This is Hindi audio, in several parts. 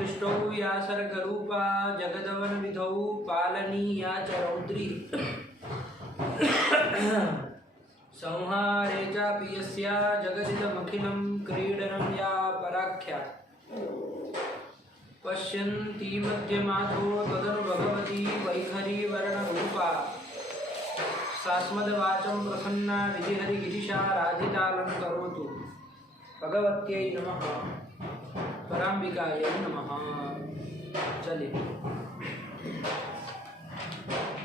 सृष्टौ या सर्गरूपा जगदवन विधौ पालनीया च रौद्री संहारे चापि यस्या जगदिदमखिलं क्रीडनं या पराख्या पश्यन्ती मध्यमाथो तदनु भगवती वैखरी वर्णरूपा सास्मदवाचं प्रसन्ना विधिहरिगिरिशा राधितालं करोतु भगवत्यै नमः पराम्बिकायै नमः। चलिए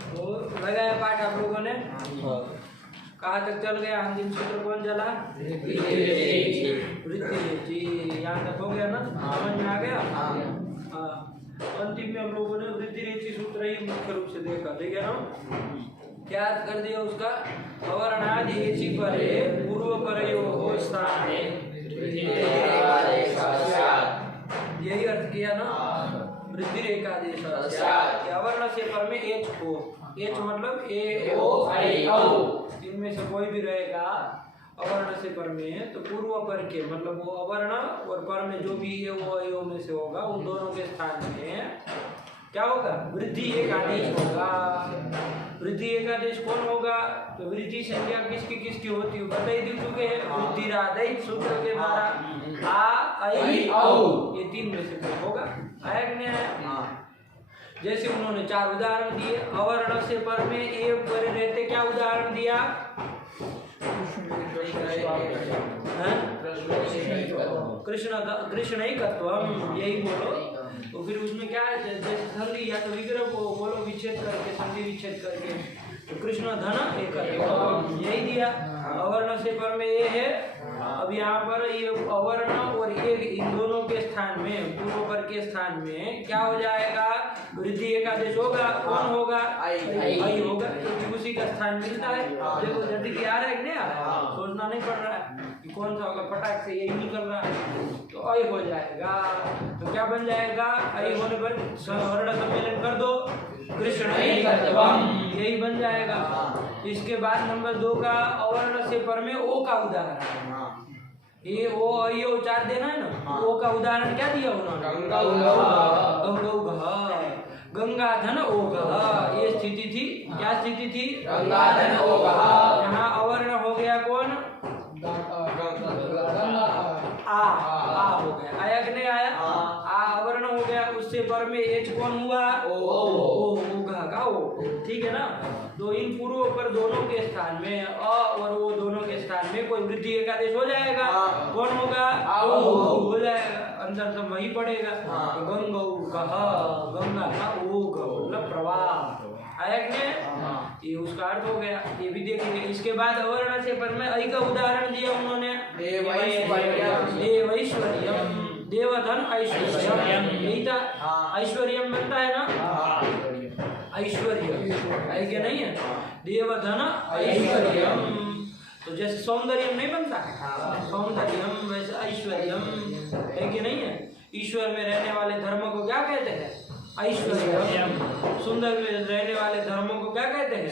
तो लगाया पाठ आप लोगों ने। कहाँ तक चल गया? अंतिम सूत्र कौन चला? वृत्ति जी यहाँ तक हो गया ना? समझ में आ गया? हाँ। अंतिम में हम लोगों ने वृत्ति रेची सूत्र ही मुख्य रूप से देखा, ठीक है ना? क्या कर दिया उसका? अवर्णादि एचि परे पूर्व परयो हो स्थाने यही अर्थ किया ना वृद्धि एकादेश। अवर्ण से पर में एच हो, एच मतलब ए ओ आई औ, इनमें से कोई भी रहेगा अवर्ण से पर में तो पूर्व पर के मतलब वो अवर्ण और पर में जो भी ये वो अयो में से होगा उन दोनों के स्थान में क्या होगा? वृद्धि एक आदेश होगा। वृद्धि एक आदेश कौन होगा? तो वृद्धि संज्ञा किसकी किसकी होती है बताई दी चुके हैं। वृद्धि राधित सूत्र के द्वारा आ आई औ ये तीन में से कोई होगा। आया कि नहीं आया? जैसे उन्होंने चार उदाहरण दिए। अवर्ण से पर में एक पर रहते क्या उदाहरण दिया? कृष्ण ही तत्व यही बोलो। तो फिर उसमें क्या है? जैसे संधि या तो विग्रह को बोलो विच्छेद करके संधि विच्छेद करके तो कृष्ण धन एक यही दिया। अवर्ण से पर में ये है। अब यहाँ पर ये अवर्ण और एक इन दोनों के स्थान में पूर्व पर के स्थान में क्या हो जाएगा? वृद्धि एकादेश होगा। कौन होगा? आई होगा क्योंकि उसी का स्थान मिलता है। देखो जल्दी क्या आ रहा है कि नहीं आ रहा है? सोचना नहीं पड़ रहा है कि कौन सा होगा, फटाक से यही निकल रहा है तो आई हो जाएगा। तो क्या बन जाएगा? आई होने पर वर्ण सम्मेलन कर दो कृष्ण यही बन जाएगा। इसके बाद नंबर 2 का अवर्ण से पर में ओ का उदाहरण। ये ओ ये उच्चार देना है ना। ओ का उदाहरण क्या दिया उन्होंने? गंगा धन ओघ ये स्थिति थी। क्या स्थिति थी? गंगा धन ओघ। यहाँ अवर्ण हो गया कौन? आ हो गया। आया कि नहीं आया? आ अवर्ण हो गया। उससे पर में एच कौन हुआ? ओ का ओ, ठीक है ना? तो इन पूर्व पर दोनों के स्थान में अ और वो दोनों के स्थान में कोई वृद्धि एकादेश हो जाएगा। कौन होगा? हो जाएगा। अंदर सब वही पड़ेगा। गंगा गंगा का ओ मतलब प्रवाह। आया कि नहीं? ये उसका अर्थ हो गया। ये भी देखेंगे। इसके बाद अवर्ण से पर में आई का उदाहरण दिया उन्होंने। देवैश्वर्यम देवधन ऐश्वर्यम यही था। ऐश्वर्यम बनता है ना? ऐश्वर्य है कि नहीं है? देवधन ऐश्वर्यम। तो जैसे सौंदर्यम नहीं बनता सौंदर्यम वैसे ऐश्वर्यम है कि नहीं है? ईश्वर में रहने वाले धर्म को क्या कहते हैं? ऐश्वर्यम। सुंदर में रहने वाले धर्मों को क्या कहते हैं?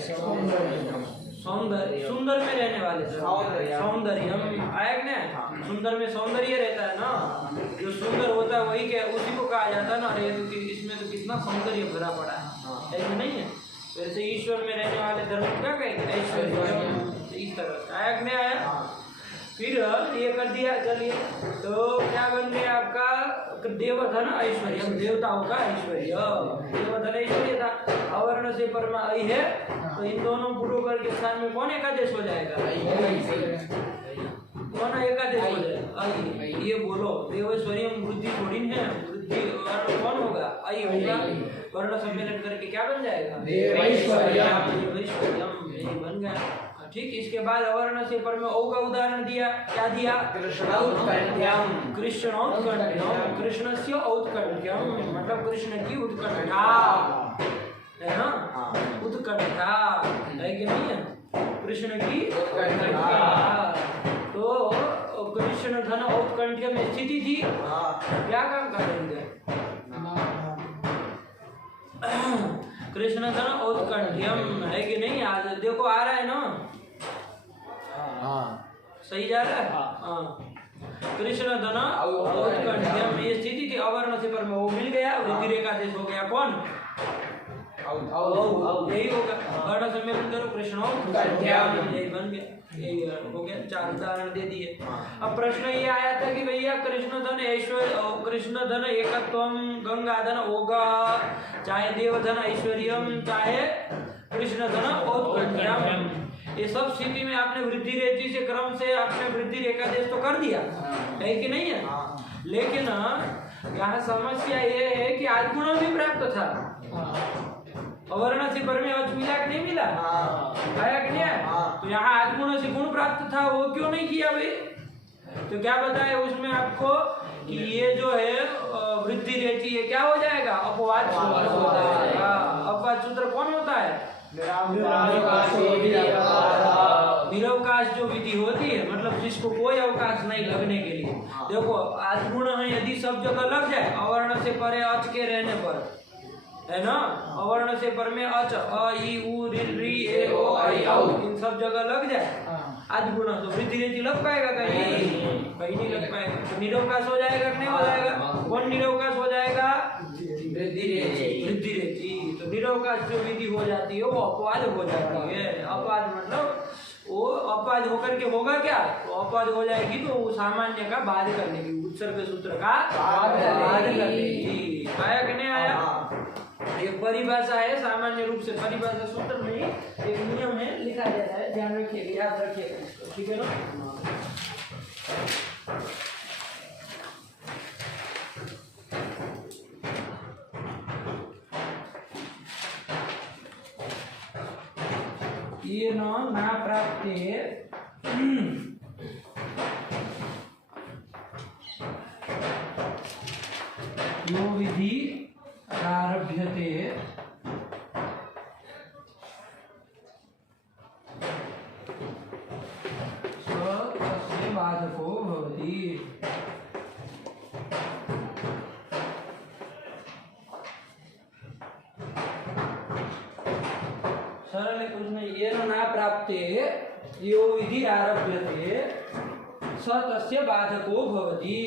सौंदर्य। सुंदर में रहने वाले सौंदर्यम। आया कि नहीं? सुंदर में सौंदर्य रहता है ना। जो सुंदर होता है वही क्या उसी को कहा जाता है ना। अरे इसमें तो कितना सौंदर्य भरा पड़ा है कि नहीं है? वैसे ईश्वर में रहने वाले धर्म को क्या कहेंगे? ऐश्वर्य। इस तरह से आया कि नहीं आया? फिर ये कर दिया। चलिए तो क्या बन गया आपका? देवधन ऐश्वर्य। देवताओं का ऐश्वर्य देवधन ऐश्वर्य था। अवर्ण से पर में आई है तो इन दोनों पूर्व पर के स्थान में कौन एकादेश हो जाएगा? कौन एकादेश हो जाएगा? ये बोलो देवैश्वर्यम वृद्धि थोड़ी है। वृद्धि कौन होगा? आई होगा। वर्ण सम्मेलन करके क्या बन जाएगा? देवैश्वर्यम बन गया। ठीक। इसके बाद अवर्ण से पर में औ का उदाहरण दिया। क्या दिया? कृष्णौत्कण्ठ्यम। कृष्णौत्कण्ठ्यम कृष्णस्य औत्कण्ठ्यम मतलब कृष्ण की उत्कंठा है ना? उत्कंठा है कि नहीं है? कृष्ण की उत्कंठा। तो कृष्ण धन औत्कण्ठ्य में स्थिति थी। क्या काम करेंगे? कृष्ण धन औत्कण्ठ्यम है कि नहीं? आज देखो आ रहा है ना? सही जा रहा है? हाँ। कृष्ण धन औत्कण्ठ्यम, ये स्थिति थी अवर्ण से पर में वो मिल गया, वृद्धि रेखा देश हो गया कौन? यही होगा, वर्ण सम्मेलन करो कृष्णौत्कण्ठ्यम, यही बन गया, यही हो गया। 4 उदाहरण दे दिए। अब प्रश्न ये आया था कि भैया कृष्ण धन ऐश्वर्य, कृष्ण धन एकत्वम, गंगा धन होगा, चाहे देवधन ऐश्वर्यम, चाहे कृष्ण धन औत्कण्ठ्यम, ये सब स्थिति में आपने वृद्धि रेखी से क्रम से आपने वृद्धि रेखा देश तो कर दिया है कि नहीं है? लेकिन यहाँ समस्या ये है कि आत्मगुण भी प्राप्त था, अवर्ण से पर में अच मिला कि नहीं मिला, आया कि नहीं आया? तो यहाँ आत्मगुण से गुण प्राप्त था, वो क्यों नहीं किया भाई? तो क्या बताया उसमें आपको कि ये जो है वृद्धि रेखी है क्या हो जाएगा? अपवाद सूत्र हो जाएगा। अपवाद सूत्र कौन होता है? निरवकाश जो विधि होती है, मतलब जिसको कोई अवकाश नहीं लगने के लिए। देखो आत्मगुण है यदि सब जगह लग जाए, अवर्ण से परे अच के रहने पर, है ना, अवर्ण से पर में अच, अ ई उ रि ए ओ ऐ औ, इन सब जगह लग जाए आत्मगुण, तो वृद्धि रेखी लग पाएगा? कहीं नहीं लग पाएगा। तो निरवकाश हो जाएगा कि नहीं हो जाएगा? कौन निरवकाश हो जाएगा? वृद्धि रेखी। तो निरवकाश जो विधि हो जाती है वो अपवाद हो जाती है। अपवाद मतलब वो अपवाद होकर के होगा क्या? तो अपवाद हो जाएगी तो सामान्य का बाध कर लेगी, उत्सर्ग सूत्र का बाध कर लेगी। आया कि नहीं आया? एक परिभाषा है, सामान्य रूप से परिभाषा सूत्र में एक नियम है, लिखा जाता है, ध्यान रखिएगा, याद रखिएगा इसको, ठीक है ना? ये ना प्राप्ते यो विधि आरभ्यते तस्य बाधको भवति। सरल है कुछ नहीं। ये न प्राप्ते यो विधि आरभ्यते स तस्य बाधको भवति।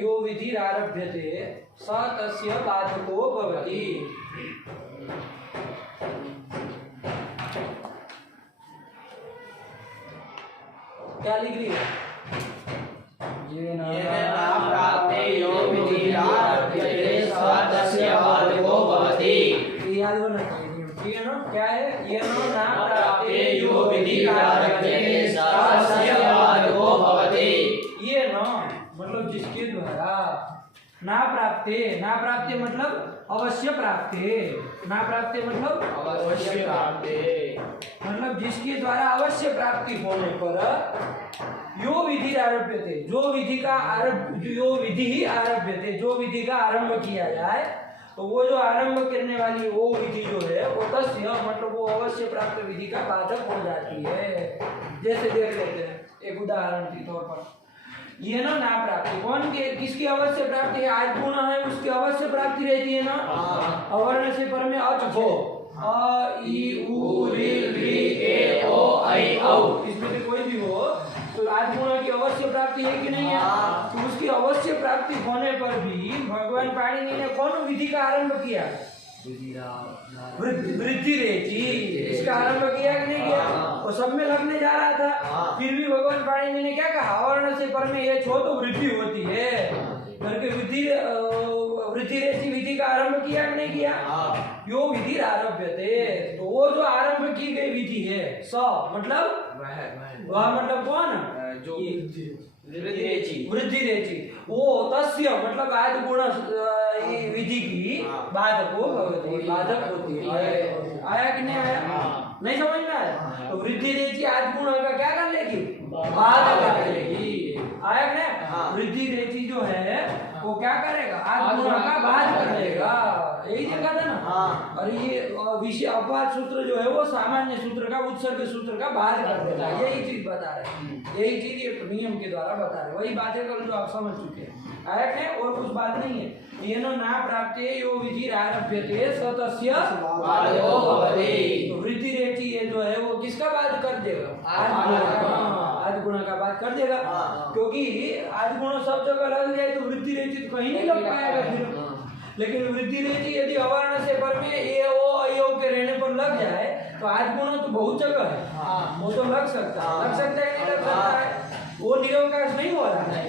यो विधि आरभ्यते स तस्य बाधको भवति। क्या लिख रही है? ये न प्राप्ते यो विधि आरभ्यते स तस्य बाधको भवति। याद होना चाहिए, ठीक है ना? क्या है? ये न प्राप्ते यो विधि आरभ्यते स तस्य बाधको भवति। ये न मतलब जिसके द्वारा ना प्राप्ते मतलब अवश्य प्राप्ते, ना प्राप्ते मतलब अवश्य प्राप्ते, मतलब जिसके द्वारा अवश्य प्राप्ति होने पर यो विधि आरभ्यते, जो विधि का आरंभ, यो विधि ही आरभ्यते, जो विधि का आरंभ किया जाए तो वो जो आरंभ करने वाली वो विधि जो है वो तस्य मतलब वो अवश्य प्राप्त विधि का बाधक हो जाती है। जैसे देख लेते हैं एक उदाहरण के तौर पर, ये ना प्राप्ति कौन के किसकी अवश्य प्राप्ति है? आत्मगुण है उसकी अवश्य प्राप्ति रहती है ना। अवर्ण से पर में अच हो, अ ई उ रि ए ओ ऐ औ, इसमें से कोई भी हो तो आत्मगुण की अवश्य प्राप्ति है कि नहीं है? तो उसकी अवश्य प्राप्ति होने पर भी भगवान पाणिनि ने कौन विधि का आरंभ किया? वृद्धि रेखी, इसका आरंभ किया कि नहीं किया? वो सब में लगने जा रहा था, फिर भी भगवान पाणिनि ने क्या कहा? अवर्ण से पर में ये छो तो वृद्धि होती है करके वृद्धि रेखी विधि का आरंभ किया कि नहीं किया? यो विधि आरभ्यते, तो वो जो आरंभ की गई विधि है स मतलब वह मतलब कौन? जो वृद्धि रेखी, वो तस्य मतलब आत्मगुण विधि की बाधको भवति, बाधक होती है। आया कि नहीं आया? नहीं समझ में आया? तो वृद्धि रेखी आत्मगुण का क्या कर लेगी? बाधक कर लेगी। आया कि नहीं? वृद्धि रेखी जो है वो क्या करेगा? आत्मगुण का बाध कर लेगा। यही देखा था ना। और ये विषय अपवाद सूत्र जो है वो सामान्य सूत्र का उत्सर्ग सूत्र का बाध कर देता है। यही चीज बता रहे हैं, यही चीज नियम के द्वारा बता रहे, वही बातें कल जो आप समझ चुके हैं। आयक है और कुछ बात नहीं है। येन ना प्राप्ते यो विधि आरभ्यते सतस्य बाधो भवति। तो वृद्धि रेचि ये जो है वो किसका बात कर देगा? आदि गुण का बात कर देगा, क्योंकि आदि गुण सब जगह लग जाए तो वृद्धि रेचि तो कहीं नहीं लग पाएगा फिर। लेकिन वृद्धि रेचि यदि अवर्ण से पर में ए ओ अयो के रहने पर लग जाए तो आदि गुण तो बहुत जगह है, वो तो लग सकता है, लग सकता है नहीं लग सकता है। वो निरवकाश नहीं हो रहा है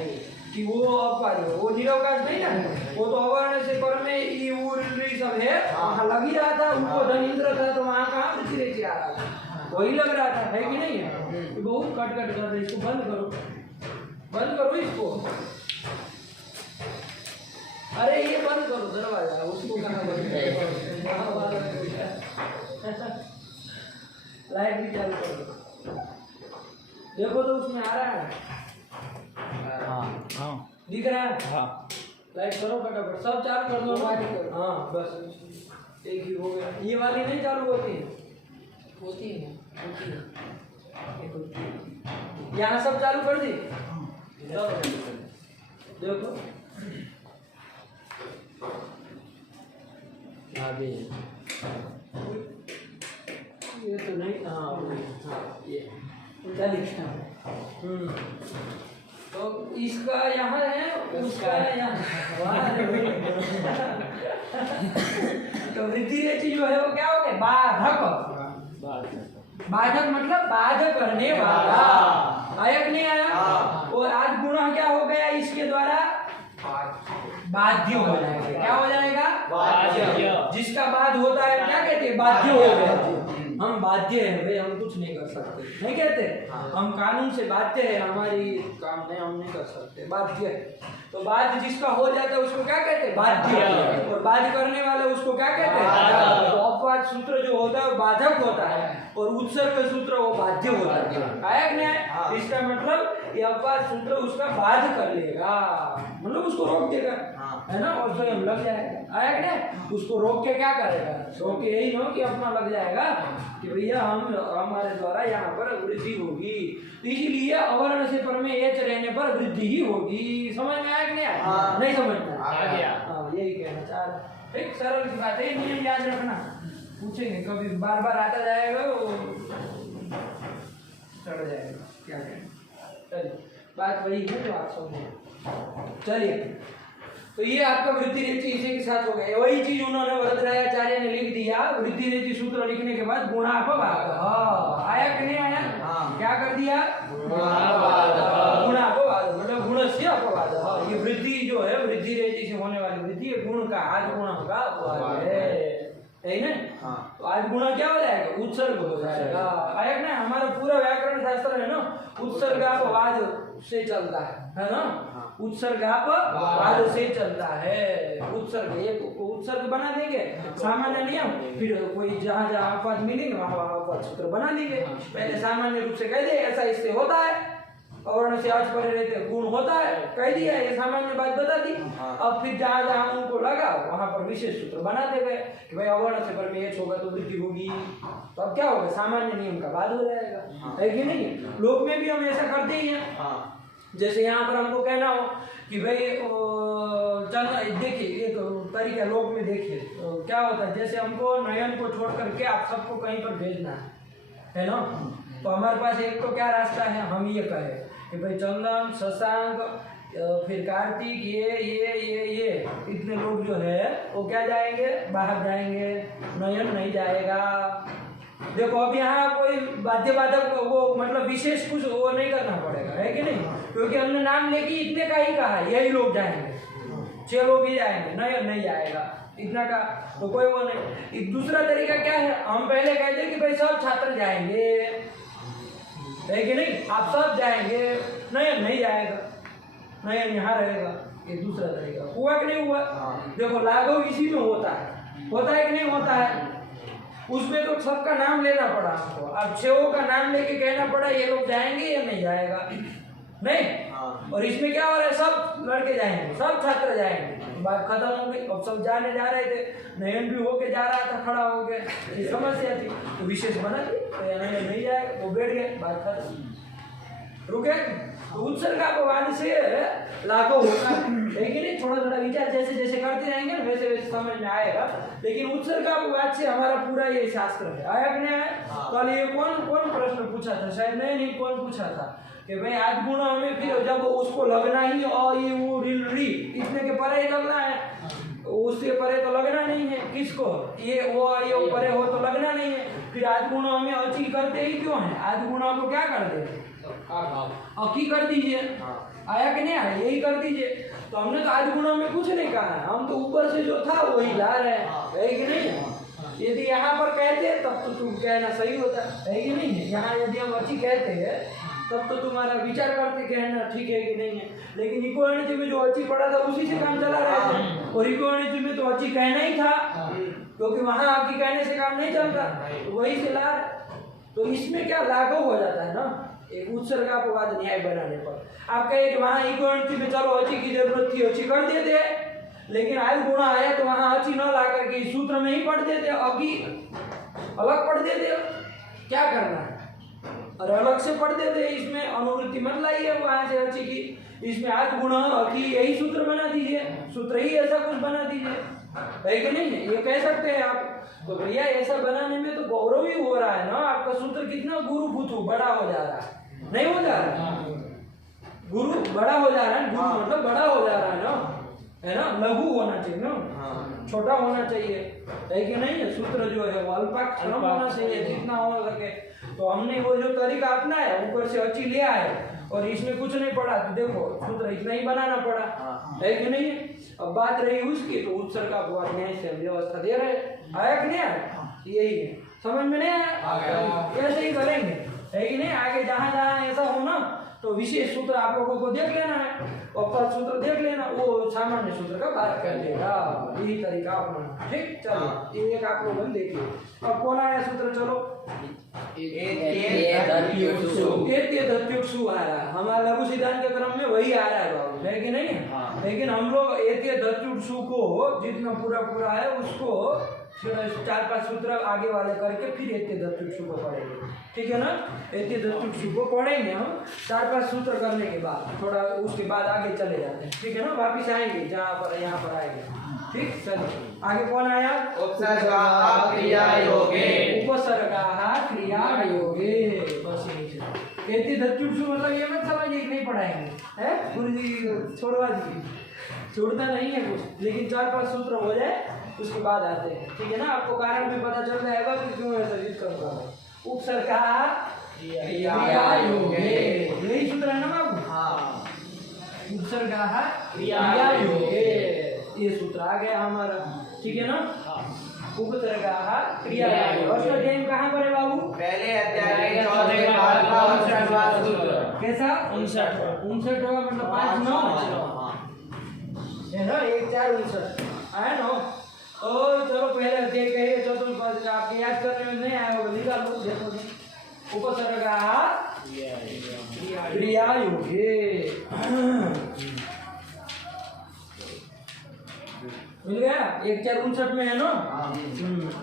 कि वो अपवाद है, वो निरवकाश नहीं ना, वो तो अवर्ण से पर में ई उ ऋ सब है, वहाँ लग ही रहा था, उनको धन इंद्र था तो वहाँ कहाँ वृद्धि रेचि आ रहा था, वही लग रहा था, है कि नहीं है? तो बहुत कट कर रहा था, इसको बंद करो, बंद करो इसको। अरे ये बंद करो दरवाजा, उसको कहाँ बंद करो, लाइट भी चालू कर दो। देखो तो उसमें आ रहा है, हाँ दिख रहा है, हाँ लाइट करो फटाफट, सब चालू कर दो। हाँ बस एक ही हो गया। ये वाली नहीं चालू होती है, होती है यहाँ सब चालू कर दी। देखो आगे ये तो नहीं, हाँ ये चलिए। तो इसका यहाँ है, उसका यहाँ। तो वृद्धि रेचि जो है वो क्या हो गया? बाधक। बाधक मतलब बाध करने वाला। आयक नहीं आया, और आज गुण क्या हो गया इसके द्वारा? बाध्य हो जाएगा। क्या हो जाएगा? बाध्य। जिसका बाध होता है क्या कहते हैं? बाध्य हो गया। हम बाध्य हैं भाई, हम कुछ नहीं कर सकते, नहीं कहते? हम कानून से बाध्य है, हमारी काम नहीं, हम नहीं कर सकते, बाध्य है। तो बाध्य जिसका हो जाता है उसको क्या कहते हैं? बाध्य। और बाध्य करने वाला उसको क्या कहते हैं? तो अपवाद सूत्र जो होता है वो बाधक होता है, और उत्सर्ग सूत्र वो बाध्य होता है। आया कि नहीं? इसका मतलब ये अपवाद सूत्र उसका बाध कर लेगा, मतलब उसको रोक देगा, है ना, और स्वयं लग जाएगा। आया कि नहीं? उसको रोक के क्या करेगा? रोक के यही नो कि अपना लग जाएगा कि भैया हम हमारे द्वारा यहाँ पर वृद्धि होगी, इसीलिए अवर्ण से पर में एच रहने पर वृद्धि ही होगी। समझ में आया कि नहीं आया? नहीं समझ में आ गया? हाँ यही कहना चाह रहा। एक सरल सी बात है, नियम याद रखना, पूछेंगे कभी, बार बार आता जाएगा वो चढ़ जाएगा, क्या करें। चलिए बात वही है जो आप समझे। चलिए तो ये आपका वृद्धि रेचि इसी के साथ हो गया। वही चीज उन्होंने वरदरायाचार्य ने लिख दिया, वृद्धि रेचि सूत्र लिखने के बाद गुणापवाद। आया कि नहीं आया? क्या कर दिया? गुणापवाद मतलब गुण से अपवाद। ये वृद्धि जो है, वृद्धि रेचि से होने वाली वृद्धि गुण का, आज गुण का अपवाद है, ना? तो आज गुणा क्या हो जाएगा? उत्सर्ग हो जाएगा। आया ना? हमारा पूरा व्याकरण शास्त्र है ना उत्सर्गापवाद से चलता है ना? उत्सर्गापवाद से चलता है। उत्सर्ग एक उत्सर्ग बना देंगे, सामान्य नियम, फिर कोई जहाँ जहाँ अपवाद मिलेंगे वहाँ वहाँ अपवाद सूत्र बना देंगे। पहले सामान्य रूप से कह दे ऐसा इससे होता है, अवर्ण से आज परे रहते गुण होता है, कह दिया, ये सामान्य बात बता दी। अब फिर जहाँ जहाँ उनको लगा वहाँ पर विशेष सूत्र बना दे गए कि भाई अवर्ण से पर में एच होगा तो वृद्धि होगी, तो अब क्या होगा? सामान्य नियम का बाद हो जाएगा, है कि नहीं? लोक में भी हम ऐसा करते ही हैं। जैसे यहाँ पर हमको कहना हो कि भाई चलना, देखिए एक तरीका लोक में देखिए क्या होता है, जैसे हमको नयन को छोड़ करके आप सबको कहीं पर भेजना है ना, तो हमारे पास एक तो क्या रास्ता है, हम ये कहें कि भाई चंदन, शशांक, फिर कार्तिक, ये इतने लोग जो है वो क्या जाएंगे? बाहर जाएंगे, नयन नहीं जाएगा। देखो अब यहाँ कोई बाध्य बाधक वो मतलब विशेष कुछ वो नहीं करना पड़ेगा, है कि नहीं? क्योंकि हमने नाम लेके इतने का ही कहा, यही लोग जाएंगे, 6 लोग ही जाएंगे, नयन नहीं जाएगा, इतना का तो कोई वो नहीं। एक दूसरा तरीका क्या है, हम पहले कहते हैं कि भाई सब छात्र जाएंगे, है कि नहीं? आप सब जाएंगे, नयन नहीं जाएगा, नयन यहाँ रहेगा। ये दूसरा तरीका हुआ कि नहीं हुआ? देखो लागू इसी में होता है कि नहीं होता है? उसमें तो सबका नाम लेना पड़ा हमको, अब 6 का नाम लेके कहना पड़ा ये लोग जाएंगे या नहीं जाएगा, नहीं? और इसमें क्या हो रहा है? सब लड़के जाएंगे, सब छात्र जाएंगे, बात खत्म हो गई। अब सब जाने जा रहे थे, नयन भी होके जा रहा था, खड़ा हो गया, ये समस्या थी, तो विशेष बना दी, तो नयन नहीं जाएगा, वो बैठ गए, बात खत्म। रुके। तो उत्सर्गापवाद से लाघव होता है कि नहीं? थोड़ा थोड़ा विचार जैसे जैसे करते रहेंगे ना वैसे वैसे समझ में आएगा। लेकिन उत्सर्गापवाद से हमारा पूरा ये शास्त्र है। आया कि नहीं आया? कल ये कौन प्रश्न पूछा था? शायद नहीं कौन पूछा था कि भाई आज गुणा में फिर जब उसको लगना ही और ये वो री इतने के परे ही लगना है, उससे परे तो लगना नहीं है। किसको? ये परे हो तो लगना नहीं है। फिर आज गुणा में अची करते ही क्यों है? आज गुणा को क्या कर दे? अकी कर दीजिए। आया कि नहीं आया? यही कर दीजिए। तो हमने तो आज गुणा में कुछ नहीं कहा है, हम तो ऊपर से जो था वही ला रहे हैं, है कि नहीं? यदि यहाँ पर कहते तब तो तुम कहना सही होता है कि नहीं? यहाँ यदि हम अच्छी कहते हैं तब तो तुम्हारा विचार करते कहना ठीक है कि नहीं है। लेकिन इकोनॉमिक्स में जो अच्छी पढ़ा था उसी से काम चला रहे थे, और इकोनॉमिक्स में तो अच्छी कहना ही था, क्योंकि वहाँ आपकी कहने से काम नहीं चलता, तो वही से ला। तो इसमें क्या लागू हो जाता है ना, एक उत्सर्गापवाद न्याय बनाने पर। आप कहे कि वहाँ इकोनॉमिक्स में चलो अच्छी की जरूरत थी, अच्छी कर देते, लेकिन आज गुणा आया तो वहाँ अच्छी न ला करके सूत्र में ही पढ़ देते, अभी अलग पढ़ देते। क्या करना है? और अलग से पढ़ देते, इसमें अनुवृत्ति मत लाइए वहां से अच्छी की, इसमें आज गुणा अकी यही सूत्र बना दीजिए, सूत्र ही ऐसा कुछ बना दीजिए, है कि नहीं? ये कह सकते हैं आप। तो भैया ऐसा बनाने में तो गौरव ही हो रहा है ना, आपका सूत्र कितना गुरुभूत बड़ा हो जा रहा है, नहीं हो जा रहा है? गुरु बड़ा हो जा रहा है, गुरु मतलब बड़ा हो जा रहा है ना, है ना? लघु होना चाहिए ना, छोटा होना चाहिए, है कि नहीं? सूत्र जो है वो अल्पाक्षर होना चाहिए जितना हो सके। तो हमने वो जो तरीका अपनाया, ऊपर से अच्छी ले आए और इसमें कुछ नहीं पड़ा, तो देखो सूत्र इतना ही बनाना पड़ा, है कि नहीं? अब बात रही उसकी, तो उत्सर्गापवाद न्याय से व्यवस्था दे रहे। आया कि नहीं आया? यही है, समझ में नहीं आया? ऐसे ही करेंगे, है कि नहीं? आगे जहाँ जहाँ ऐसा हो ना, तो विशेष सूत्र आप लोगों को देख लेना है और पद सूत्र देख लेना, वो सामान्य सूत्र का बात कर देगा। यही तरीका अपना, ठीक? चलो ये एक आप लोगों ने देखिए। अब कौन आया सूत्र? चलो दत्युत्सु आ रहा है, हमारा लघु सिद्धांत के क्रम में वही आ रहा है बाबू, है कि नहीं? लेकिन हम लोग दत्युत्सु को जितना पूरा है उसको 4-5 सूत्र आगे वाले करके फिर दत्युत्सु को पढ़ेंगे, ठीक है ना? दत्युत्सु को पढ़ेंगे हम 4-5 सूत्र करने के बाद, थोड़ा उसके बाद आगे चले जाते हैं, ठीक है ना? वापिस आएंगे जहाँ पर यहाँ पर आएंगे, ठीक? चलो आगे कौन आया? उपसर्गाः क्रियायोगे, उपसर्गाः क्रियायोगे, बस यही दत्युत्सु मतलब ये मत समझिए कि नहीं पढ़ाएंगे, है गुरुजी छोड़वा दीजिए, छोड़ता नहीं है कुछ, लेकिन 4-5 सूत्र हो जाए उसके बाद आते हैं, ठीक है ना? आपको कारण भी पता चल जाएगा कि क्यों ऐसा यूज करूँगा। उपसर्गाः क्रियायोगे, यही सूत्र है ना बाबू? हाँ, उपसर्गाः क्रियायोगे, ये सूत्र आ गया हमारा, ठीक है ना? उपसर्गाः क्रियायोगे। अष्टाध्यायी कहाँ पर है बाबू? पहले अध्याय के चौथे पाठ का 59वां सूत्र। कैसा? 59वां मतलब 5-9 है ना, 1-4-59 आया ना? और चलो पहले अध्याय कहिए, चौथे पाठ आपके याद करने में नहीं आया होगा, निकाल लो, देखो उपसर्गाः क्रियायोगे, मिल गया? 1-4-59 में है ना?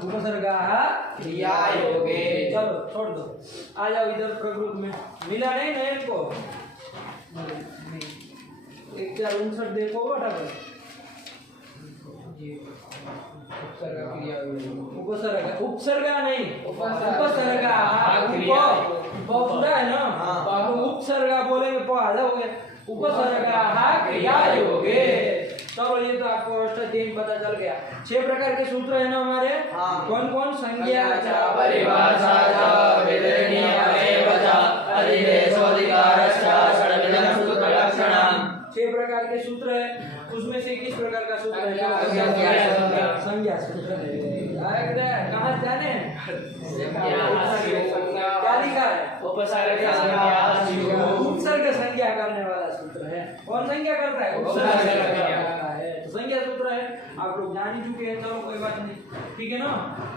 उपसर्गाः क्रियायोगे। चलो छोड़ दो, आ जाओ इधर प्रकृत में, मिला नहीं ना इनको? 1-4-59 देखो बराबर, उपसर्गा नहीं, उपसर्गाः पूरा है ना? उपसर्गा बोलेंगे प आ जाओगे, उपसर्गाः क्रियायोगे। चलो ये तो आपको अष्टाध्यायी में पता चल गया। 6 प्रकार के सूत्र है ना हमारे, कौन कौन? संज्ञा, परिभाषा, विधेयः, अधिदेशोऽधिकारश्च, षड्विधं सूत्रलक्षणम्। 6 प्रकार के सूत्र है, उसमें से किस प्रकार का सूत्र है? संज्ञा सूत्र है। कहाँ जाने? क्या लिखा है? उपसर्ग संज्ञा करने वाला सूत्र है। कौन संज्ञा करता है? उपसर्ग है, तो संज्ञा सूत्र है, आप लोग जान ही चुके हैं। चलो कोई बात नहीं, ठीक है ना?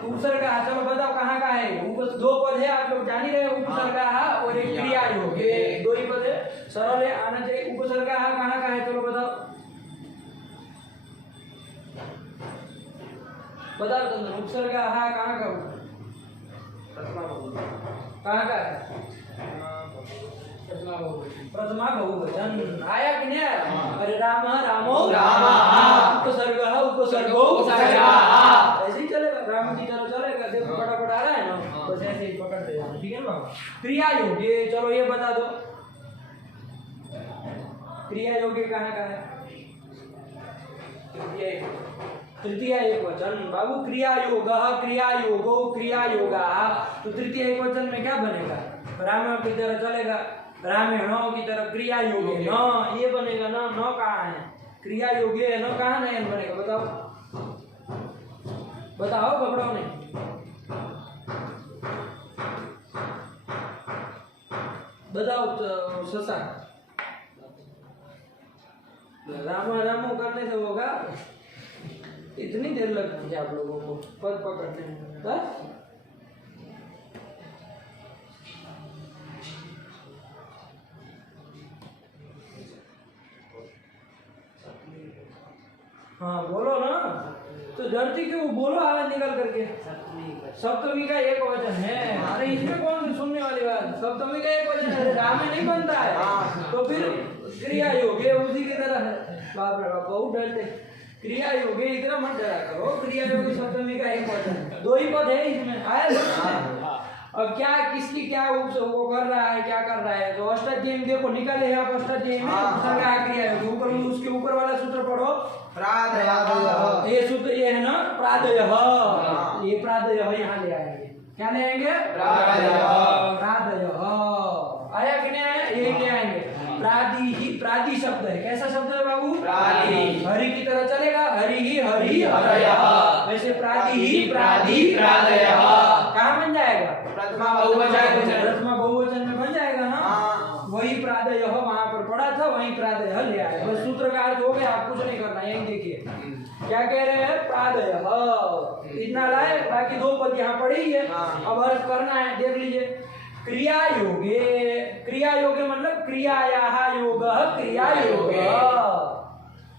उपसर्ग, चलो बताओ कहाँ का है? 2 पद है, आप लोग जान ही रहे, उपसर्गाः और एक क्रियायोगे, 2 ही पद है, सरल है, आना चाहिए। उपसर्गाः कहाँ का है? चलो बताओ, बताओ चंदन, उपसर्गाः कहाँ का? कहाँ का है? प्रथमा बहुवचन आया कि नहीं आया? अरे राम रामो उपसर्गो ऐसे ही चलेगा, राम की तरह चलेगा। देखो फटाफट आ रहा है ना, बस ऐसे ही पकड़ दे, ठीक है ना बाबा। क्रिया योग्य, चलो ये बता दो क्रिया योग्य कहाँ है? तृतीय एक वचन बाबू। क्रिया योग, क्रिया योगो, क्रिया योगा, तो तृतीय एक वचन में क्या बनेगा? राम की तरह चलेगा, रामेणों की तरह क्रिया योगे न, ये बनेगा ना। न कहाँ है? क्रिया योग्य है न, कहाँ नयन बनेगा? बताओ बताओ, पकड़ो नहीं। बताओ ससा, रामा रामो करने से होगा? इतनी देर लगती है आप लोगों को पद पकड़ने में? हाँ बोलो ना, तो डरती क्यों? बोलो आवाज निकल करके। सप्तमी का एक वचन है। अरे इसमें कौन सी सुनने वाली बात? सप्तमी का एक वचन है, राम में नहीं बनता है, तो फिर क्रिया योग्य उसी की तरह है। बाप रे बाप, बहुत डरते। क्रिया योग्य इतना मत डरा करो। क्रिया योग्य सप्तमी का एक वचन, दो ही पद है इसमें, आया? अब क्या किसकी क्या वो कर रहा है, क्या कर रहा है? तो अष्टाध्यायी में देखो निकाले हैं आप, अष्टाध्यायी में क्रिया योग्य ऊपर, उसके ऊपर वाला सूत्र पढ़ो, प्रादयः। ये सूत्र ये है ना, प्रादयः। ये प्रादयः यहाँ ले आएंगे, क्या ले आएंगे? प्रादयः। आया कि नहीं आया? यही ले आएंगे। प्रादि ही, प्रादि शब्द है, कैसा शब्द है बाबू? प्रादि। हरि की तरह चलेगा, हरि ही हरि हरयः। वैसे प्रादि ही प्रादि प्रादयः कहाँ बन जाएगा? प्रथमा बहुवचन। प्रथमा बहुवचन में बन जाएगा ना। वही प्रादयः वहां पर पढ़ा था, वही प्रादयः ले आए। बस सूत्र का अर्थ हो गया, आप कुछ नहीं करना। यही देखिए क्या कह रहे हैं, प्रादयः इतना लाए, बाकी दो पद यहाँ पढ़े ही है, अब अर्थ करना है, देख लीजिए। क्रिया योगे, क्रिया योगे मतलब क्रियायाः योगः क्रिया योगः,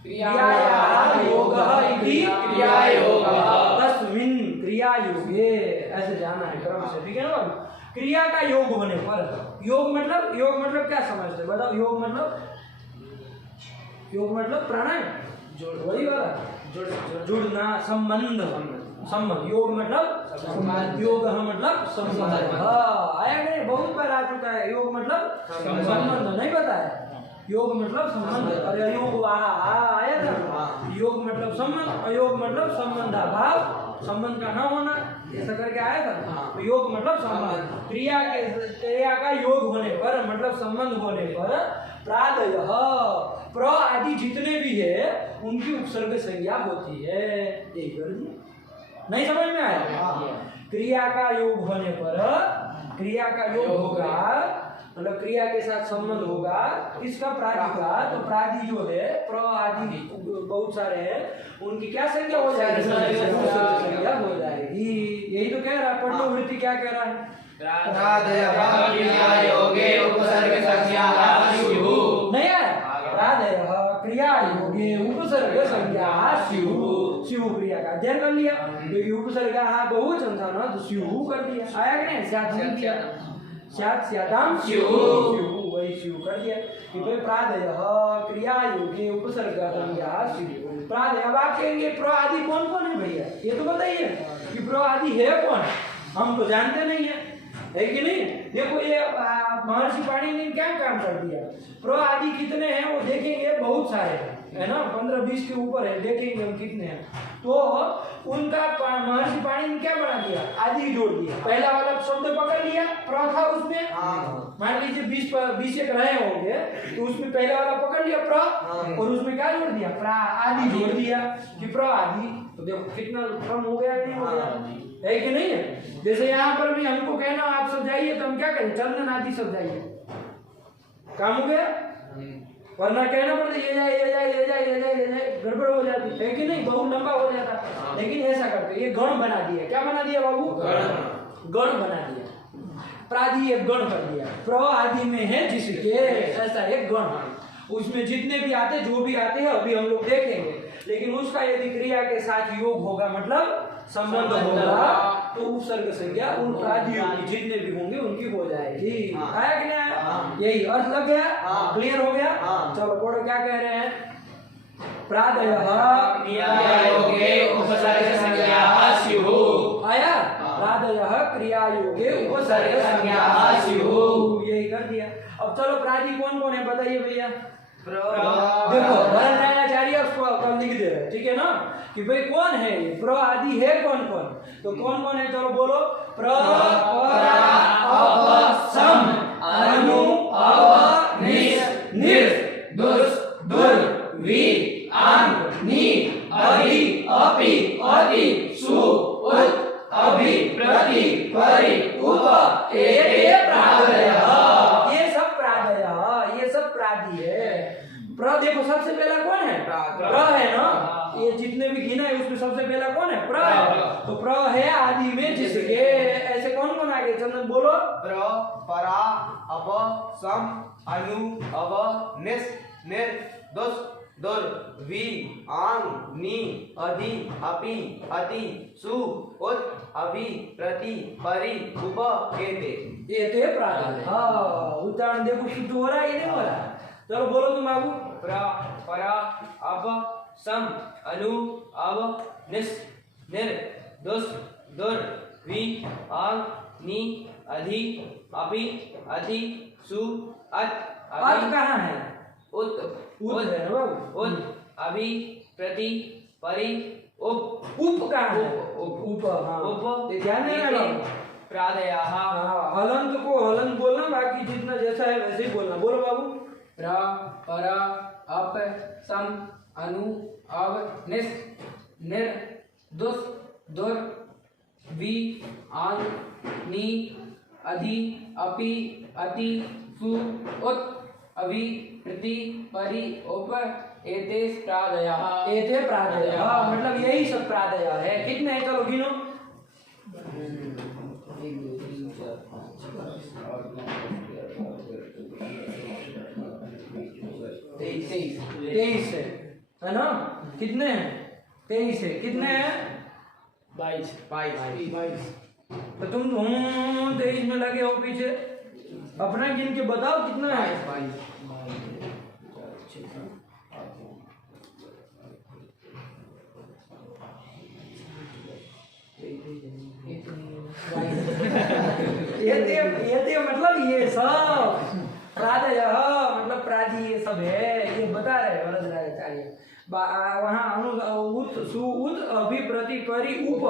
क्रियायाः योगः इति क्रिया योगः, तस्मिन् क्रिया योगे, ऐसे जाना है क्रम से, ठीक है ना? क्रिया का योग होने पर, योग मतलब क्या समझते हैं? बताओ। योग मतलब प्राणायाम, वही वाला जुड़ना, संबंध। योग मतलब संबंध, योग मतलब संबंध। आया नहीं? बहुत बार आ चुका है। योग मतलब संबंध, नहीं पता है? योग मतलब संबंध। अरे अयोग आया था। योग मतलब संबंध, अयोग मतलब संबंधाभाव, संबंध का न होना, ऐसा करके आया था। तो योग मतलब संबंध। क्रिया का योग होने पर मतलब संबंध होने पर प्रादयः, प्र आदि जितने भी है उनकी उपसर्ग संज्ञा होती है। नहीं समझ में आया? क्रिया का योग होने पर, क्रिया का योग होगा मतलब क्रिया के साथ संबंध होगा इसका, प्रादि का। तो प्रादि जो है, प्र आदि बहुत सारे हैं, उनकी क्या संज्ञा हो जाएगी? संज्ञा हो जाएगी। यही तो कह रहा है पढ़ो वृत्ति, क्या कह रहा है? नहीं है? प्रादयः क्रिया योगे उपसर्ग संज्ञा स्युः। स्युः क्रिया का अध्ययन कर लिया, क्योंकि उपसर्ग बहुवचन था ना, तो स्युः कर दिया। आया कि नहीं? स्यादाम स्युः, वही स्युः कर दिया। प्रादयः क्रिया योगे उपसर्ग संज्ञा स्युः। प्रादय, अब आप कहेंगे प्र आदि कौन कौन है भैया? ये तो बताइए कि प्र आदि है कौन? हम तो जानते नहीं है कि नहीं? देखो ये महर्षि पाणिनि ने क्या काम कर दिया। प्र आदि कितने हैं वो देखेंगे, बहुत सारे हैं, है ना? 15-20 के ऊपर है, देखेंगे हम कितने हैं। तो उनका महर्षि पाणिनि ने क्या बना दिया? आदि जोड़ दिया। पहला वाला शब्द पकड़ लिया, प्र था उसमें, मान लीजिए 20 एक रहे होंगे, तो उसमें पहला वाला पकड़ लिया प्र, और उसमें क्या जोड़ दिया? प्रा आदि जोड़ दिया कि प्र आदि। तो देखो कितना क्रम हो गया, नहीं हो गया? है कि नहीं है? जैसे यहाँ पर भी हमको कहना आप सब जाइए, तो हम क्या करें? चंदन आदि सब जाइए, काम हो गया। वरना कहना पड़ता ये जाए, गड़बड़ हो जाती है कि नहीं? बहुत लंबा हो जाता। लेकिन ऐसा करते, ये गण बना दिया। क्या बना दिया बाबू? गण बना दिया। प्रादि एक गण कर दिया, प्र आदि में है जिसके, ऐसा एक गण, उसमें जितने भी आते, जो भी आते हैं अभी हम लोग देखेंगे। लेकिन उसका यदि क्रिया के साथ योग होगा मतलब संबंध होगा तो उपसर्ग संज्ञा उन प्रादियों की जितने भी होंगे उनकी हो जाएगी। आया कि नहीं आया? यही अर्थ लग गया, क्लियर हो गया। चलो पढ़ो क्या कह रहे हैं। प्रादयः क्रियायोगे उपसर्ग संज्ञाः स्युः। आया? प्रादयः क्रियायोगे उपसर्ग संज्ञाः स्युः। यही कर दिया। अब चलो प्रादि कौन कौन है बताइए भैया। देखो वरदायनाचार्य उसको कल लिख दे रहे, ठीक है ना, कि भाई कौन है ये प्र आदि है कौन कौन, तो कौन कौन है चलो बोलो। प्र परा अप सम अनु अव निस निर दुस दुर वि आंग नी अधि अपि अति सु उत अभि प्रति परि उप एते प्रादयः। ये सब प्रादयः, ये सब प्रादि है। प्र देखो सबसे पहला कौन है? प्र है ना, ये जितने भी गिना है उसमें सबसे पहला कौन है? प्र है। तो प्र है आदि में जिसके, ऐसे कौन कौन आ गए चंदन बोलो। प्र परा अप सम अनु अव निस निर दुस दुर वि आंग नी अधि अपि अति सु उत अभि प्रति परि उप एते प्रादय। हाँ उच्चारण देखो शुद्ध हो रहा है ये नहीं हो रहा। चलो बोलो तुम बाबू। प्र परा अप सम अनु अव निस निर दुस दुर वि आंग नी अधि अपि अति सु अत कहाँ है? उत उत है ना बाबू। उत अभि प्रति परि उप उप कहाँ है? उप हाँ। उप ध्यान देना बाबू। प्रादयः। हलंत को हलंत बोलना, बाकी जितना जैसा है वैसे ही बोलना। बोलो बाबू। प्र परा अप सम अनु अव निस निर दुस दुर वि आंग नी अधि अपि अति सु उत अभि प्रति परि उप एते प्रादयः। एते प्रादयः मतलब यही सब प्रादय है। कितने हैं चलो गिनो। 23 है ना। कितने हैं? 23 है। कितने हैं? 22। तो तुम 23 में लगे हो पीछे, अपना गिन के बताओ कितना है। 22 ये मतलब ये सब प्रादयः मतलब प्रादि ये सब है, ये बता रहे वरदायनाचार्य। वहाँ उत सु उत अभि प्रति परि उप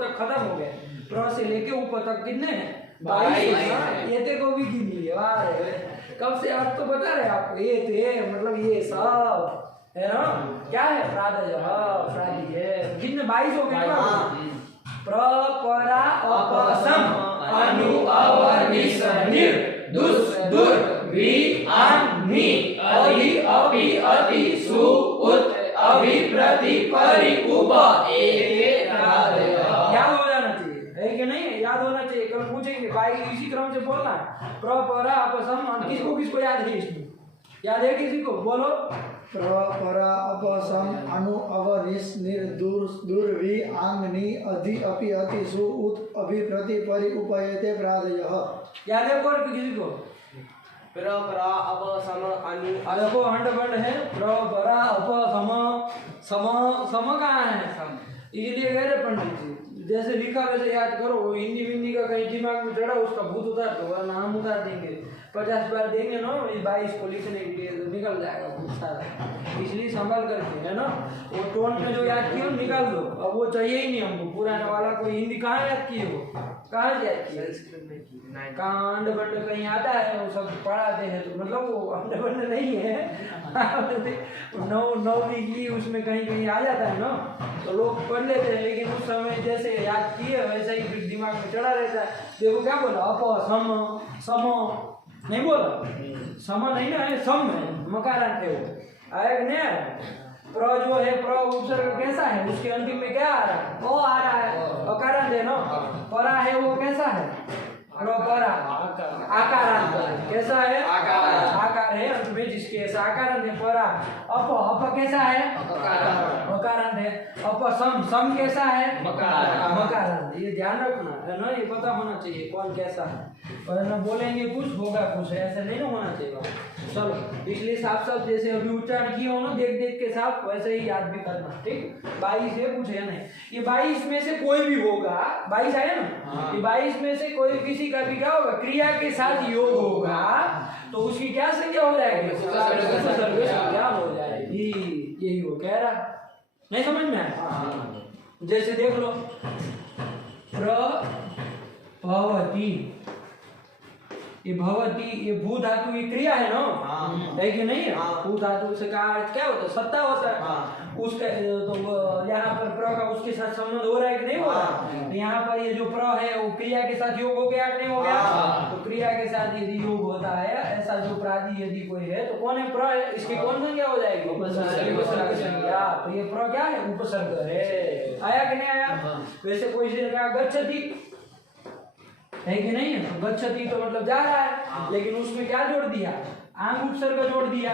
तक खत्म हो गए। प्र से लेके उप तक कितने हैं? 22। ये को भी गिन लिए। वाह कब से आप तो बता रहे आपको। ये थे मतलब ये सब है ना। क्या है? प्रादयः प्रादि है। कितने 22 हो गए ना। प्र परा अप सम अनु अव निस निर दुस दुर वि आंग नी अधि अपि अति सु उत अभि प्रति परि उप एते प्रादयः। याद हो जाना चाहिए, है कि नहीं? याद होना चाहिए। कल पूछेंगे भाई इसी क्रम से बोलना है। प्र परा अप सम किसको याद है? इसमें याद है किसी को? बोलो। प्र परा अप सम अनु अव निस निर दुर वि आंग नी अधि अपि अति सु उत अभि प्रति परि उप एते प्रादयः। याद है और किसी को? प्र परा अप सम अनु देखो हंड बंड है। प्र परा अप सम कहाँ है? इसलिए कह रहे पंडित जी जैसे लिखा वैसे याद करो। हिंदी विंदी का कहीं दिमाग में चढ़ा उसका भूत उतार दो, वरना हम उतार देंगे। 50 बार देंगे ना 22 को लिखने के लिए तो निकल जाएगा भूत सारा। इसलिए संभाल करके है ना। वो टोन में जो याद किए निकाल दो। अब वो चाहिए ही नहीं हमको। पुराने वाला कोई हिंदी कहाँ याद किए? वो कहाँ याद किए? कहाँ अंड बंड कहीं आता है वो सब पढ़ाते हैं। तो मतलब वो अंड बंड नहीं है। नौवीं की उसमें कहीं आ जाता है ना तो लोग पढ़ लेते हैं। लेकिन उस समय जैसे याद किए वैसा ही फिर दिमाग में चढ़ा रहता है। देखो क्या बोला? अप सम नहीं बोला। सम नहीं ना है, सम है। मकारांत है वो। आया कि नहीं आया? प्र जो है प्र उपसर्ग कैसा है? उसके अंतिम में क्या आ रहा है? ओ आ रहा है। अकारांत है ना। परा है वो कैसा है? प्रपरा आकारांत कैसा है? आकार है अंत में जिसके ऐसा आकारांत है। परा अप कैसा है? मकारांत है। सम कैसा है? मकारांत। ये ध्यान रखना है ना, ये पता होना चाहिए कौन कैसा है, वरना बोलेंगे कुछ होगा कुछ, ऐसा नहीं ना होना चाहिए। चलो इसलिए साफ साफ जैसे अभी उच्चारण किया हो ना देख देख के साफ, वैसे ही याद भी करना। ठीक, 22 है कुछ है नहीं, ये 22 में से कोई भी होगा, 22 आया ना, ये 22 में से कोई किसी का भी क्या होगा, क्रिया के साथ योग होगा तो उसकी क्या संज्ञा हो जाएगी? उपसर्ग संज्ञा हो जाएगी। यही वो कह रहा, नहीं समझ में आया? जैसे देख लो प्रभवती, ये भवती, ये भू धातु की क्रिया है ना, है कि नहीं है? भू धातु से का अर्थ क्या होता है? सत्ता होता है। उसका तो यहाँ पर प्र का उसके साथ संबंध हो रहा है कि नहीं हो रहा? तो यहाँ पर ये जो प्र है वो क्रिया के साथ योग हो गया कि नहीं हो गया? तो क्रिया के साथ यदि योग होता है ऐसा जो प्रादि यदि कोई है तो कौन है? प्र है। इसकी कौन संज्ञा हो जाएगी? उपसर्ग संज्ञा। तो ये प्र क्या है? उपसर्ग है। आया कि नहीं आया? वैसे कोई से क्या गच्छति है कि नहीं है? तो गच्छति तो मतलब जा रहा है, लेकिन उसमें क्या जोड़ दिया? आंग उपसर्ग जोड़ दिया।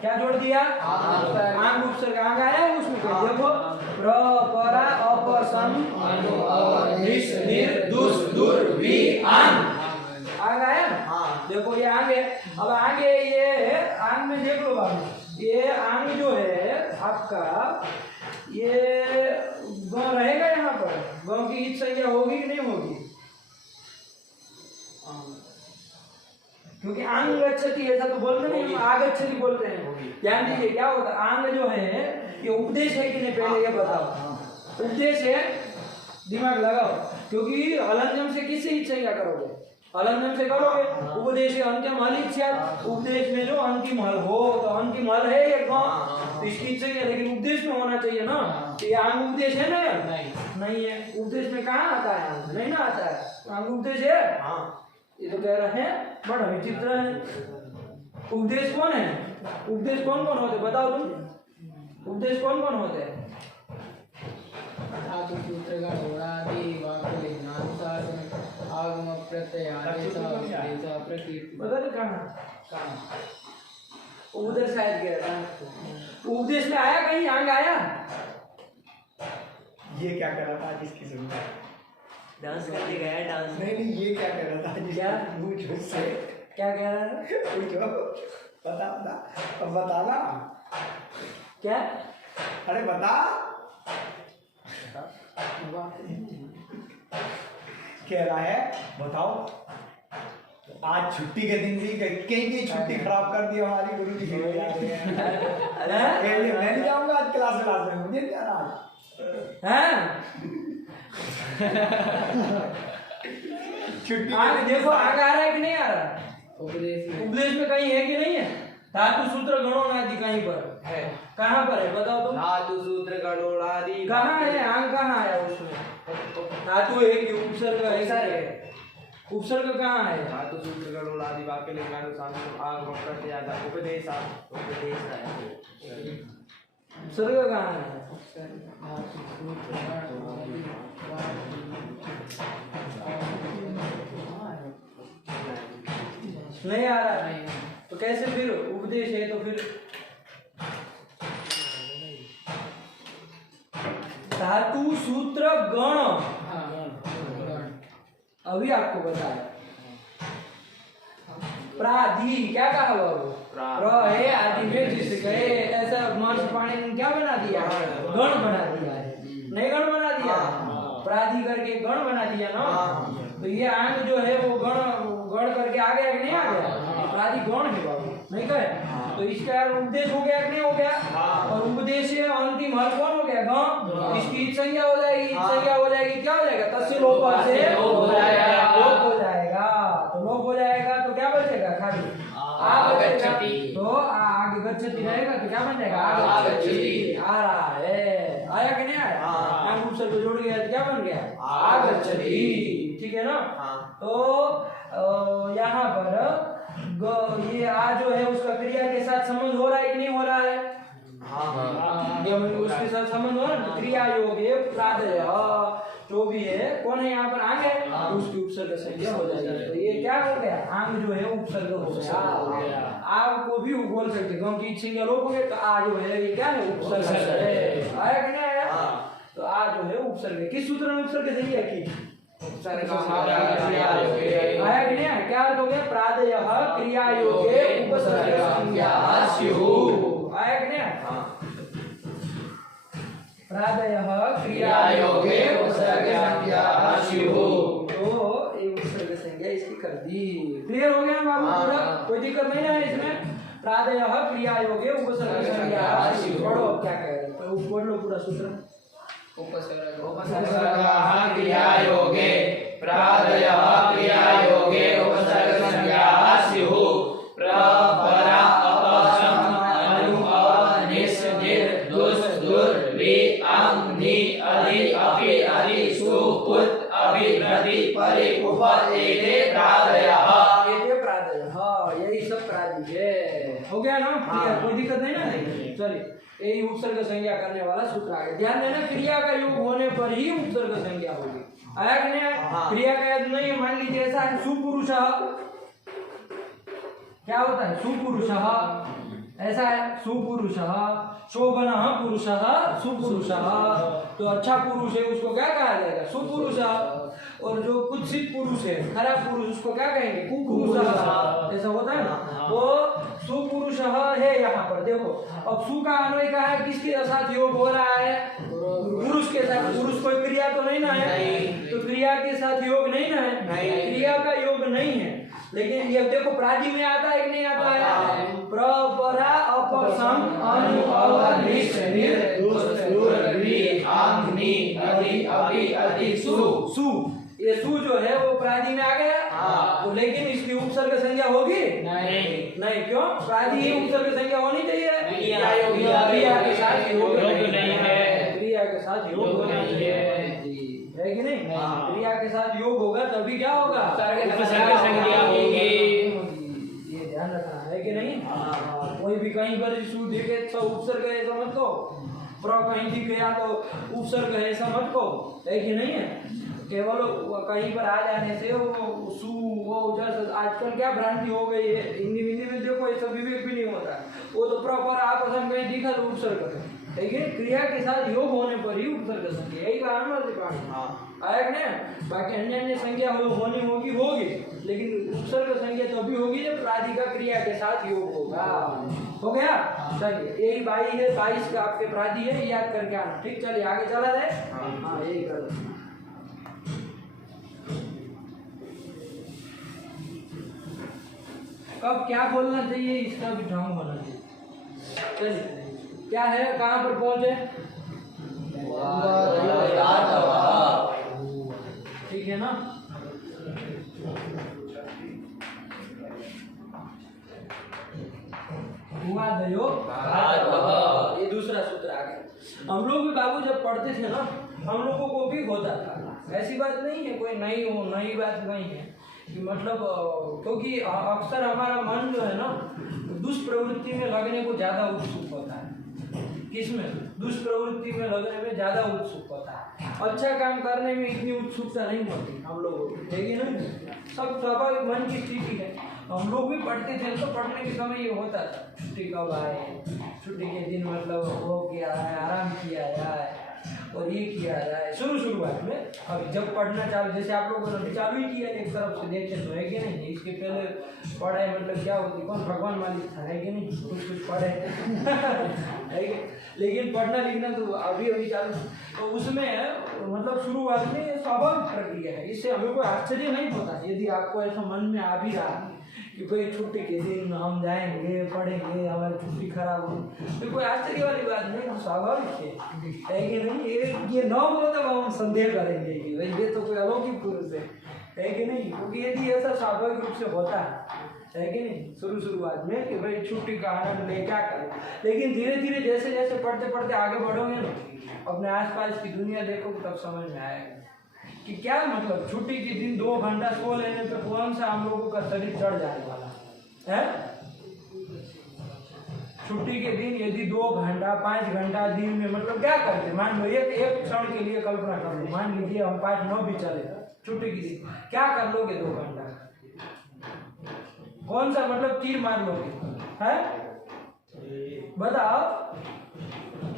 क्या जोड़ दिया? आंग उपसर्ग। आंग आया है उसमें? देखो प्र परा अप सम निस निर दुस दुर वी आंग, आंग आया ना? देखो ये आंग है। अब आगे ये आंग में देख लो बाबू, ये आंग जो है आपका ये ग रहेगा यहाँ पर, ग की ईच संज्ञा होगी कि नहीं होगी? क्योंकि आंग गच्छति ऐसा तो बोलते नहीं, आगच्छति बोलते हैं। ध्यान दीजिए क्या होता है, आंग जो है ये उपदेश है कि नहीं पहले ये बताओ। उपदेश है, दिमाग लगाओ, क्योंकि अलंजम से किससे ईच संज्ञा करोगे? अलंजम से करोगे। उपदेश अंत्यम हल, उपदेश में जो अंतिम हल हो, तो अंतिम हल है ये तो इसकी ईच संज्ञा, लेकिन उपदेश में होना चाहिए ना। ये आंग उपदेश है ना? नहीं है। उपदेश में कहाँ आता है? आंग नहीं ना आता है। आंग उपदेश है? ये तो कह रहे हैं बड़ा विचित्र है। उपदेश कौन है? उपदेश कौन कौन होते बताओ तुम? उपदेश कौन कौन होते हैं? धातु सूत्र का घोड़ादि वाक्य ज्ञानुसार आगम प्रत्यय आदेश प्रकृति। पता नहीं कहाँ उधर शायद गया था। उपदेश में आया कहीं आंग आया? ये क्या कर रहा था जिसकी सुनता? डांस करने गया डांस। नहीं ये क्या कर रहा था? क्या पूछो से क्या कह रहा था? पूछो, बता अब बताना। क्या? अरे बता। कह रहा है बताओ, आज छुट्टी के दिन भी कहीं छुट्टी खराब कर दी हमारी गुरु जी। मैं नहीं जाऊंगा आज क्लास में, मुझे नहीं जाना आज। छुट्टी आगे देखो आगे आ रहा है कि नहीं आ रहा? उपदेश में कहीं है कि नहीं है? धातु सूत्र गणोनादि कहीं पर है। कहाँ पर है बताओ तुम? धातु सूत्र गणोनादि कहाँ है? आंग कहाँ आया उसमें? धातु है कि उपसर्ग है? उपसर्ग कहाँ है? धातु सूत्र गणोनादि वाक्य ज्ञानुसार आगम प्रत्यय उपदेश उपसर्ग कहाँ है? नहीं आ रहा है तो कैसे फिर उपदेश है? तो फिर धातु सूत्र गण, अभी आपको बताया। प्राधि क्या कहा बाबू? प्र है आदि में जिस गए, ऐसा महर्षि पाणिनि ने क्या बना दिया? गण बना दिया है। नहीं गण बना दिया, प्राधि करके गण बना दिया ना। तो ये आंग जो है वो गण करके आ गया कि नहीं आ गया? प्राधि गण है बाबू, नहीं कहे? तो इसका उपदेश हो गया कि नहीं हो गया? और उपदेश अंतिम हल कौन हो गया? गण। इसकी संज्ञा हो जाएगी, संज्ञा हो जाएगी, क्या हो जाएगा? तस्य लोप से लोप हो जाएगा। तो लोप हो जाएगा तो क्या बचेगा? खाली आगच्छति। तो आगे गच्छति रहेगा तो क्या बन जाएगा? आगच्छति। आ रहा है, आया कि नहीं आया? आंग उपसर्ग को जोड़ गया तो क्या बन गया? आगच्छति। ठीक है ना? तो यहाँ पर ये आ जो है उसका क्रिया के साथ संबंध हो रहा है कि नहीं हो रहा है? उसके साथ संबंध हो रहा है। क्रिया योग प्रादय जो भी है कौन है यहाँ पर आंग है, उसकी उपसर्ग संज्ञा हो जाएगी। तो ये क्या हो गया, आंग जो है उपसर्ग हो गया। आग को भी बोल सकते क्योंकि संज्ञा लोप हो गए तो आ जो है ये क्या है उपसर्ग है। आया कि नहीं आया? तो आ जो है उपसर्ग है। किस सूत्र में उपसर्ग संज्ञा की? आया कि नहीं आया? क्या अर्थ हो गया? प्रादयः क्रिया योगे उपसर्ग संज्ञा स्युः। आया कि नहीं आया? प्रादयः क्रिया योगे उपसर्ग संज्ञा स्युः। तो ये उपसर्ग संज्ञा इसकी कर दी। क्लियर हो गया बाबू? पूरा कोई दिक्कत नहीं है इसमें। प्रादयः क्रिया योगे उपसर्ग संज्ञा स्युः। पढ़ो क्या कह रहे हैं, पढ़ लो पूरा सूत्र। उपसर्गः क्रियायोगे प्रादयः क्रियायोगे उपसर्ग संज्ञा स्युः। प्रपरा अपसम अनु अव निस निर दुस दुर वि अंग नि अधि अपि अधि सु उत अभि प्रति परि उप एते प्रादयः। एते प्रादयः, यही सब प्रादि है। हो गया ना? क्लियर? कोई दिक्कत नहीं ना? चलिए यही उपसर्ग संज्ञा करने वाला सूत्र आ गया। ध्यान देना, क्रिया का योग होने पर ही उपसर्ग संज्ञा होगी। आया कि नहीं आया? क्रिया का योग नहीं है, मान लीजिए ऐसा है सुपुरुषः, क्या होता है सुपुरुषः, ऐसा है सुपुरुषः, शोभनः पुरुषः सुपुरुषः। तो अच्छा पुरुष है उसको क्या कहा जाएगा? सुपुरुषः। और जो कुत्सित पुरुष है, खराब पुरुष, उसको क्या कहेंगे? कुपुरुषः। ऐसा होता है ना? वो सुपुरुषः है यहाँ पर देखो। अब सु का अन्वय कहा है, किसके साथ योग हो रहा है? पुरुष के साथ। पुरुष कोई क्रिया तो नहीं ना है, तो क्रिया के साथ योग नहीं ना है, क्रिया का योग नहीं है। लेकिन ये देखो प्रादि में आता है कि नहीं आता है? प्रपरा अपसम अनु अव निस निर दुस दुर वि अंग नि अधि अपि अधि सु। सु, ये सु जो है वो प्रादि में आ गया। तो लेकिन इसकी उपसर्ग संज्ञा होगी नहीं। क्यों? प्रादि ही उपसर्ग संज्ञा होनी चाहिए। क्रिया के साथ योग नहीं है, क्रिया के साथ योग होना चाहिए, है कि नहीं? क्रिया के साथ योग होगा तभी क्या होगा? उपसर्ग संज्ञा होगी। ये ध्यान रखना है कि नहीं? कोई भी कहीं पर सु दिखे तो उपसर्ग है ऐसा मत कहो, प्र कहीं दिख गया तो उपसर्ग है ऐसा मत कहो, है कि नहीं है? केवल कहीं पर आ जाने से वो सु वो जैसे आजकल क्या भ्रांति हो गई है, हिंदी में देखो ये सब विवेक भी नहीं होता। वो तो प्रॉपर आपस कहीं दिखा तो उपसर्ग है, लेकिन क्रिया के साथ योग होने पर ही उपसर्ग संज्ञा, यही कारण आया कि नहीं? बाकी अन्य संज्ञा होनी होगी, लेकिन उपसर्ग संज्ञा तो भी होगी जब प्रादि का क्रिया के साथ योग होगा। हो गया? चलिए यही 22 का आपके प्रादि है, याद करके आना। ठीक, चलिए आगे चला जाए। हाँ यही कर। कब क्या बोलना चाहिए इसका भी ढंग होना चाहिए। चलिए क्या है, कहाँ पर पहुंचे? ठीक है ना? हुआ दयो, ये दूसरा सूत्र आ गया। हम लोग भी बाबू जब पढ़ते थे ना, हम लोगों को भी होता था, ऐसी बात नहीं है, कोई नई बात नहीं है कि मतलब, क्योंकि अक्सर हमारा मन जो है ना दुष्प्रवृत्ति में लगने को ज़्यादा उत्सुक होता है। किसमें? दुष्प्रवृत्ति में लगने में ज़्यादा उत्सुक होता है, अच्छा काम करने में इतनी उत्सुकता नहीं होती हम लोगों को, है कि नहीं? सब स्वाभाविक मन की स्थिति है। हम लोग भी पढ़ते थे तो पढ़ने के समय ये होता था, छुट्टी कब आए, छुट्टी के दिन मतलब वो किया है, आराम किया जाए और ये किया जाए। शुरुआत में अब जब पढ़ना चालू, जैसे आप लोगों ने चालू ही किया एक तरफ से देखे तो, है कि नहीं? इसके पहले पढ़ाई मतलब क्या होती, कौन भगवान मालिक था, है कि नहीं? कुछ पढ़े है कि? लेकिन पढ़ना लिखना तो अभी चालू, तो उसमें मतलब शुरुआत में स्वाभाविक प्रक्रिया है, इससे हमें कोई आश्चर्य नहीं होता यदि आपको ऐसा मन में आ भी रहा कि भाई छुट्टी के दिन हम जाएंगे, पढ़ेंगे, हमारी छुट्टी खराब होगी, तो कोई आश्चर्य वाली बात नहीं, हम स्वाभाविक है कि नहीं? ये न हो तो हम संदेह करेंगे कि भाई ये तो कोई अलौकिक पुरुष है कि नहीं? क्योंकि यदि ऐसा स्वाभाविक रूप से होता है कि नहीं? शुरुआत में कि भाई छुट्टी का आनंद ले क्या करें, लेकिन धीरे धीरे जैसे जैसे पढ़ते आगे बढ़ोगे ना, अपने आसपास की दुनिया देखोगे तब समझ में आएगा कि क्या मतलब छुट्टी के दिन 2 घंटा सो लेने पे कौन सा हम लोगों का शरीर चढ़ जाने वाला है? छुट्टी के दिन यदि 2 घंटा 5 घंटा दिन में मतलब क्या करते, मान लो एक क्षण के लिए कल्पना कर लो, मान लीजिए हम 5-9 भी चले छुट्टी के दिन, क्या कर लोगे 2 घंटा? कौन सा मतलब तीर मार लोगे है? बताओ,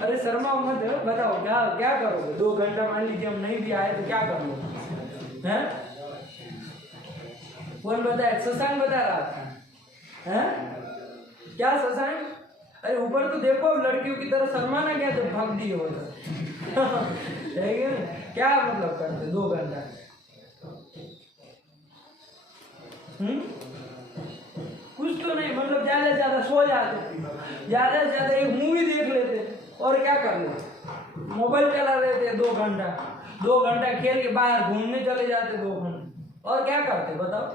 अरे शर्मा मत है, बताओ क्या क्या करोगे 2 घंटा? मान लीजिए हम नहीं भी आए तो क्या कर लोगे हैं? कौन बताया? शशांक बता रहा था हैं? क्या शशांक? अरे ऊपर तो देखो, लड़कियों की तरह शर्माना क्या जब भाग दिए हो तो क्या मतलब करते 2 घंटा? कुछ तो नहीं, मतलब ज्यादा से ज्यादा सो जाते, ज्यादा से ज्यादा एक मूवी देख लेते, और क्या कर लेते? मोबाइल चला लेते 2 घंटा, 2 घंटा खेल के बाहर घूमने चले जाते 2 घंटा, और क्या करते बताओ?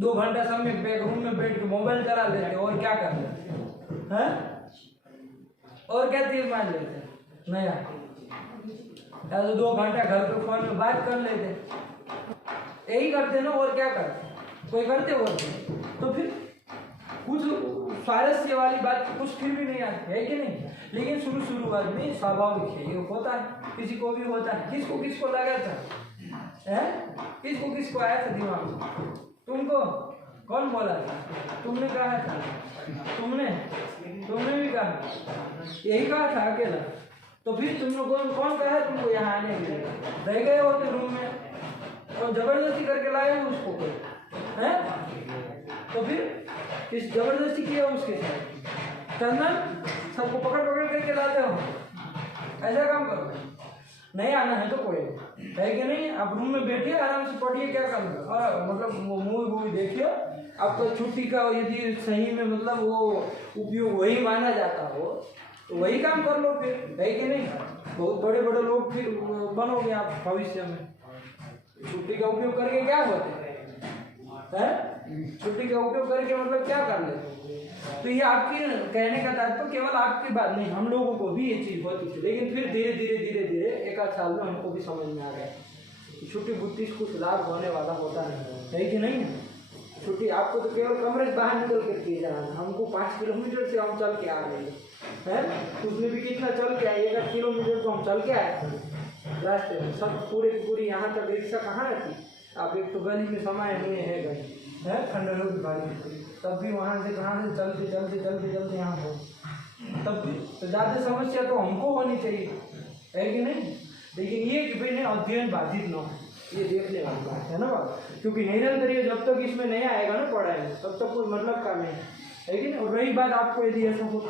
2 घंटा समय रूम में बैठ के मोबाइल चला लेते, और क्या करते हैं? और क्या तीर मार लेते नया? या तो 2 घंटा घर पे फोन में बात कर लेते, यही करते ना, और क्या करते? कोई करते और तो फिर कुछ स्वारस्य वाली बात कुछ फिर भी नहीं आती है कि नहीं? लेकिन शुरुआत में स्वाभाविक है, ये होता है, किसी को भी होता है। किसको लगा था है? किसको आया था दिमाग में? तुमको कौन बोला था? तुमने कहा था? तुमने भी कहा, यही कहा था अकेला? तो फिर तुम लोग कौन कहा तुमको यहाँ आने के लिए? रह गए होते रूम में और जबरदस्ती करके लाए हो उसको कोई है? तो फिर किस जबरदस्ती किया उसके साथ? चंदन सबको पकड़ करके लाते हो, ऐसा काम करो। नहीं आना है तो कोई है कि नहीं, आप रूम में बैठिए, आराम से पढ़िए, क्या करना मतलब मूवी देखिए। आपको छुट्टी का यदि सही में मतलब वो उपयोग वही माना जाता हो तो वही काम कर लो फिर, है कि नहीं? बहुत बड़े लोग फिर बनोगे आप भविष्य में। छुट्टी का उपयोग करके क्या होते हैं? छुट्टी का उपयोग करके मतलब क्या कर लेते? तो ये आपकी कहने का तात्पर्य केवल आपकी बात नहीं, हम लोगों को भी ये चीज होती थी, लेकिन फिर धीरे धीरे 1-8 साल में हमको भी समझ में आ गया कि छुट्टी बुट्टी से कुछ लाभ होने वाला होता नहीं है कि नहीं? छुट्टी आपको तो केवल कमरे से बाहर निकल कर किए जाना है, हमको 5 किलोमीटर से हम चल के आ रहे हैं, उसमें भी कितना चल के आए? 1 किलोमीटर तो हम चल के आए रास्ते में, सब पूरे की पूरी यहाँ तक रिक्शा कहाँ रहती? आप एक तो गली में समाये हुए हैं, गली है खंडरों की बाड़ी, तब भी वहाँ से कहाँ से चलते यहाँ हो, तब भी तो ज़्यादा समस्या तो हमको होनी चाहिए, है कि नहीं? लेकिन ये कि भाई नहीं अध्ययन बाधित न हो, ये देखने वाली बात है ना बात, क्योंकि निरंतर जब तक इसमें नहीं आएगा ना पढ़ाई में, तब तक कोई मतलब का नहीं है कि नहीं? और रही बात आपको यदि ऐसा हो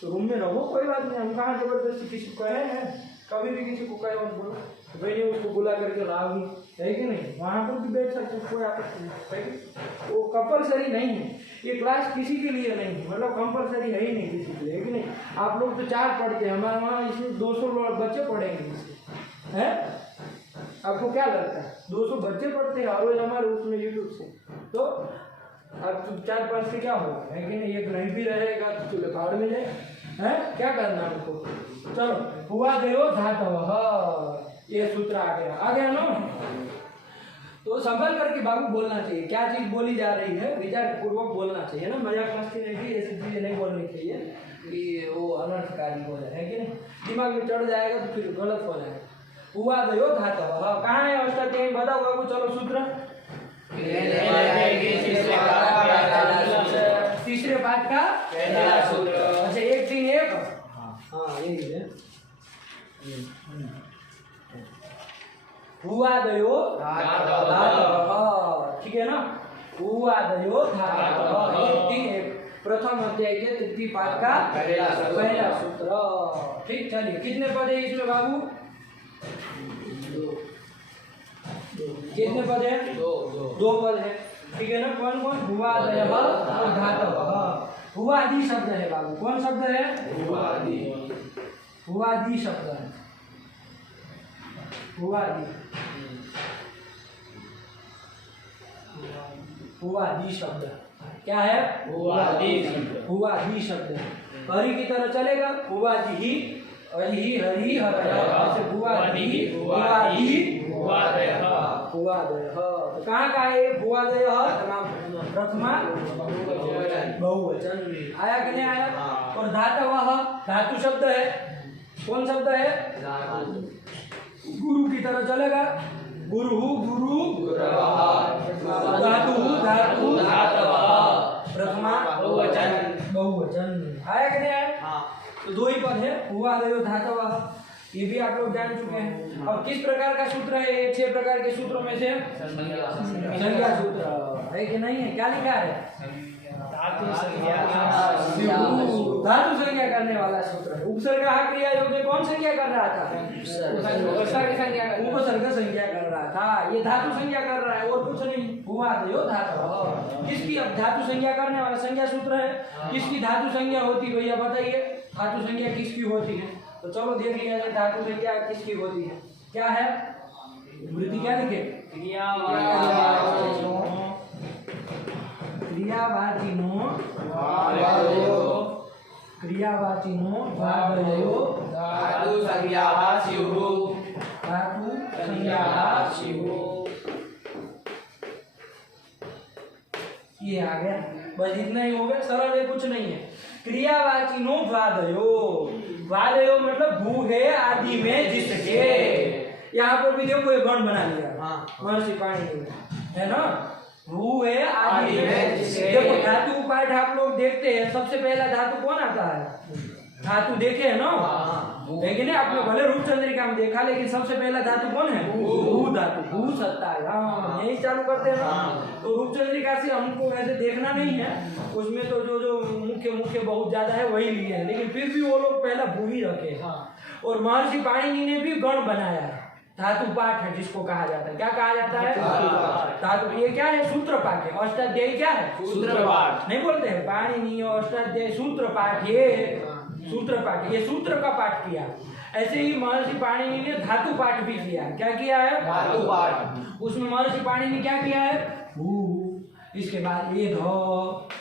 तो रूम में रहो, कोई बात नहीं, हम कहाँ जबरदस्ती किसी को कहे हैं? कभी भी किसी को कहे और बोलो भाई नहीं उसको बुला करके लाओगी, है कि नहीं? वहाँ पर भी बैठ सकते, कोई आपत्ति नहीं, वो कंपलसरी नहीं है, ये क्लास किसी के लिए नहीं है, मतलब कंपलसरी है ही नहीं किसी के लिए, है कि नहीं? आप लोग तो 4 पढ़ते हैं, हमारे वहाँ इसमें 200 बच्चे पढ़ेंगे हैं? आपको क्या लगता है 200 बच्चे पढ़ते हैं और हमारे उसमें यूट्यूब से, तो अब 4-5 से क्या होगा, है कि नहीं? एक नहीं भी रहेगा तो चलो भाड़ में जाए हैं, क्या करना हमको? चलो हुआ गयो धातव, ये सूत्र आ गया ना? तो संभल करके बाबू बोलना चाहिए, क्या चीज बोली जा रही है विचार पूर्वक बोलना चाहिए ना, मजाक मस्ती में भी ऐसी चीजें नहीं बोलनी चाहिए कि वो अनर्थकारी हो जाए, है कि नहीं? दिमाग में चढ़ जाएगा तो फिर गलत हो जाएगा। हुआ गयो धातव, कहाँ है अष्टाध्यायी? बताओ बाबू, चलो सूत्र तीसरे पाठ का पहला सूत्र। अच्छा 1-3-1, हाँ यही है। हुआ दयो धातव, ठीक है ना? हुआ दयो धातव 1-3-1, प्रथम अध्याय के 3 पाठ का पहला सूत्र। ठीक, चलिए कितने पद है इसमें बाबू? कितने पद है? 2 पद है, ठीक है ना? कौन कौन? हुआ दय और धातव। हुआदि शब्द है बाबू, कौन शब्द है? हुआदि शब्द है, हुआदि शब्द क्या है? हुआदि शब्द हरि की तरह चलेगा, हुआदि ही हरि हरि हरयः, जैसे भुवादि भुवादि भुवादयः। भुवादयः। तो कहाँ का है भुवादयः? प्रथमा बहुवचन। आया कि नहीं आया? और धातवः, धातु शब्द है। कौन शब्द है? गुरु की तरह चलेगा। गुरु गुरु धातु धातु प्रथमा बहुवचन। आया कि नहीं आया? तो दो ही पद है, भुवादयो धातवः, ये भी आप लोग जान चुके हैं। और किस प्रकार का सूत्र है ये? 6 प्रकार के सूत्रों में से संज्ञा सूत्र है कि नहीं है? क्या लिखा है? धातु संज्ञा करने वाला सूत्र है। उपसर्ग क्रिया योग में कौन संज्ञा कर रहा था? उपसर्ग संज्ञा कर रहा था। ये धातु संज्ञा कर रहा है और कुछ नहीं। भुवादयो धातु। किसकी अब धातु संज्ञा करने वाला संज्ञा सूत्र है? किसकी धातु संज्ञा होती है भैया बताइए? धातु संज्ञा किसकी होती है? तो चलो देख लिया जाए धातु संज्ञा किसकी होती है। क्या है? वृद्धि क्या लिखे? क्रियावाचिनो क्रियावाचिनो वादयो धातु संज्ञाः स्युः। धातु संज्ञाः स्युः। ये आ गया, बस इतना ही हो गया। सरल है, कुछ नहीं है। क्रियावाचिनो वादयो, वादयो मतलब भू है आदि में जिसके। यहाँ पर भी देखो ये गण बना लिया महर्षि पाणिनि ने, है ना? भू है आदि में जिसके। देखो धातु पाठ आप लोग देखते हैं, सबसे पहला धातु कौन आता है? धातु देखे है ना? लेकिन आपने भले रूपचंद्रिका में देखा, लेकिन सबसे पहला धातु कौन है? भू धातु। भू सत्ता है, हाँ यही चालू करते हैं ना। तो रूपचंद्रिका से हमको वैसे देखना नहीं है, उसमें तो जो जो मुख्य बहुत ज्यादा है वही लिए है, लेकिन फिर भी वो लोग पहला भू ही रखे। और महर्षि पाणिनि ने भी गण बनाया है। धातु पाठ है जिसको कहा जाता है। क्या कहा जाता है? धातु। ये क्या है? सूत्र पाठ है। अष्टाध्यायी क्या है? सूत्र पाठ। नहीं बोलते हैं पाणिनि अष्टाध्यायी सूत्र पाठ, ये सूत्र पाठ, ये सूत्र का पाठ किया। ऐसे ही महर्षि पाणिनि ने धातु पाठ भी किया। क्या किया है? धातु पाठ। उसमें महर्षि पाणिनि क्या किया है? भू, इसके बाद ये ध,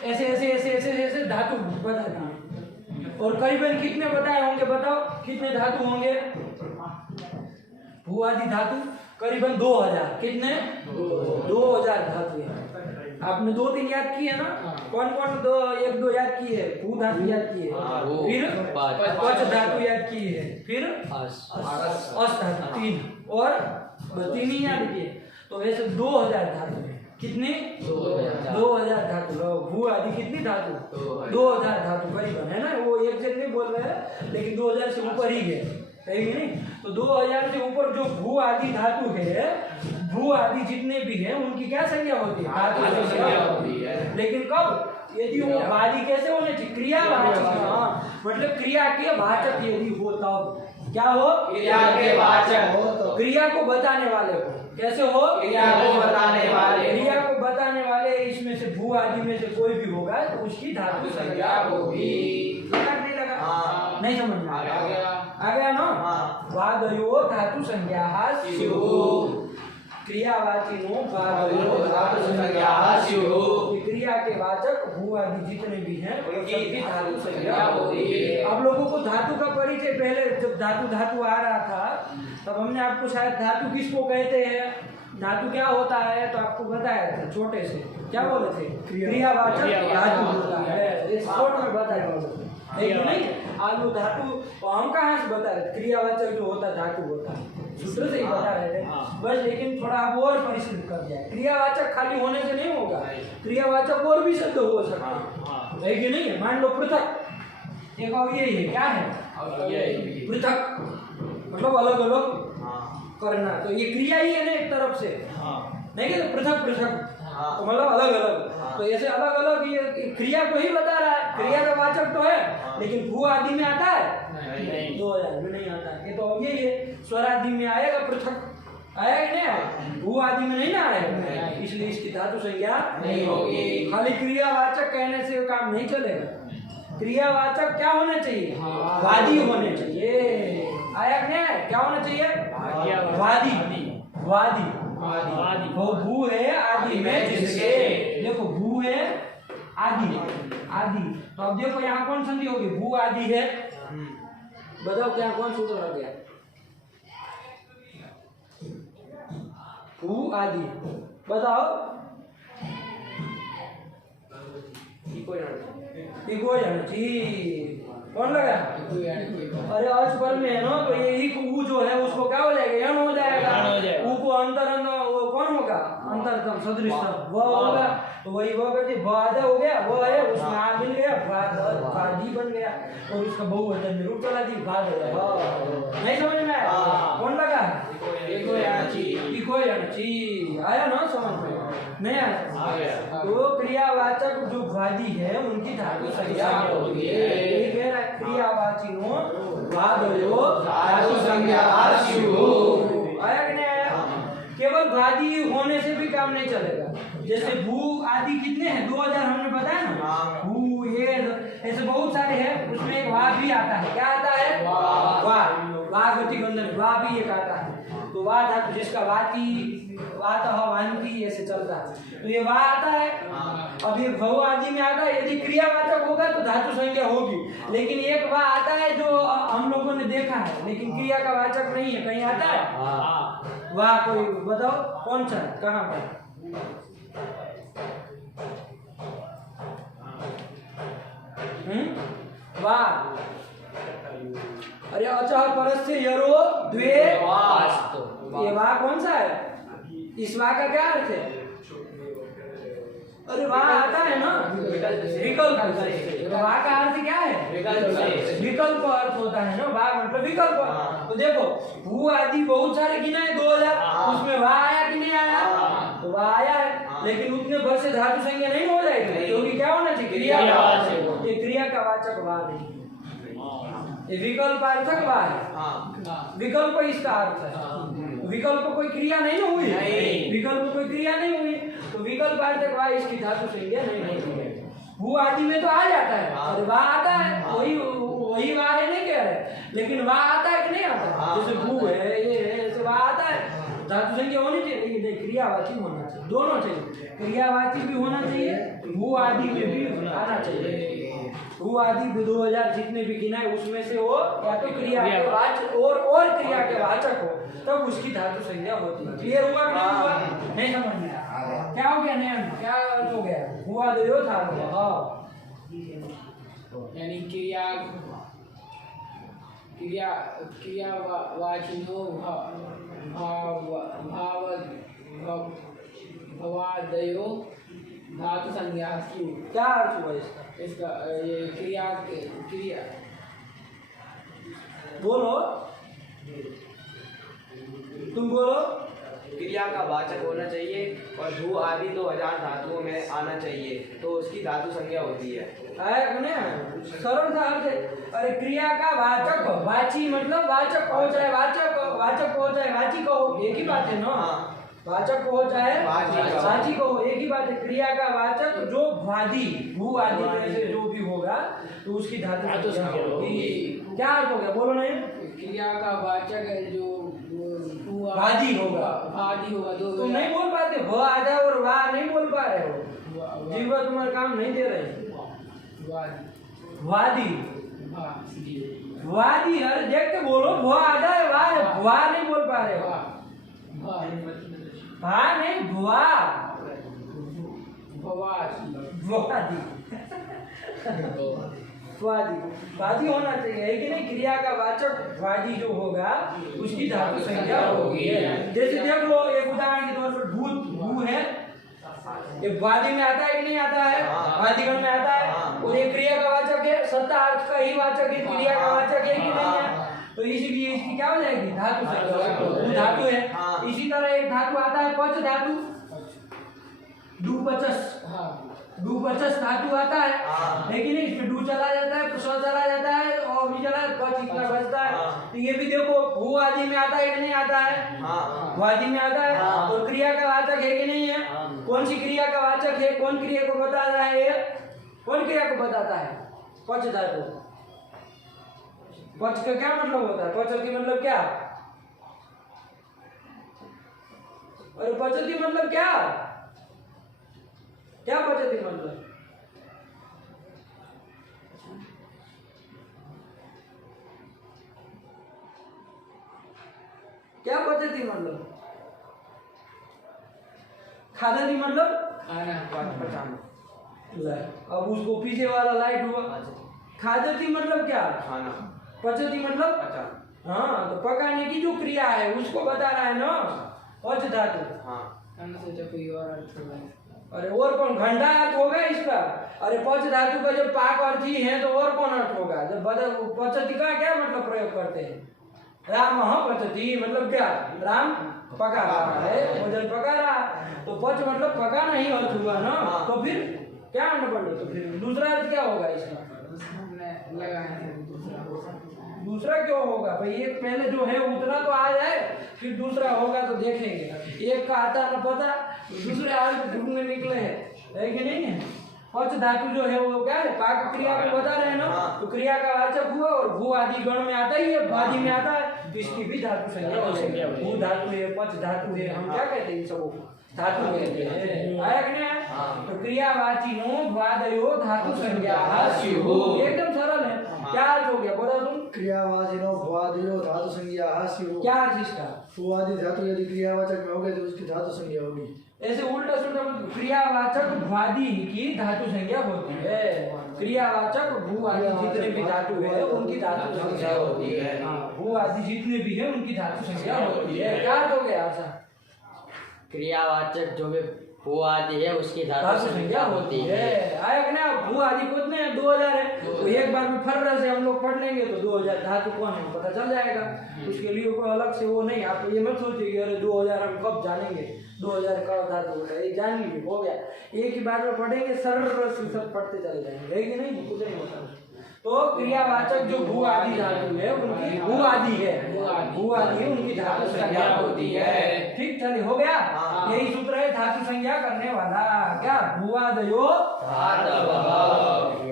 ऐसे ऐसे ऐसे ऐसे ऐसे धातु बता दिए। और करीबन कितने बताए होंगे? बताओ कितने धातु होंगे? भू आदि धातु करीबन 2000। कितने? 2000 धातु है। आपने 2-3 याद किए ना? कौन कौन? 1-2 याद किए। भू धातु याद किए, फिर पच धातु याद किए, फिर अस धातु 3, और 3 ही याद किए। तो वैसे 2000 धातु है। कितने? 2000 धातु। भू आदि कितनी धातु? 2000 धातु करीबन, है ना? वो एग्जैक्ट नहीं बोल रहे हैं, लेकिन 2000 से ऊपर ही गए, सही नहीं? तो 2000 से ऊपर जो भू आदि धातु है, भू आदि जितने भी हैं उनकी क्या संज्ञा होती है? धातु संज्ञा होती है। लेकिन कब? यदि वो वादी कैसे होने चाहिए? क्रियावाचक, मतलब क्रिया के वाचक यदि हो तब। क्या हो? क्रिया के वाचक हो तो। क्रिया को बताने वाले हो। कैसे हो? क्रिया को बताने वाले। क्रिया को बताने वाले इसमें से भू आदि में से कोई भी होगा तो उसकी धातु संज्ञा होगी। लगा नहीं लगा? नहीं समझ में आ गया ना? वादयो धातु संज्ञाः स्युः। क्रियावाचिनो वादयो धातु संज्ञाः स्युः। क्रिया के वाचक भू आदि जितने भी हैं उनकी धातु संज्ञा होगी। आप लोगों को धातु का परिचय पहले जब धातु आ रहा था तब हमने आपको शायद धातु किसको कहते हैं, धातु क्या होता है, तो आपको बताया था छोटे से। क्या बोले थे? क्रियावाचक धातु होता है। इस शॉर्ट में बताया नहीं। आलू धातु हम कहाँ से बता रहे? क्रियावाचक जो होता है धातु होता है, सूत्र से ही बता रहे थे बस। लेकिन थोड़ा आप और परिश्रम कर जाए। क्रियावाचक खाली होने से नहीं होगा, क्रियावाचक और भी शब्द हो सकते है कि नहीं है? मान लो पृथक, एक अव्यय है। क्या है? पृथक मतलब अलग अलग करना। तो ये क्रिया ही है ना एक तरफ से, नहीं कहते पृथक पृथक, तो मतलब अलग अलग। तो ऐसे अलग अलग ये क्रिया को ही बता रहा है। क्रिया का वाचक तो है, लेकिन भू आदि में आता है? 2000 में नहीं आता। ये तो यही है, स्वर आदि में आएगा पृथक, आया कि नहीं? भू आदि में नहीं ना आएगा, इसलिए इसकी धातु संज्ञा नहीं होगी। खाली क्रियावाचक कहने से काम नहीं चलेगा। क्रियावाचक क्या होने चाहिए? वादी होने चाहिए। आया कि नहीं? क्या होना चाहिए? वादी। वादी वो भू है आदि में जिसके। देखो भू है आदि, आदि। तो अब देखो यहाँ कौन संधि होगी? भू आदि है, बताओ क्या कौन सूत्र रह गया? भू आदि बताओ। इको जी कौन लगा? अरे अर्थ पर में है ना, तो ये इक ऊ जो है उसको क्या हो जाएगा? यन हो जाएगा। ऊ को अंतरंग वो कौन होगा? अंतरतम सदृश वह होगा, तो वही वह करती बाद हो गया, वो है उसमें आ मिल गया, बादी बन गया और उसका बहुवचन में रूप चला दी, बाद हो गया। नहीं समझ में आया? कौन लगा? इको आया ना समझ में? नहीं आया? तो क्रियावाचक जो वादी है उनकी धातु संज्ञा होती है। क्रियावाची नो वादयो धातु संज्ञा आशु। आया कि नहीं आया? केवल वादी होने से भी काम नहीं चलेगा। जैसे भू आदि कितने हैं? 2000 हमने बताया ना। भू ये ऐसे बहुत सारे हैं, उसमें एक वा भी आता है। क्या आता है? वा गति गंधन वा भी एक आता है। तो वा धातु जिसका वाती वातः वांति ऐसे चलता है, तो ये वा आता है। अब ये भव आदि में आता है, यदि क्रियावाचक होगा तो धातु संज्ञा होगी, लेकिन एक वा आता है जो हम लोगों ने देखा है, लेकिन क्रिया का वाचक नहीं है। कहीं आता है वाह? कोई बताओ कौन सा है, कहाँ पर? वाह। अरे अचः परस्य यरो द्वे, ये वाह कौन सा है? इस वाह का क्या अर्थ है? अरे वाह आता है ना विकल्प। तो वाह का अर्थ क्या है? विकल्प अर्थ होता है ना, वाह मतलब विकल्प। तो देखो भू आदि बहुत सारे गिनाए 2000, उसमें वाह आया कि नहीं आया? तो वाह आया है, लेकिन उतने भर से धातु संज्ञा नहीं हो जाएगी, क्योंकि क्या होना चाहिए? क्रिया का वाचक। ये क्रिया का वाचक वाह नहीं, ये विकल्पार्थक वाह है। विकल्प इसका अर्थ है। विकल्प कोई क्रिया नहीं ना हुई, विकल्प कोई क्रिया नहीं हुई, तो विकल्पार्थक वाह इसकी धातु संज्ञा नहीं होती। भू आदि में तो आ जाता है, और वाह आता है, वही वाह है नहीं कह रहे, लेकिन वाह आता है कि नहीं आता? जैसे भू है, ये है, ऐसे वाह आता है, धातु संज्ञा होनी चाहिए, लेकिन क्रियावाची होना चाहिए। दोनों चाहिए, क्रियावाची भी होना चाहिए, भू आदि में भी आना चाहिए। भू आदि 2000 जितने भी गिनाए उसमें से वो या तो क्रिया के वाचक और क्रिया के वाचक हो, तब उसकी धातु संज्ञा होती है। क्लियर हुआ कि नहीं हुआ? नहीं समझ में आया? क्या हो गया? नहीं क्या हो गया? हुआ दो था। यानी क्रियावाचिनो भवादयो धातु संज्ञा। क्या अर्थ हुआ इसका? इसका ये क्रिया बोलो, तुम बोलो। क्रिया का वाचक होना चाहिए और भू आदि 2000 धातुओं में आना चाहिए, तो उसकी धातु संज्ञा होती है। सरल था अर्थ है। अरे क्रिया का वाचक, वाची मतलब वाचक कहो चाहे वाचक कहो चाहे वाची कहो, एक ही बात है ना। वाचक कहो चाहे वाची कहो, एक ही बात है। क्रिया का वाचक जो वादी भू आदि में से जो भी होगा तो उसकी धातु संज्ञा होगी। क्या अर्थ हो गया? बोलो नहीं। क्रिया का वाचक है जो वादी होगा, तुम नहीं बोल पाते, व आ जाए और वाह नहीं बोल पा रहे हो, जीवा तुम्हारा काम नहीं दे रहे। वादी वादी, अरे देख के बोलो, व आ जाए वाह नहीं बोल पा रहे हो। भा नहीं भुआ, वादी वादी होना चाहिए, है कि नहीं? क्रिया का वाचक वादी जो होगा उसकी धातु संज्ञा होगी। जैसे देख लो, एक उदाहरण के तौर पर भूत, भू है, ये वादी में आता है कि नहीं आता है? वादीगण में आता है, और ये क्रिया का वाचक है, सत्ता अर्थ का ही वाचक है, क्रिया का वाचक है कि नहीं है? तो इसीलिए इसकी क्या हो जाएगी? धातु संज्ञा। धातु है। इसी तरह एक धातु आता है पच धातु, डूपचस धातु आता है, लेकिन इसमें डू चला जाता है, स्व चला जाता है और भी चला, पच इतना बचता है। तो ये भी देखो भू आदि में आता है कि नहीं आता है? वादी में आता है, और क्रिया का वाचक है कि नहीं है? कौन सी क्रिया का वाचक है? कौन क्रिया को बताता है? कौन क्रिया को बताता है? पच धातु। पच का क्या मतलब होता है? पचल की मतलब क्या? और पचल की मतलब क्या? क्या पचती मतलब? क्या पचती मतलब? खादती मतलब खाना पचाना। अब उसको पीछे वाला लाइट हुआ। खादती मतलब क्या? खाना। पचती मतलब पचाना। हाँ, तो पकाने की जो क्रिया है उसको बता रहा है ना, पच धातु। हाँ। मैंने सोचा कोई और अर्थ होगा। अरे और कौन घंटा अर्थ होगा इसका? अरे पच धातु का जब पाक अर्थी है तो और कौन अर्थ होगा? जब पचती का क्या मतलब प्रयोग करते हैं? राम पचती मतलब क्या? राम पका रहा है, भोजन पका रहा है। तो पच मतलब पकाना ही अर्थ हुआ ना। तो फिर क्या अंड पड़े? तो फिर दूसरा अर्थ क्या होगा इसका? हमने लगाया था दूसरा क्यों होगा भाई? एक पहले जो है उतना तो आ जाए, फिर दूसरा होगा तो देखेंगे। एक का आता न पता, दूसरे अर्थ ढूंढने निकले है कि नहीं है? पच धातु जो है वो क्या है? पाक क्रिया को बता रहे हैं ना। तो क्रिया का वाचक हुआ और भू आदि गण में आता ही है, आदि में आता है, तो इसकी भी धातु संज्ञा हो जाएगी। भू धातु है, पच धातु है, हम क्या कहते हैं इन सबको? धातु कहते हैं। आया कि नहीं? तो क्रियावाचिनो द्वादयो धातु संज्ञा एकदम सरल है। क्या अर्थ हो गया बोला तुम? क्रियावाचिनो भुआदियो धातु संज्ञा स्युः। क्या अर्थ इसका? भुआदि धातु यदि क्रियावाचक में हो गए तो उसकी धातु संज्ञा होगी। ऐसे उल्टा सुल्टा मतलब क्रियावाचक भुआदि की धातु संज्ञा होती है। क्रियावाचक भू आदि जितने भी धातु है उनकी धातु संज्ञा होती है। भू आदि जितने भी है उनकी धातु संज्ञा होती है। क्या अर्थ हो गया ऐसा? क्रियावाचक जो भी भू आदि है उसकी धातु संज्ञा होती है। आया कि ना? भू आदि कितने हैं? 2000 है। तो एक बार में फर्र से हम लोग पढ़ लेंगे तो 2000 धातु कौन है पता चल जाएगा। उसके लिए कोई अलग से वो नहीं। आप ये मत सोचिए कि अरे 2000 हम कब जानेंगे, 2000 का धातु होता है, ये जान लीजिए हो गया। एक ही बार में पढ़ेंगे, सरल से सब पढ़ते चले जाएंगे, है कि नहीं? कुछ नहीं होता। तो क्रियावाचक जो भू आदि धातु है उनकी भू आदि है, भू आदि है उनकी धातु संज्ञा होती है। ठीक चलिए हो गया। यही सूत्र है धातु संज्ञा करने वाला। क्या? भूआदयो धातवः।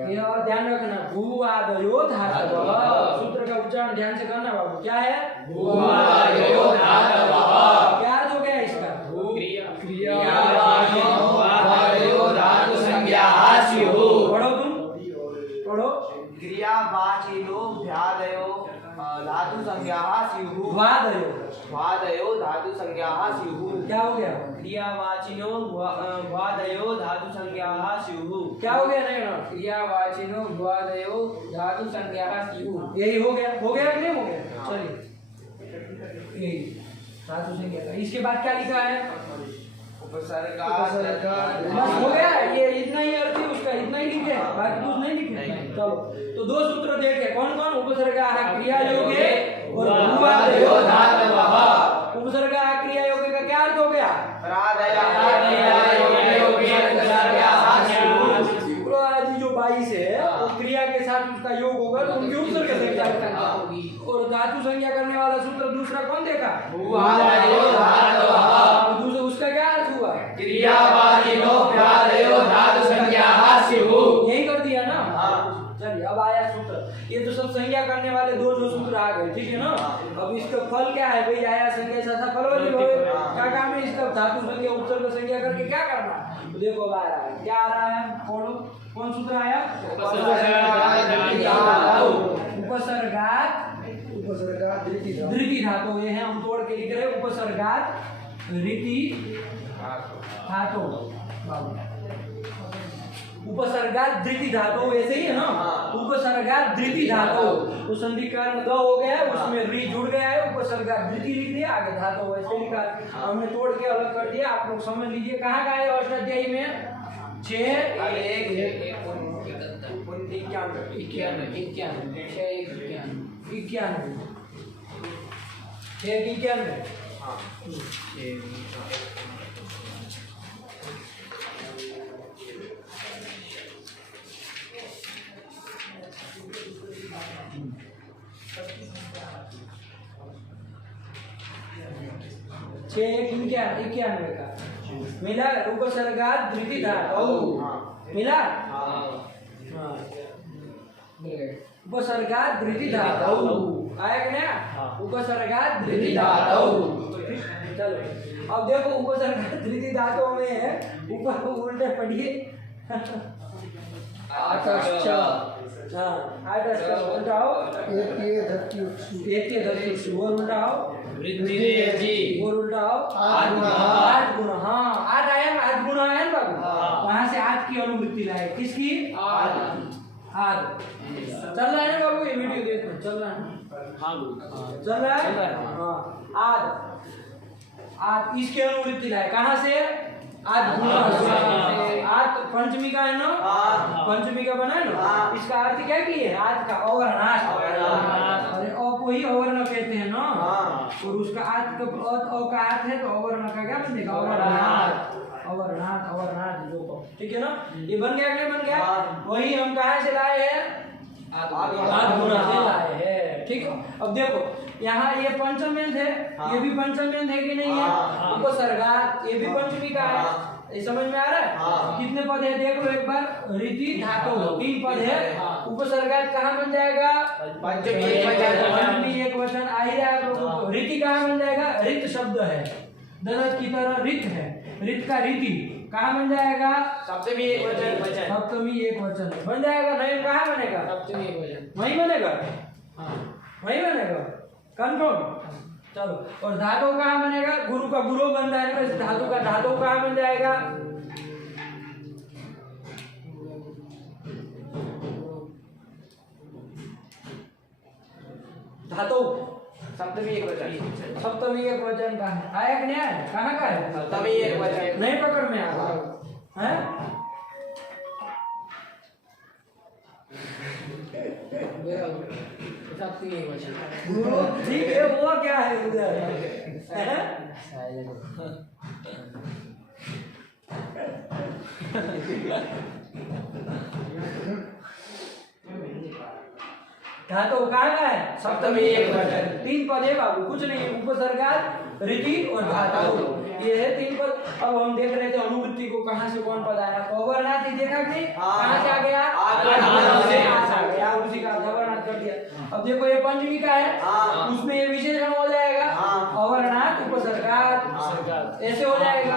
ये और ध्यान रखना, भूआदयो धातवः। सूत्र का उच्चारण ध्यान से करना बाबू। क्या है? भूआदयो धातवः। क्या अर्थ हो गया इसका? क्रियावाचिनो भूआदयो धातु संज्ञाः स्युः। पढ़ो तुम, पढ़ो। क्रियावाचिनो भ्यादयो धातु संज्ञाः स्युः। वादयो, भ्यादयो धातु संज्ञाः स्युः। क्या हो गया? क्रियावाचिनो भ्यादयो धातु संज्ञाः स्युः। क्या हो गया? नहीं ना, क्रियावाचिनो द्वादयो धातु संज्ञाः स्युः। यही हो गया। हो गया कि नहीं हो गया? चलिए यही धातु संज्ञा का। इसके बाद क्या लिखा है? उपसर्ग। बस हो गया। ये इतना ही अर्थ है उसका, इतना ही लिखे, बाकी कुछ नहीं लिखे। चलो तो दो सूत्र देखे कौन कौन? उपसर्ग क्रिया योगे और भूआदयो धातवः। उपसर्ग क्रिया योगे का क्या अर्थ हो गया? आदि जो 22 है वो क्रिया के साथ उसका योग होगा तो उनकी उपसर्ग संज्ञा होगी। और धातु संज्ञा करने वाला सूत्र दूसरा कौन देखा? भूआदयो धातवः। दूसरा उसका क्या अर्थ हुआ? क्रियावाचिनो भ्यादयो धातु संज्ञाः स्युः। यही कर दिया ना। चलिए अब आया सूत्र। ये तो सब संज्ञा करने वाले दो सूत्र आ गए, ठीक है ना। अब इसका फल क्या है भाई? आया संज्ञा ऐसा फल क्या काम है इसका? धातु संज्ञा उपसर्ग संज्ञा करके क्या करना? तो देखो अब आ रहा है, क्या आ रहा है? कौन सूत्र आया? उपसर्गात धृति धातु। ये है हम तोड़ के लिख रहे हैं। उपसर्गात धृति धातु। उपसर्गात धृति धातु ऐसे ही है ना। उपसर्गात धृति धातु तो संधिकरण ग हो गया, उसमें री जुड़ गया है, उपसर्गात धृति लिख दिया, आगे धातु वैसे लिखा। हमने तोड़ के अलग कर दिया। आप लोग समझ लीजिए कहाँ का है अष्टाध्यायी में? 91 का मिला। उपसर्गात धृति धातु मिला। उपसर्गात धृति धातु आया क्या? उपसर्गात धृति धातु। चलो अब देखो उपसर्गात धृति धातु में ऊपर उल्टे पढ़िए। आठश्च हाँ आठश्च उल्टाओ एत्ये धत्युत्सु एत्ये धत्युत्सु और उल्टाओ वृद्धिरेति और उल्टाओ आठ गुणः। आठ गुण। हाँ आठ आया ना, आठ गुण आया ना बाबू। वहां से आठ की अनुवृत्ति लाए, किसकी? आठ। चल रहा है ना बाबू, ये वीडियो देखो चल रहा है ना? चल रहा है हाँ। आठ आठ इसकी अनुवृत्ति लाए, कहाँ से? आठ गुण से। आठ पंचमी का है ना, पंचमी का बना है ना, इसका अर्थ क्या किए? आठ का अवर्णाश। अरे अ को ही अवर्ण कहते हैं ना, और उसका आठ का अ का अर्थ है तो अवर्ण का क्या बनेगा? अवर्णाश। अवर्णाश अवर्णाश जो को, ठीक है ना? ये बन गया क्या? बन गया। वही हम कहाँ से लाए हैं? आठ गुणा से लाए हैं, ठीक है। अब देखो यहाँ ये पंचम अंत है, ये भी पंचम अंत है कि नहीं है? उपसर्गात ये भी पंचमी का है, ये समझ में आ रहा है? कितने पद है देख लो एक बार। रीति धातु 3 पद है। उपसर्गात कहाँ बन जाएगा? पंचमी एक वचन आ ही रहा है आप लोगों को। रीति कहाँ बन जाएगा? रित शब्द है, दरद की तरह रित है, रित का रीति कहाँ बन जाएगा? सप्तमी एक वचन सप्तमी एक वचन बन जाएगा। नहीं कहाँ बनेगा? सप्तमी वचन। वहीं बनेगा, हाँ वहीं बनेगा कंफर्म। चलो और धातु कहाँ बनेगा? गुरु का गुरु बन जाएगा, धातु का धातु कहाँ बन जाएगा? धातु सप्तमी एक वचन सप्तमी एक वचन का है, आया कि नहीं आया? कहाँ का है? सप्तमी एक वचन नहीं पकड़ में आ रहा है? सप्तमी वचन। ठीक है, वो क्या है उधर? हैं? धातु कहाँ का है? सप्तमी एक वचन 3 पद है बाबू, कुछ नहीं है। उपसर्गात, रीति और धातु, ये है 3 पद। अब हम देख रहे थे अनुवृत्ति को, कहाँ से कौन पद आया? तो अवर्णात ही देखा कि कहाँ से आ गया? आठ से आ गया, उसी का अवर्णात कर दिया। अब देखो ये पंचमी का है, उसमें ये विशेषण हो जाएगा अवर्णात उपसर्गात, ऐसे हो जाएगा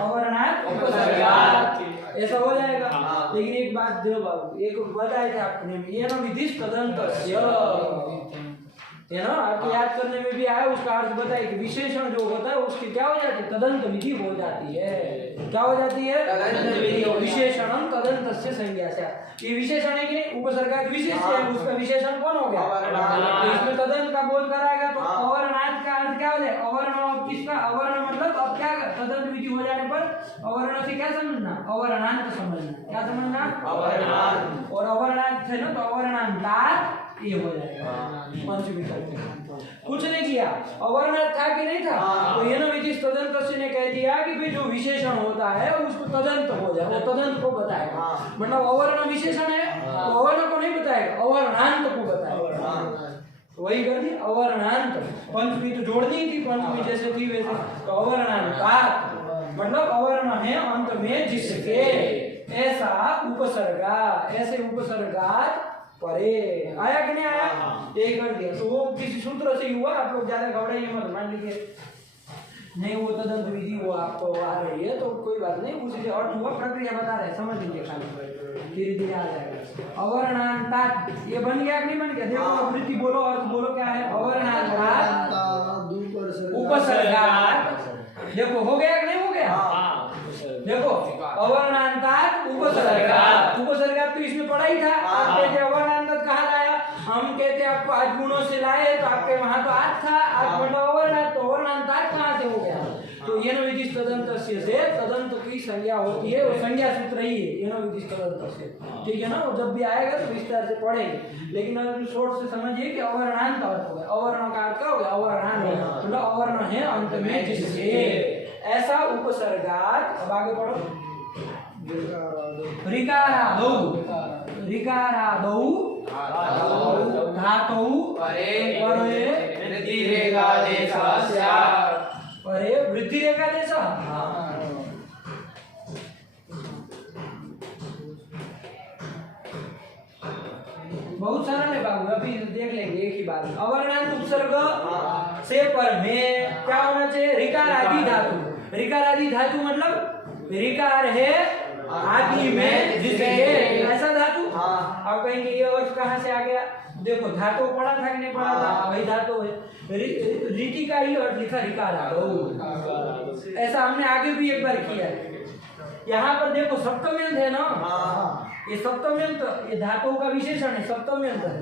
अवर्णात उपसर्गात, ऐसा हो जाएगा। लेकिन एक बात दो बाबू, एक बताए थे आपने, ये ना विधिष्ट तदंतस्य, है ना, आपको याद करने में भी आया। उसका अर्थ बताए कि विशेषण जो होता है उसकी क्या हो जाती है? तदंत विधि हो जाती है। क्या हो जाती है? तदंत विधि। विशेषणम तदंतस्य संज्ञा से। ये विशेषण है कि नहीं? उपसर्गात विशेष है, उसका विशेषण कौन हो गया? अवर्णात। तो इसमें तदंत का बोध कराएगा तो अवर्णात का अर्थ क्या हो जाए? अवर्ण किसका? अवर्ण मतलब अब क्या तदंत विधि हो जाने पर अवर्ण से क्या समझना? अवर्णांत समझना। क्या समझना? अवर्णांत। और अवर्णांत है ना, तो अवर्णांतात ये हो जाएगा पंचमी का। कुछ नहीं किया, अवर्णात था कि नहीं था? तो ये ना विधिष्ट तदंत ने कह दिया कि भाई जो विशेषण होता है उसको तदंत हो जाए, वो तदंत को बताएगा। मतलब अवर्ण विशेषण है तो अवर्ण को नहीं बताएगा, अवर्णांत को बताएगा। वही कर दी अवर्णांत। पंचमी तो जोड़ दी थी, पंचमी जैसे थी वैसे, तो अवर्णांतात मतलब अवर्ण है अंत में जिसके, ऐसा उपसर्गा, ऐसे उपसर्गात परे। आया कि नहीं आया? यही कर दिया। तो वो किसी सूत्र से हुआ, आप लोग ज्यादा घबराइए मत, मान लीजिए नहीं वो तदंत विधि वो आपको आ रही है तो कोई बात नहीं, उसी से अर्थ हुआ, प्रक्रिया बता रहे, समझ लीजिए खाली, धीरे धीरे आ जाएगा। अवर्णांतात ये बन गया कि नहीं बन गया? देखो वृत्ति बोलो, अर्थ बोलो क्या है? अवर्णांतात उपसर्गात। देखो हो गया कि नहीं हो गया? देखो अवर्णांतात उपसर्गात, उपसर्गात तो इसमें पढ़ा ही था। आप कहते अवर्णांतात कहाँ लाया? हम कहते आपको 8 गुणों से लाए, तो आपके वहां तो 8 था, 8 मतलब अवर्णांत, तो अवर्णांतात कहाँ से हो गया? तो ये न विधिष्ट तदंतस्य से तदंत की संज्ञा होती है, वो संज्ञा सूत्र ही है ये न विधिष्ट तदंतस्य, ठीक है ना? वो जब भी आएगा तो विस्तार से पढ़ेंगे, लेकिन अगर शॉर्ट से समझिए कि अवर्णांत अर्थ हो गया। अवर्ण का अर्थ क्या हो गया? अवर्णांत, मतलब अवर्ण है अंत में जिससे, ऐसा उपसर्गात। अब आगे पढ़ो। ऋकारादौ, ऋकारादौ धातौ परे वृद्धि रेखा देशः स्यात्। परे वृद्धि रेखा देशः। बहुत सरल है बाबू, अभी देख लेंगे एक ही बात में। अवर्णांत उपसर्ग से पर में क्या होना चाहिए? ऋकार आदि धातु। ऋकार आदि धातु मतलब ऋकार है आदि में जिसके ऐसा धातु। हाँ। अब कहेंगे ये अर्थ कहाँ से आ गया? देखो धातु पढ़ा था कि नहीं पढ़ा था? वही धातु है। रीति का ही अर्थ लिखा रिकार आदो। ऐसा हमने आगे भी एक बार किया है। यहाँ पर देखो सप्तम्यंत है ना, ये सप्तम्यंत ये धातुओं का विशेषण है, सप्तम्यंत है।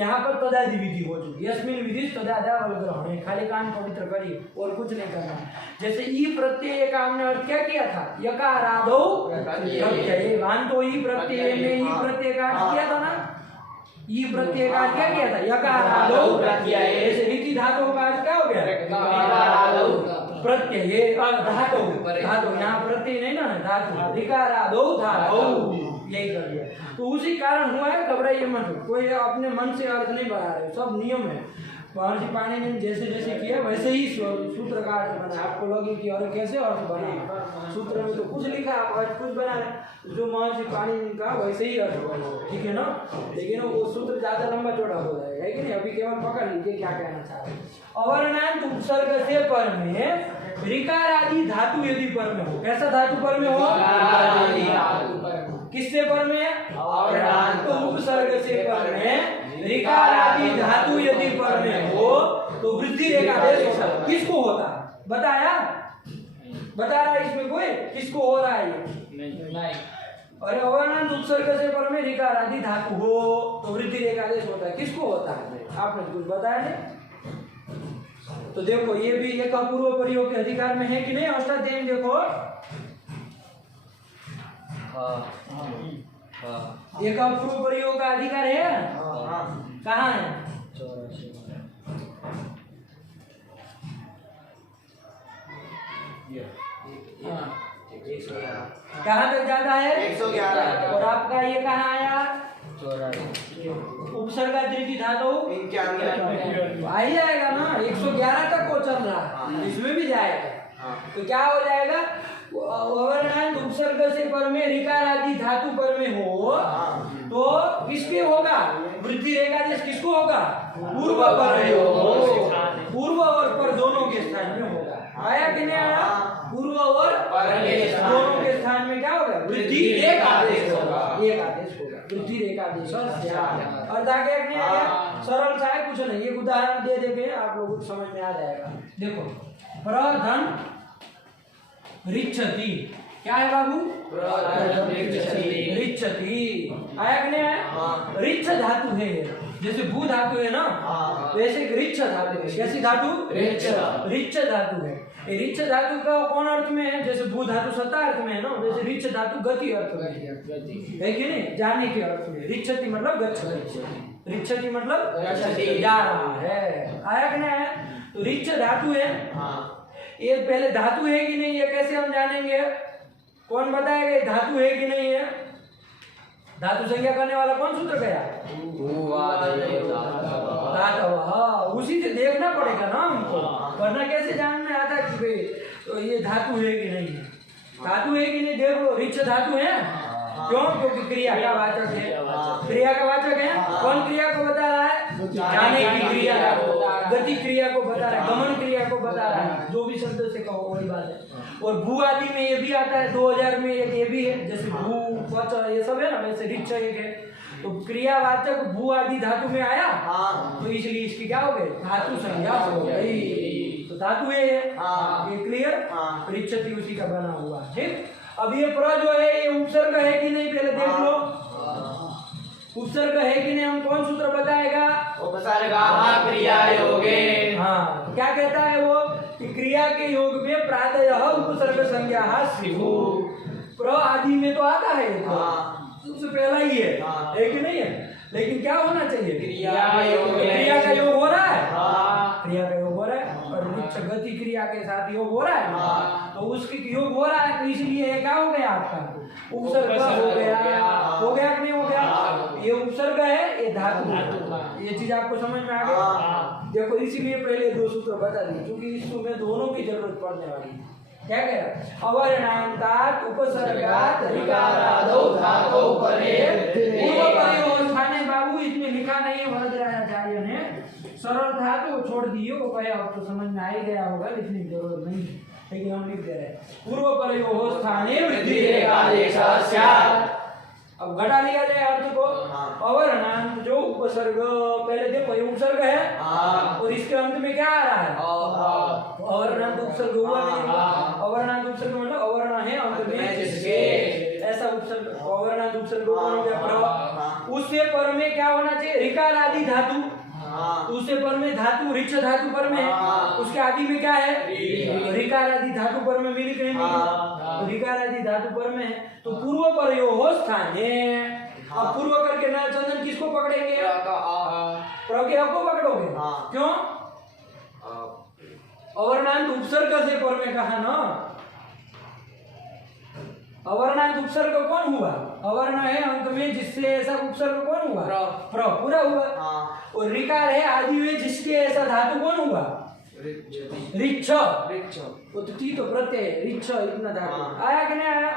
यहाँ पर तदादि विधि हो चुकी, यस्मिन विधि तदादा वलग्रहण है। खाली कान पवित्र करिए और कुछ नहीं करना। जैसे ई प्रत्यय का हमने अर्थ क्या किया था? यकारादो प्रत्यय, वांतो ई प्रत्यय में ई प्रत्यय का अर्थ किया था ना। ई प्रत्यय का क्या किया था? यकारादो प्रत्यय। जैसे रीति धातुओं का अर्थ क्या हो गया? प्रत्यय धातु, धातु यहाँ प्रत्यय नहीं ना, धातु ऋकारादो धातु, यही कर दिया। तो उसी कारण हुआ है, घबराइए मत, कोई अपने मन से अर्थ नहीं बना रहे, सब नियम है। महर्षि पाणिनि ने जैसे जैसे किया वैसे ही सूत्र का अर्थ बना। आपको लगे कि और कैसे अर्थ बना, सूत्र में तो कुछ लिखा, आप अर्थ कुछ बना रहे, जो महर्षि पाणिनि का वैसे ही अर्थ बना, ठीक है ना। लेकिन वो सूत्र ज्यादा लंबा चौड़ा हो जाएगा, है कि नहीं। अभी केवल पकड़ लीजिए क्या कहना चाह रहे हैं। अवर्णांत उपसर्ग से पर में ऋकार आदि धातु यदि पर में हो, कैसा धातु पर में हो? किससे पर में? अवर्णांत उपसर्ग से पर में ऋकार आदि धातु यदि पर में हो तो वृद्धि रेखादेश होता है। किसको होता? बताया? बता रहा है इसमें कोई? किसको हो रहा है ये? नहीं। अरे अवर्णांत उपसर्ग से पर में ऋकार आदि धातु हो तो वृद्धि रेखादेश होता है। किसको होता है? आपने कुछ बताया नहीं। तो देखो ये भी एक अपूर्व प्रयोग के अधिकार में है कि नहीं? अष्टाध्यायी में देखो, एक अपूर्व प्रयोग का अधिकार है। कहाँ है? कहाँ तक जाता है? 111। और आपका ये कहाँ आया? उपसर्ग तृतीय धातु 91। आ ही जाएगा ना, 111 तक वो चल रहा है, इसमें भी जाएगा। तो क्या हो जाएगा? अवर्णांत उपसर्ग से पर में ऋकार आदि धातु पर में हो तो किसके होगा? वृद्धि रेखादेश किसको होगा? पूर्व पर में हो। पूर्व और पर दोनों के स्थान में होगा। आया कि नहीं आया? पूर्व और दोनों के स्थान में क्या होगा? वृद्धि रेखादेश होगा। एक आदेश होगा, वृद्धि रेखादेश। और आगे नहीं आया? सरल सा है, कुछ नहीं। एक उदाहरण दे देंगे, आप लोगों को समझ में आ जाएगा। देखो, प्रधन रिच्छति, क्या है बाबू? रिच्छति। आया कि नहीं आया? रिच्छ धातु है, जैसे भू धातु है ना, वैसे रिच्छ धातु है। कैसी धातु? रिच्छ धातु है। रिच्छ धातु का कौन अर्थ में है? जैसे भू धातु सत्ता अर्थ में है ना, वैसे रिच्छ धातु गति अर्थ में है कि नहीं? जाने के अर्थ में। रिच्छति मतलब गच्छति, रिच्छति मतलब जा रहा है। आया कि नहीं आया? तो रिच्छ धातु है। ये पहले धातु है कि नहीं, ये कैसे हम जानेंगे? कौन बताएगा ये धातु है कि नहीं है? धातु संज्ञा करने वाला कौन सूत्र गया? धातु। हाँ, उसी से देखना पड़ेगा ना हमको, वरना कैसे जान में आता कि भाई तो ये धातु है कि नहीं है। धातु है कि नहीं देख लो, रिच्छ धातु है। क्यों? क्योंकि क्रिया का वाचक है। क्रिया का वाचक है। कौन क्रिया को बता रहा है? जाने की क्रिया, गति क्रिया को बता रहा है, गमन क्रिया को बता रहा है। जो भी शब्द से कहो वही बात है। और भू आदि में ये भी आता है, 2000 में एक ये भी है, जैसे भू वच ये सब है ना, वैसे रिच्छ एक है। तो क्रियावाचक भू आदि धातु में आया, तो इसलिए इसकी क्या हो गई? धातु संज्ञा हो गई। तो धातु है ये क्लियर? रिच्छति उसी का बना हुआ। ठीक। अब ये प्र जो है ये उपसर्ग है कि नहीं, पहले देख लो। उपसर्ग है कि नहीं, हम कौन सूत्र बताएगा? क्रिया योगे। हाँ, क्या कहता है वो? कि क्रिया के योग में प्रातः उपसर्ग संज्ञा स्युः। प्र आदि में तो आता है, सबसे पहला ही है कि नहीं है? लेकिन क्या होना चाहिए? क्रिया का योग हो रहा है। क्रिया का योग हो रहा है और गति क्रिया के साथ योग हो रहा है, तो उसके योग हो रहा है, तो इसलिए क्या हो गया आपका? उपसर्ग हो गया। हो गया कि नहीं हो गया? ये उपसर्ग है, ये धातु। ये चीज आपको समझ में आ गई? देखो, इसीलिए पहले दो सूत्र बता दिए, क्योंकि इसमें दोनों की जरूरत पड़ने वाली है। क्या कह रहा? अवर्णांतात् उपसर्गात् ऋकारादौ धातौ परे पूर्व परे और स्थाने। बाबू इसमें लिखा नहीं है वरदराजाचार्य ने, सरल था तो वो छोड़ दिए, वो कहे अब तो समझ में आ ही गया होगा, लिखने की जरूरत नहीं है, लेकिन हम लिख दे रहे हैं। पूर्व परयोः स्थाने वृद्धि रेखादेशः स्यात्। अब घटा लिया जाए अर्थ को। अवर्णांत जो उपसर्ग, पहले देखो ये उपसर्ग है और इसके अंत में क्या आ रहा है? अवर्णांत उपसर्ग हुआ नहीं। अवर्णांत उपसर्ग मतलब अवर्ण है अंत में जिसके, ऐसा उपसर्ग। अवर्णांत उपसर्ग कौन हो गया? प्र। उससे पर में क्या होना चाहिए? ऋकार आदि धातु। उससे पर में धातु ऋच धातु पर में है, उसके आदि में क्या है? ऋकार आदि धातु पर में मिली कहीं नहीं, ऋकार आदि धातु पर में है। तो पूर्व परयोः स्थाने, अब पूर्व करके ना चंदन किसको पकड़ेंगे? प्र के को पकड़ोगे। क्यों? अवर्णांत उपसर्ग से पर में कहा ना। अवर्णांत उपसर्ग कौन हुआ? अवर्ण है अंत में जिससे ऐसा उपसर्ग कौन हुआ? प्र पूरा हुआ। और ऋकार है आदि में जिसके ऐसा धातु कौन हुआ? ऋच्छ। वो तो टी तो प्रत्यय ऋच्छ, इतना धातु आया कि नहीं आया?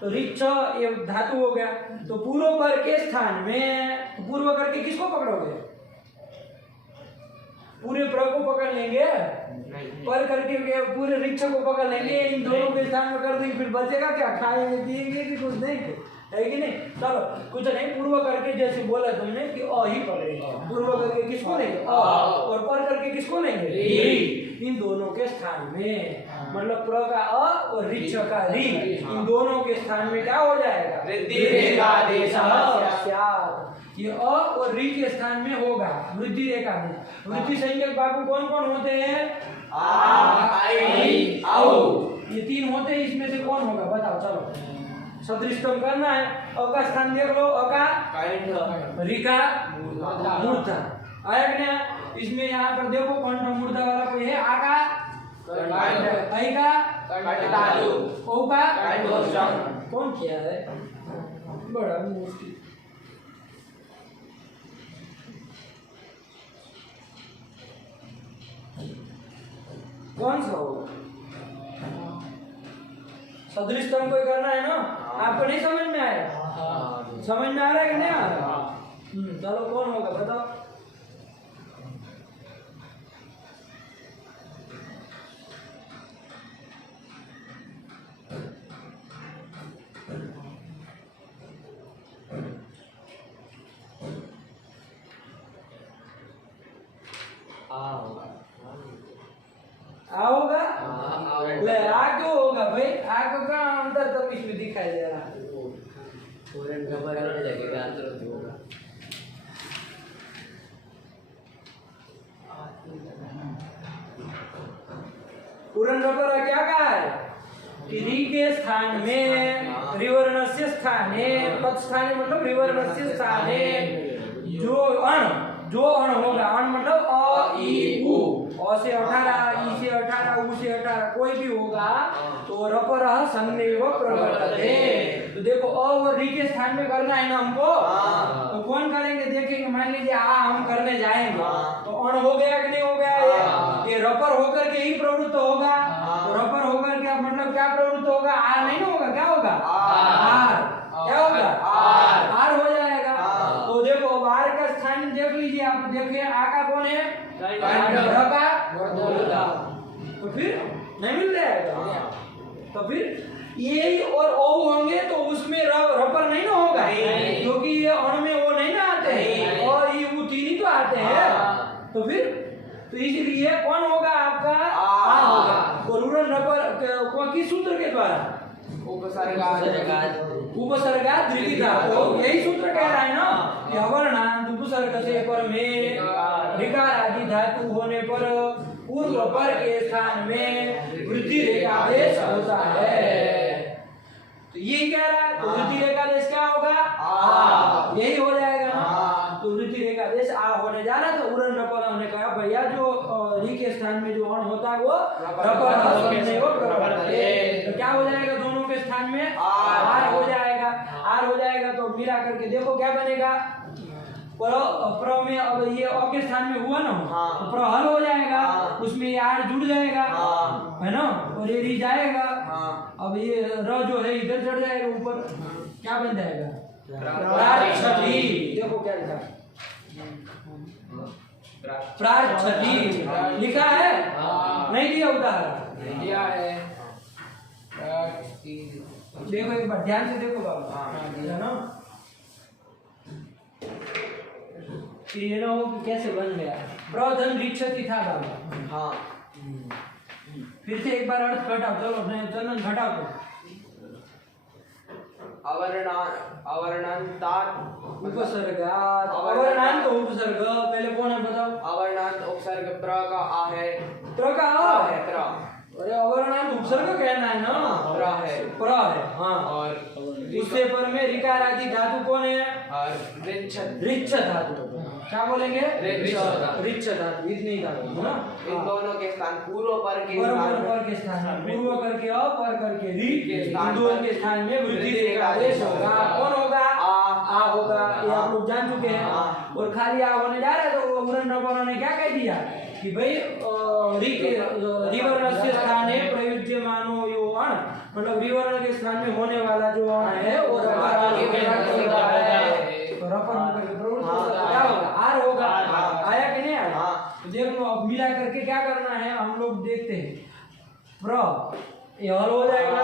तो ऋच्छ ये धातु हो गया। तो पूर्व पर के स्थान में पूर्व करके किसको पकड़ोगे? पूरे प्र को पकड़ लेंगे, पर करके पूरे ऋच्छ को पकड़ लेंगे, इन दोनों के स्थान में कर देंगे, फिर बचेगा क्या? खाएंगे पिएंगे कि कुछ नहीं, है कि नहीं? चलो कुछ नहीं, पूर्व करके जैसे बोला तुमने कि अ ही पकड़ेंगे। पूर्व करके किसको लेंगे? अ। और पर करके किसको लेंगे? रि। इन दोनों के स्थान में, मतलब प्र का अ और ऋच्छ का रि, इन दोनों के स्थान में क्या हो जाएगा? वृद्धि रेखादेशः स्यात्। ये अ और रि के स्थान में होगा वृद्धि रेखादेश। वृद्धि संज्ञक बाबू कौन कौन होते हैं? आ, आई, औ। ये तीन होते हैं, इसमें से कौन होगा बताओ? चलो सदृष्टम करना है। अ का स्थान देख लो, अ का रि का मूर्धा आया कि नहीं? इसमें यहाँ पर देखो कंठ मूर्धा वाला कोई है? आ का ऐ का कटतालु, ओ का कंठोष्ठम। कौन किया है? बड़ा मुश्किल। कौन सा होगा? सदृष्टम कोई करना है ना? आपको नहीं समझ में आया? समझ में आ रहा है कि नहीं आ रहा? चलो कौन होगा बताओ? आओगा? ले आ क्यों होगा भाई? आ को का अंतर तब इसमें दिखाई दे रहा है। पूर्ण रबर क्या कहा है? कि रि के स्थान में रिवर्णस्य स्थाने, पद स्थाने मतलब रिवर्णस्य स्थाने जो अण होगा, अण मतलब अ ई उ, अ से 18, ई से 18, उ से 18 कोई भी होगा तो रपरः संज्ञैव प्रवर्तते। तो देखो अ और रि के स्थान में करना है ना हमको, तो कौन करेंगे देखेंगे। मान लीजिए आ हम करने जाएंगे तो अण हो गया कि नहीं हो गया? ये रपर होकर के ही प्रवृत्त होगा। तो रपर होकर के मतलब क्या प्रवृत्त होगा? आर नहीं ना होगा, क्या होगा? आर। क्या होगा? आर हो जाएगा। तो देखो अब आर का स्थान देख लीजिए आप, देखिए आ का कौन है? र का तो फिर नहीं मिल जाएगा। तो फिर ये और ओ होंगे तो उसमें रपर नहीं ना होगा, क्योंकि ये अण में वो नहीं ना आते हैं, और ये वो तीन ही तो आते हैं। तो फिर तो इसलिए कौन होगा आपका? आ होगा। और उड़न रपर किस सूत्र के द्वारा? उपसर्गात् धृति धातु। यही सूत्र कह रहा है ना कि अवर्णांत उपसर्ग से पर में ऋकार आदि धातु होने पर पूर्व पर के स्थान में वृद्धि रेखादेश होता है। तो ये कह रहा है, तो वृद्धि रेखादेश क्या होगा? आ। यही हो जाएगा ना। तो वृद्धि रेखादेश आ होने जा रहा। तो उड़न रपर ने कहा भैया जो रि के स्थान में जो अण होता है वो तो क्या हो जाएगा? दोनों के स्थान में आर हो जाएगा। आर हो जाएगा तो मिला करके देखो क्या बनेगा? प्र में अब ये अ के स्थान में हुआ ना, तो प्र हल हो जाएगा, उसमें ये आर जुड़ जाएगा, है ना, और ये रि जाएगा। अब ये र जो है इधर चढ़ जाएगा ऊपर, क्या बन जाएगा? राक्षसी। देखो क्या लिखा, प्रार्थति लिखा है? हाँ। नहीं दिया उदाहरण? दिया है। प्रार्थति। देखो एक बार ध्यान से देखो बाबा, हाँ, है ना, कि ये ना हो कि कैसे बन गया। प्रधन रिक्षति था बाबा। हाँ। फिर से एक बार अर्थ घटाओ, चलो चंदन घटाओ तो। अवर्णांतात उपसर्गात, अवर्णांत उपसर्ग पहले कौन है बताओ? अवर्णांत उपसर्ग प्र का आ है। प्र का प्र आ है, है? प्र। अरे अवर्णांत उपसर्ग कहना है ना, प्र है। प्र है, हाँ। और उससे पर में ऋकार आदि धातु कौन है? और रिच्छत। रिच्छ धातु। क्या बोलेंगे? रिच्छ धातु। रिच्छ धातु, इतनी धातु है ना। इन दोनों के स्थान पूर्व पर के पर स्थान पर के स्थान में पूर्व करके अ, पर करके रि, के स्थान इन दोनों के स्थान में वृद्धि रेखा आदेश होगा। कौन होगा? आ होगा, ये आप लोग जान चुके हैं। और खाली आ होने जा रहा है तो उन्होंने ने क्या कह दिया कि भाई रिवर्ण से स्थान है प्रयुज्यमानो यो अण, मतलब रिवर्ण के स्थान में होने वाला जो अण है वो रपर होकर के प्रवृत्त होगा। क्या होगा? आर होगा। आया कि नहीं आया? तो देख लो, अब मिला करके क्या करना है हम लोग देखते हैं। प्र ये हल हो जाएगा,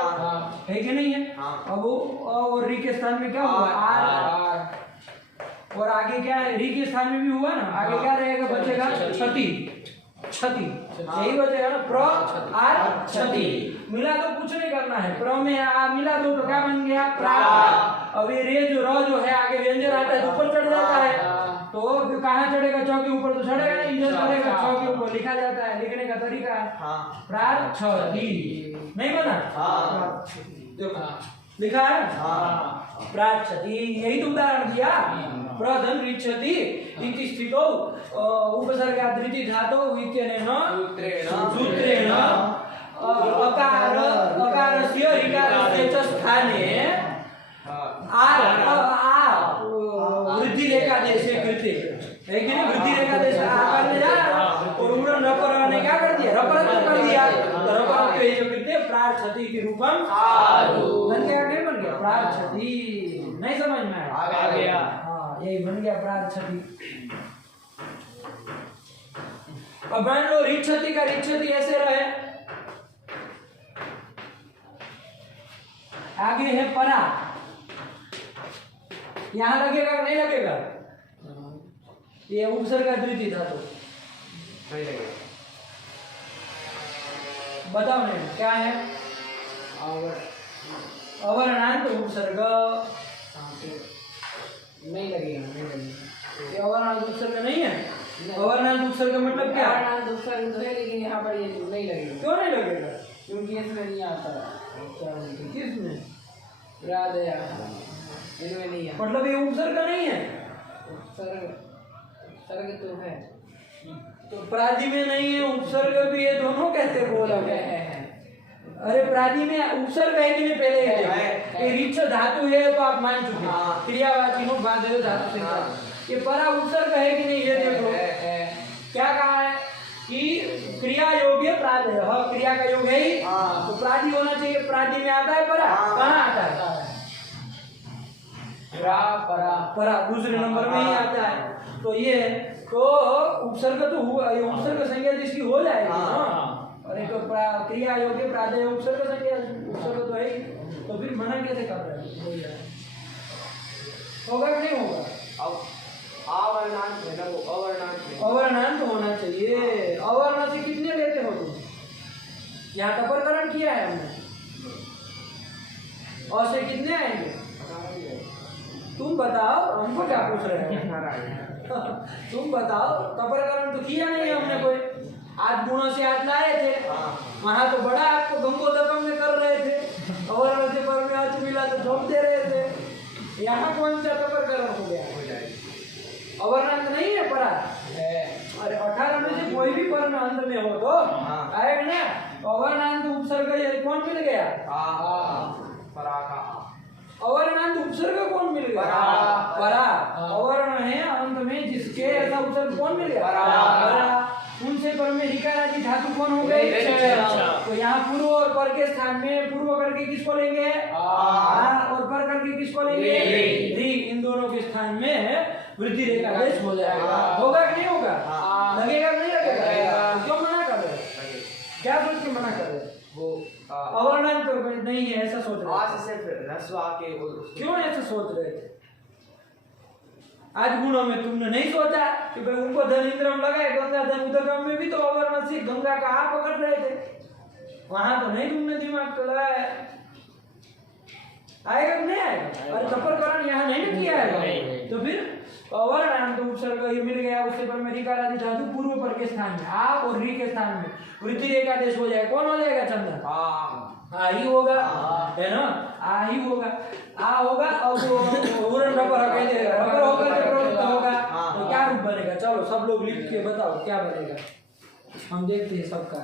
है कि नहीं है? अब वो और री के स्थान में क्या हुआ? आर। और आगे क्या है? री के स्थान में भी हुआ ना, आगे क्या रहेगा? बचेगा क्षति। क्षति यही बचेगा ना, प्र आर क्षति। मिला दो, कुछ नहीं करना है। प्र में आ मिला दो तो क्या बन गया? प्रा। अब ये रे जो र जो है आगे व्यंजन आता है तो ऊपर चढ़ जाता है, तो फिर कहाँ चढ़ेगा? चौ के ऊपर तो चढ़ेगा नहीं, इधर चढ़ेगा चौ के ऊपर। लिखा जाता है, लिखने का तरीका है प्रार्थति। नहीं बना? देखो लिखा है प्रार्थति, यही तो उदाहरण दिया। प्रधन रिच्छति इति स्थितौ उपसर्गात् धृति धातौ इत्यनेन सूत्रेण अकारस्य ऋकारस्य च स्थाने वृद्धि रेखा देशे कृते, है कि नहीं? वृद्धि रेखा देश आकार में जा रहा और उड़न रपर ने क्या कर दिया? रपर कर दिया, तो रपर पे जो कृते प्रार्थति के रूपम बन गया। नहीं बन गया? प्रार्थति। नहीं समझ में आया? आ गया। हाँ, यही बन गया प्रार्थति। अब मान लो रिच्छति का रिच्छति ऐसे रहे, आगे है परा, यहाँ लगेगा कि नहीं लगेगा? ये उपसर्ग धृति था तो नहीं लगेगा। बताओ नहीं क्या है? अवर्णांत उपसर्ग नहीं लगेगा, नहीं लगेगा। ये अवर्णांत उपसर्ग नहीं है। अवर्णांत उपसर्ग मतलब क्या? अवर्णांत उपसर्ग तो है, लेकिन यहाँ पर ये नहीं लगेगा। क्यों नहीं लगेगा? क्योंकि इसमें नहीं आता। क्या बोलते हैं? किसमें? राधया इनमें नहीं है। मतलब ये उपसर्ग नहीं है। सर्ग तो है, तो प्रादि में नहीं है, उपसर्ग भी है, दोनों कैसे बोला है। अरे प्रादि में उपसर्ग है कि नहीं? पहले ये रिच्छ धातु है तो आप मान चुके हैं, क्रियावाची हो बांधे धातु से। ये परा उपसर्ग है कि नहीं? ये देखो क्या कहा है कि क्रिया योग्य प्रादय, क्रिया का योग है ही, तो प्रादि होना चाहिए। प्रादि में आता है परा? कहाँ आता है? परा दूसरे नंबर में ही आता है। तो ये तो उपसर्ग तो हुआ, ये उपसर्ग संज्ञा जिसकी हो जाएगी ना। अरे तो क्रिया योग्य प्रादय उपसर्ग संज्ञा, उपसर्ग तो है ही, तो फिर मना कैसे कर रहे हैं? होगा कि नहीं होगा? अब अवर्णांत है ना, वो अवर्णांत। अवर्णांत होना चाहिए। अवर्ण से कितने लेते हो तुम? यहाँ तपरकरण किया है हमने, और से कितने आएंगे? तुम बताओ, हमको क्या पूछ रहे हो? तुम बताओ, तपरकरण तो किया नहीं हमने कोई। आज गुणों से आज लाए थे, वहां तो बड़ा आपको गंगोदकम में कर रहे थे, और से पर में आज मिला तो झोंक दे रहे थे। यहाँ कौन सा तपरकरण हो गया? अवर्णांत नहीं है परा है। अरे 18 में से कोई भी वर्ण अंत में हो तो आएगा ना। अवर्णांत उपसर्ग ये कौन मिल गया? अवर्णांत उपसर्ग कौन मिल गया? परा। अवर्ण है अंत में जिसके ऐसा उपसर्ग कौन मिल गया? परा। उनसे पर में ऋकार आदि धातु कौन हो गए? तो यहाँ पूर्व और पर के स्थान में पूर्व करके किसको लेंगे? आ, और पर करके किसको लेंगे? री। इन दोनों के स्थान में वृद्धि रेखा आदेश हो जाएगा। होगा कि नहीं होगा? लगेगा कि नहीं लगेगा? क्यों मना कर रहे? क्या सोच के मना कर रहे? वो अवर्णन तो नहीं है ऐसा सोच रहे? आज से रस्व आके क्यों ऐसा सोच रहे थे? आज गुणों में तुमने नहीं सोचा कि भाई उनको धन इंद्रम लगाए, गंगा धन उदगम में भी तो अवर्ण से गंगा का आप पकड़ रहे थे, वहां तो नहीं तुमने दिमाग तो लगाया। आएगा कि नहीं आएगा? और तपरकरण यहाँ नहीं ना किया है, तो फिर अवर्ण तो उपसर्ग ये मिल गया, उससे पर में ऋकार आदि धातु पूर्व पर के स्थान में आ और री के स्थान में वृद्धि रेखा देश हो जाए। कौन हो जाएगा चंदन? आ ही होगा, है ना? आ ही होगा, आ होगा और वो उड़न रबर कह देगा, रबर होकर के प्रवृत्त होगा तो क्या रूप बनेगा? चलो सब लोग लिख के बताओ क्या बनेगा, हम देखते हैं सबका।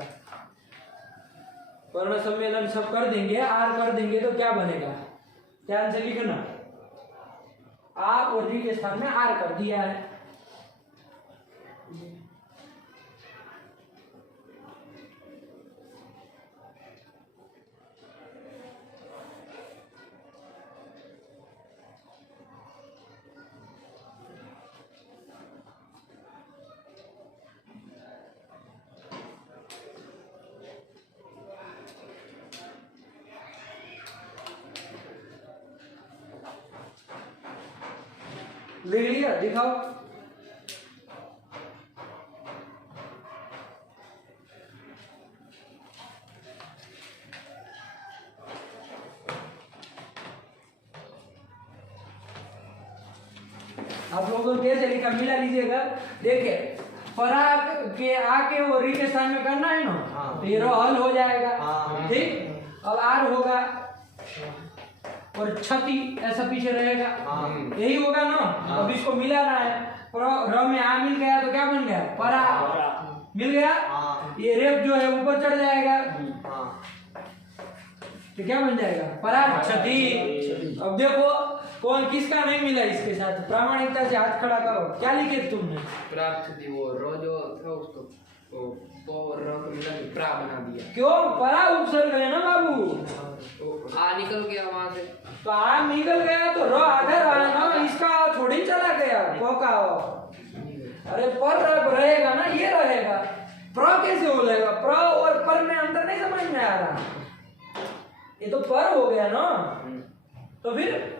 वर्ण सम्मेलन सब कर देंगे, आर कर देंगे तो क्या बनेगा? ध्यान से लिखना। आ और री के स्थान में आर कर दिया है। ले लिया, दिखाओ। आप लोगों को कैसे लिखा मिला लीजिएगा। देखिए पराग के आके वो री के स्थान में करना है ना, तो ये रो हल हो जाएगा। ठीक, अब आर होगा और छति ऐसा पीछे रहेगा, यही होगा ना। अब इसको मिलाना है, र में आ मिल गया तो क्या बन गया? परा मिल गया। ये रेप जो है ऊपर चढ़ जाएगा तो क्या बन जाएगा? परा छति। अब देखो कौन किसका नहीं मिला इसके साथ, प्रामाणिकता से हाथ खड़ा करो। क्या लिखे तुमने? प्राप्त थी वो रो जो था उसको तो रो को मिला के प्रा बना दिया। क्यों? परा उपसर्ग है ना बाबू, तो आ निकल गया वहां से, तो आ निकल गया तो रो आधा रहा ना, इसका थोड़ी चला गया पोका। अरे पर रहेगा ना, ये रहेगा। प्र कैसे हो जाएगा? प्र और पर में अंतर नहीं समझ में आ रहा, ये तो पर हो गया ना। तो फिर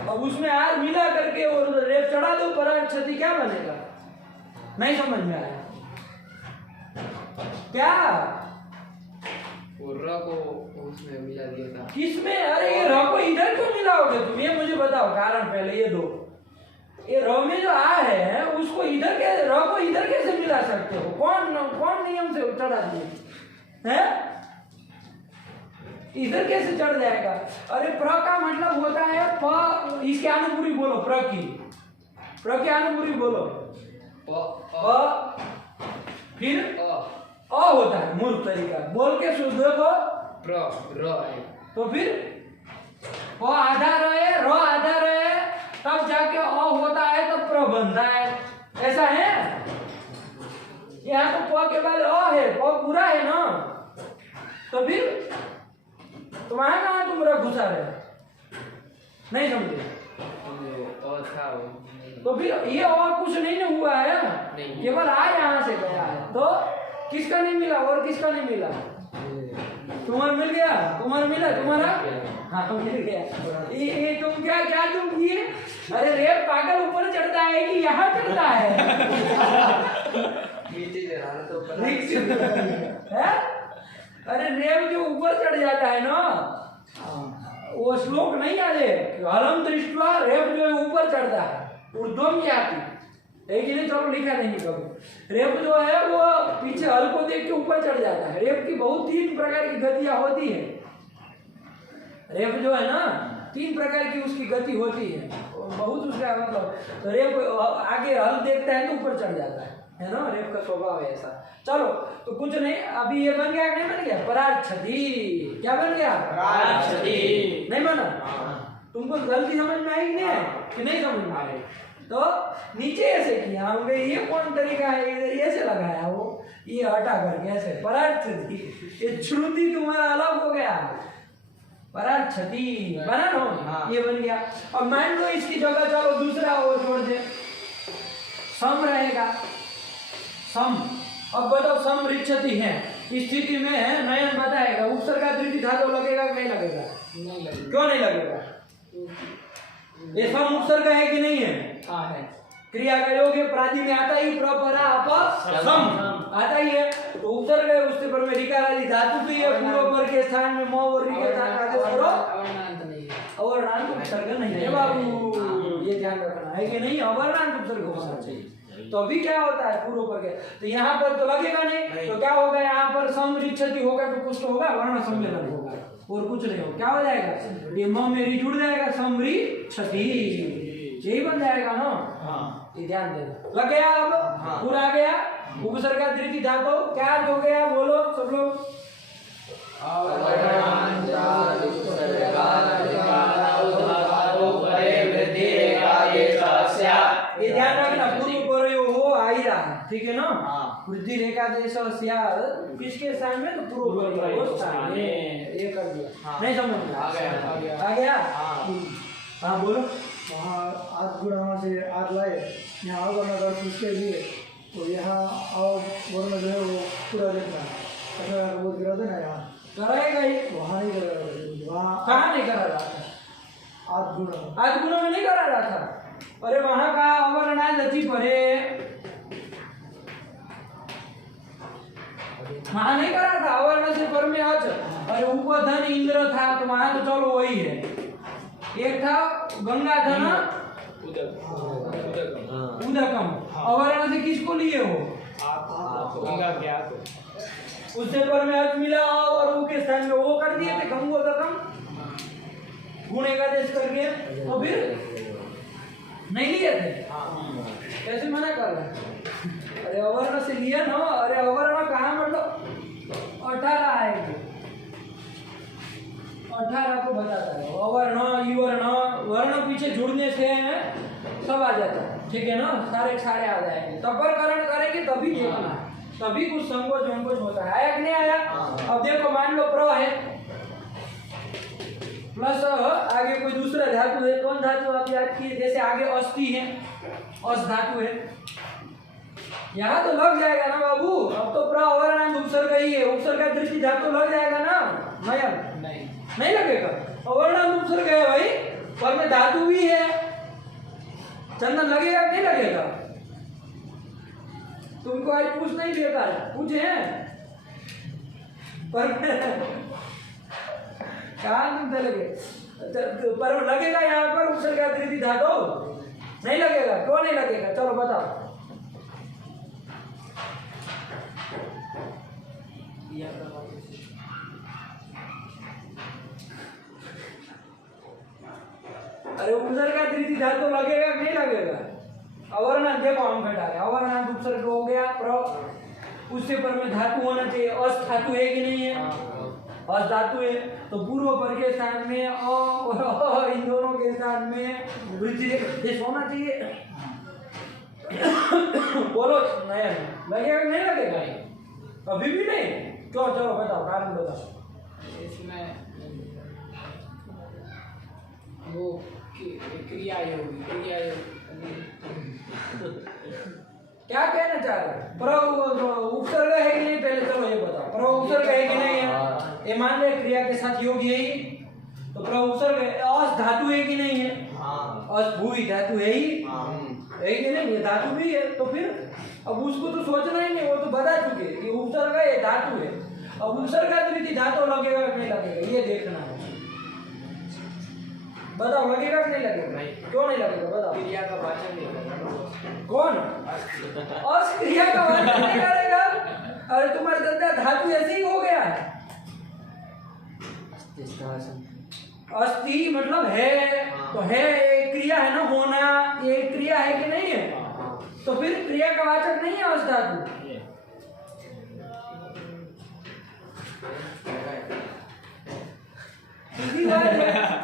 अब उसमें आर मिला करके और रेप चढ़ा दो, पराग क्षति, क्या बनेगा? नहीं समझ में आया क्या? वो र को उसमें मिला दिया था। किसमें? अरे ये र को इधर क्यों मिलाओगे तुम, ये मुझे बताओ कारण। पहले ये दो, ये र में जो आ है उसको इधर के र को इधर कैसे मिला सकते हो? कौन कौन नियम से चढ़ा दिए हैं? इधर कैसे चढ़ जाएगा? अरे प्र का मतलब होता है प, इसके अनुपूरी बोलो, प्र की अनुपूरी बोलो। प फिर अ होता है मूल तरीका, बोल के शुद्ध को प्र र है, तो फिर प आधा रहे, र आधा रहे, तब जाके अ होता है तो प्र बनता है। ऐसा है? यहाँ तो प के बाद अ है, प पूरा है ना, तो फिर तुम्हारा कहाँ तुम रख घुसा रहे? नहीं समझे? था वो। तो फिर ये और कुछ नहीं ना हुआ है, नहीं। केवल आ यहाँ से गया है। तो किसका नहीं मिला और किसका नहीं मिला? तुम्हारा मिल गया, तुम्हारा मिला, तुम्हारा हाँ मिल गया। ये तुम क्या क्या तुम किए? अरे रेप पागल ऊपर चढ़ता है कि यहाँ चढ़ता है? नीचे चढ़ाना तो ऊपर। है? अरे रेप जो ऊपर चढ़ जाता है ना, वो श्लोक नहीं याद है? हलम दृष्टवा रेप जो है ऊपर चढ़ता है, ऊर्ध्वम जाति है कि नहीं? चलो लिखा नहीं कभी। रेप जो है वो पीछे हल को देख के ऊपर चढ़ जाता है। रेप की बहुत 3 प्रकार की गतियां होती है। रेप जो है ना 3 प्रकार की उसकी गति होती है, बहुत उसका मतलब। तो रेप आगे हल देखता है तो ऊपर चढ़ जाता है ना? रेप का स्वभाव है ऐसा। चलो तो कुछ नहीं, अभी ये बन गया नहीं बन गया? पराक्षति। क्या बन गया? पराक्षति। नहीं बना? तुमको गलती समझ में आई कि नहीं है कि नहीं समझ में आई? तो नीचे ऐसे किया होंगे, ये कौन तरीका है? इधर ऐसे लगाया वो ये हटा कर कैसे परार्थति, ये श्रुति तुम्हारा अलग हो गया, परार्थति बना ना, ये बन गया। अब मान लो इसकी जगह चलो दूसरा और जोड़ दे, सम रहेगा, सम। अब बताओ सम रिच्छति है, इस स्थिति में है, नयन बताएगा उपसर्ग का तृतीय धातु लगेगा कि नहीं लगेगा? नहीं लगेगा। क्यों नहीं लगेगा? ये सम उपसर्ग है कि नहीं है? हाँ है। क्रिया का योग है, प्रादि में आता ही प्रपरा अप सम आता ही है, तो उपसर्ग है, उसके पर में ऋकार आदि धातु भी है, पूर्व पर के स्थान में म और ऋ के स्थान आगे करो, अवर्णांत नहीं है। अवर्णांत उपसर्ग नहीं है बाबू, ये ध्यान रखना है कि नहीं, अवर्णांत उपसर्ग होना चाहिए। तो अभी क्या होता है पूर्व पर के, तो यहाँ पर तो लगेगा नहीं, तो क्या होगा, यहाँ पर सम रिच्छति होगा तो कुछ तो होगा, वर्ण सम्मेलन होगा और कुछ नहीं होगा। क्या हो जाएगा, ये म में रि जुड़ जाएगा, सम रिच्छति, यही बन जाएगा ना। हाँ, ये ध्यान देना। लग गया अब? पूरा आ गया। उपसर्ग का तृतीय धातु क्या हो गया, बोलो सब लोग। ये ध्यान रखना, पूर्व पर हो आ ही रहा है, ठीक है ना। वृद्धि रेखा जैसा किसके स्थान में, तो पूर्व पर हो स्थान में, ये कर दिया। नहीं समझ में आ गया? हाँ बोलो। वहाँ आठ गुणा से आठ लाए, यहाँ अवर्ण कर उसके लिए, तो यहाँ अवर्ण जो है वो पूरा देखना, अच्छा वो गिरा देना यहाँ कराएगा ही, वहाँ नहीं करेगा, वहाँ कहाँ नहीं करा रहा था? आठ गुणों में नहीं करा रहा था। अरे वहाँ का अवर्ण दची परे, वहाँ नहीं करा था, अवर्ण से पर में अच। अरे उपधन इंद्र था, तो वहाँ तो चलो वही है। एक था गंगाधन उदकम, अवर्ण से किसको लिए हो? उससे पर में अच मिला और वो के स्थान में वो कर दिए थे, गंगोदकम गुण एकादेश करके, तो फिर नहीं लिए थे। कैसे मना कर रहे हैं? अरे अवर्ण से लिया ना। अरे अवर्ण कहाँ, मतलब 18 है, 18 को बताता है। अवर्ण युवर्ण वर्ण पीछे जुड़ने से सब आ जाता है, ठीक है ना, सारे आ जाएंगे। तपरकरण करेंगे तभी देखना है, तभी कुछ संकोच संकोच होता है। आया कि नहीं आया? अब देखो, मान लो प्र है प्लस आगे कोई दूसरा धातु है, कौन धातु आप याद किए? जैसे आगे अस्थि है, अस धातु है, यहाँ तो लग जाएगा ना बाबू। अब तो प्र अवर्ण उपसर्ग ही है, उपसर्ग का तृतीय धातु लग जाएगा ना। नयन नहीं लगेगा, अवर्ण उपसर्ग है भाई, पर में धातु भी है। चंदन लगेगा नहीं लगेगा? तुमको आज पूछ नहीं देता है, पूछे हैं पर कहाँ तुम लगे, पर लगेगा यहाँ पर उपसर्ग का तृतीय धातु नहीं लगेगा। क्यों नहीं लगेगा, चलो बताओ। अरे उपसर्ग का तृतीय धातु लगेगा कि नहीं लगेगा? अवर्ण देखो, हम घटा रहे, अवर्ण उपसर्ग हो गया, प्र उससे पर में धातु होना चाहिए। अस धातु है कि नहीं है? अस धातु है, तो पूर्व पर के स्थान में अ और इन दोनों के स्थान में वृद्धि रेखा होना चाहिए। बोलो नयन लगेगा कि नहीं लगेगा? अभी भी नहीं? क्यों, चलो बताओ, कारण बताओ। इसमें वो क्रिया योग क्या कहना चाह रहे? प्र उपसर्ग है कि नहीं, पहले चलो ये बताओ। प्र उपसर्ग है कि नहीं है? ये मान ले क्रिया के साथ योग यही, तो प्र उपसर्ग है। अस धातु है कि नहीं है? अस भूई धातु है ही, है कि नहीं? ये धातु भी है, तो फिर अब उसको तो सोचना ही नहीं, वो तो बता चुके ये उपसर्ग है, ये धातु है। अब उपसर्ग का तृतीय धातु लगेगा कि नहीं लगेगा, ये देखना है। बताओ लगेगा कि नहीं लगेगा? नहीं। क्यों नहीं लगेगा बताओ? क्रिया का वाचन नहीं करेगा। कौन? और क्रिया का वाचन नहीं करेगा? अरे तुम्हारे दंदा धातु ऐसे ही हो गया है। अस्थि मतलब है, तो है क्रिया है ना, होना, ये क्रिया है कि नहीं है? तो फिर क्रिया का वाचक नहीं है अस धातु। सीधी बात है।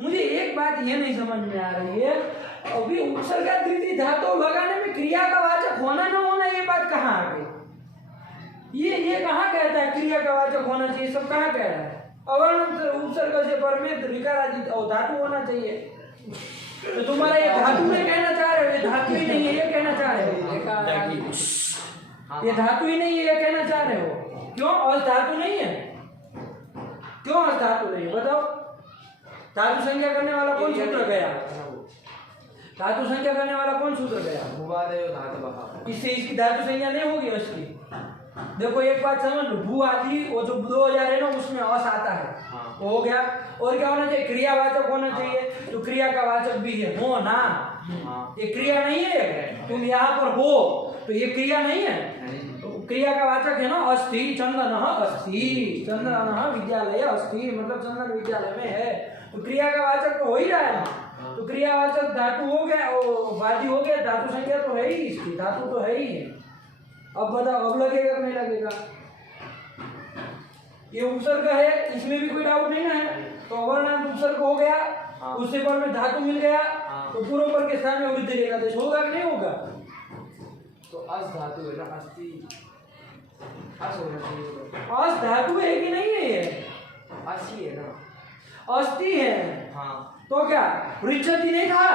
मुझे एक बात ये नहीं समझ में आ रही है, अभी उपसर्ग का तृतीय धातु लगाने में क्रिया का वाचक होना ना होना, ये बात कहाँ आ गई? ये कहाँ कहता है क्रिया का वाचक होना चाहिए? सब कहाँ कह रहा है? अवर्ण से उपसर्ग से पर में ऋकारादि धातु होना चाहिए। तो तुम्हारा ये धातु में कहना चाह रहे हो, ये धातु ही नहीं है ये कहना चाह रहे हो? ये धातु ही नहीं है ये कहना चाह रहे हो? क्यों अधातु नहीं है? क्यों अधातु नहीं है बताओ? धातु संख्या करने वाला कौन सूत्र गया? धातु संख्या करने वाला कौन सूत्र गया? भूवादयो धातवः। इससे इसकी धातु संख्या नहीं होगी असली। देखो एक बात समझ लो, भू आदि वो जो 2000 है ना उसमें अस आता है। हाँ। हो गया। और क्या होना चाहिए? क्रियावाचक होना चाहिए। तो क्रिया का वाचक भी है हो ना। हाँ। ये क्रिया नहीं है, तुम यहाँ पर हो तो ये क्रिया नहीं है। तो क्रिया का वाचक है ना अस्ति, चंदन अस्ति, चंदन विद्यालय अस्ति, मतलब चंदन विद्यालय में है। तो क्रिया का वाचक तो हो ही रहा है ना। तो क्रियावाचक धातु हो गया, वादी हो गया, धातु संख्या तो है ही, इसकी धातु तो है ही है। अब बताओ अब लगेगा कि नहीं लगेगा? ये उपसर्ग है, इसमें भी कोई डाउट नहीं ना है। तो अवर्णांत उपसर्ग हो गया, उससे पर में धातु मिल गया, तो पूर्व पर के स्थान में वृद्धि रेखा देश होगा कि नहीं होगा? तो अस धातु है ना, अस्ति अस होना चाहिए। अस धातु है कि नहीं है? ये असी है ना, अस्थि है। हाँ। तो क्या रिचति नहीं था?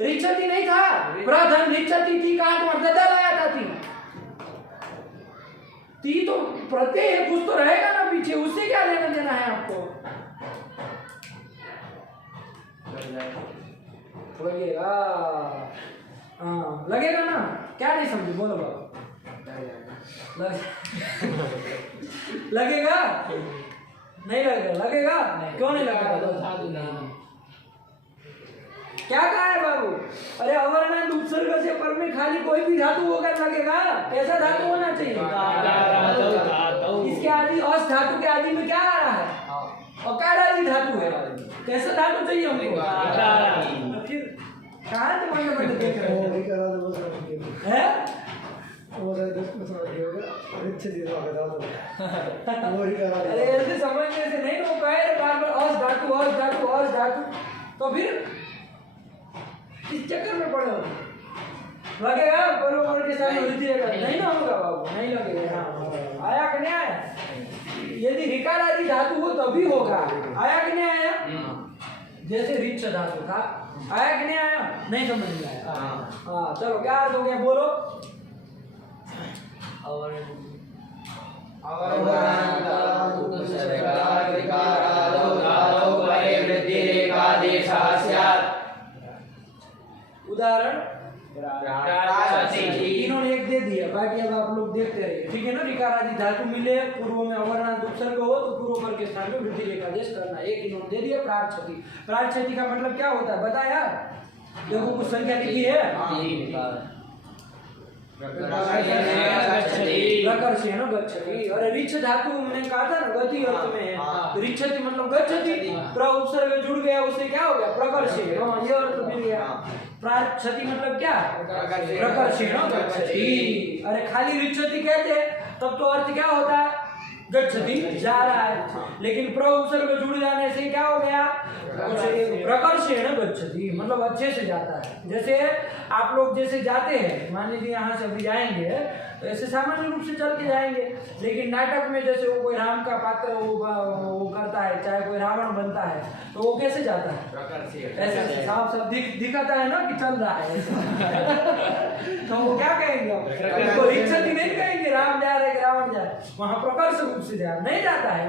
रिचति नहीं था? प्रधन रिचति थी, काट और ददा लाया था ती तो प्रत्यय है, कुछ तो रहेगा ना पीछे, उससे क्या लेना देना है आपको? लगेगा। हाँ लगेगा ना? क्या नहीं समझे बोलो बाबा। लगेगा नहीं लगेगा? लगेगा क्यों नहीं लगेगा? धातु नहीं। क्या कहा है बाबू? अरे अवर्णांत उपसर्ग से पर में खाली कोई भी धातु होकर लगेगा, कैसा धातु होना चाहिए? इसके आदि अस धातु के आदि में क्या आ रहा है? अकारादि धातु है। कैसा धातु चाहिए हमको? फिर कहाँ से बंद बंद देख रहे वो हो? भी करा दो बस और है वो जरा 10% होगा रिच दी दो बता वो ही करा अरे दो। ऐसे समझने से नहीं, वो कहे बार बार अस धातु अस धातु अस धातु, तो फिर इस चक्कर में पड़े हो। लगेगा बरोबर के साथ वृद्धि रहेगा नहीं ना होगा बाबू? नहीं लगेगा। हाँ। आया कि नहीं आया? यदि ऋकार आदि धातु हो तभी होगा। आया कि नहीं आया? जैसे रिच धातु था, आया कि नहीं आया? नहीं समझ में आया। हाँ चलो क्या अर्थ हो गया बोलो? उदाहरण इन्होंने एक दे दिया, बाकी अब आप लोग देखते रहिए, ठीक है ना? ऋकार आदि धातु मिले, पूर्व में अवर्णांत उपसर्ग हो तो पूर्व पर के स्थान में वृद्धि रेखा देश करना। एक इन्होंने दे दिया प्रार्थति। प्रार्थति का मतलब क्या होता है बताया? देखो कुछ संख्या लिखी है, प्रकर्षेण गच्छति। अरे रिच धातु मैंने कहा था ना गति अर्थ में है, रिच्छति मतलब गच्छति, प्र उपसर्ग जुड़ गया उससे क्या हो गया? प्रकर्षेण, ये अर्थ मिल गया। प्रार्थति मतलब क्या? प्रकर्षेण गच्छति। अरे खाली रिच्छति कहते तब तो अर्थ क्या होता है? गच्छति, जा रहा है। लेकिन प्र उपसर्ग जुड़ जाने से क्या हो गया? प्रकर्षेण गच्छति मतलब अच्छे से जाता है। जैसे आप लोग जैसे जाते हैं, मान लीजिए यहाँ से अभी जाएंगे तो ऐसे सामान्य रूप से चल के जाएंगे, लेकिन नाटक में जैसे वो कोई राम का पात्र वो करता है, चाहे कोई रावण बनता है, तो वो कैसे जाता है? ऐसे साफ साफ दिखाता है ना कि चल रहा है ऐसे। तो वो क्या कहेंगे? वो रिच्छति नहीं कहेंगे राम जा रहे रावण जा रहे, वहाँ प्रकर्ष रूप से जा नहीं जाता है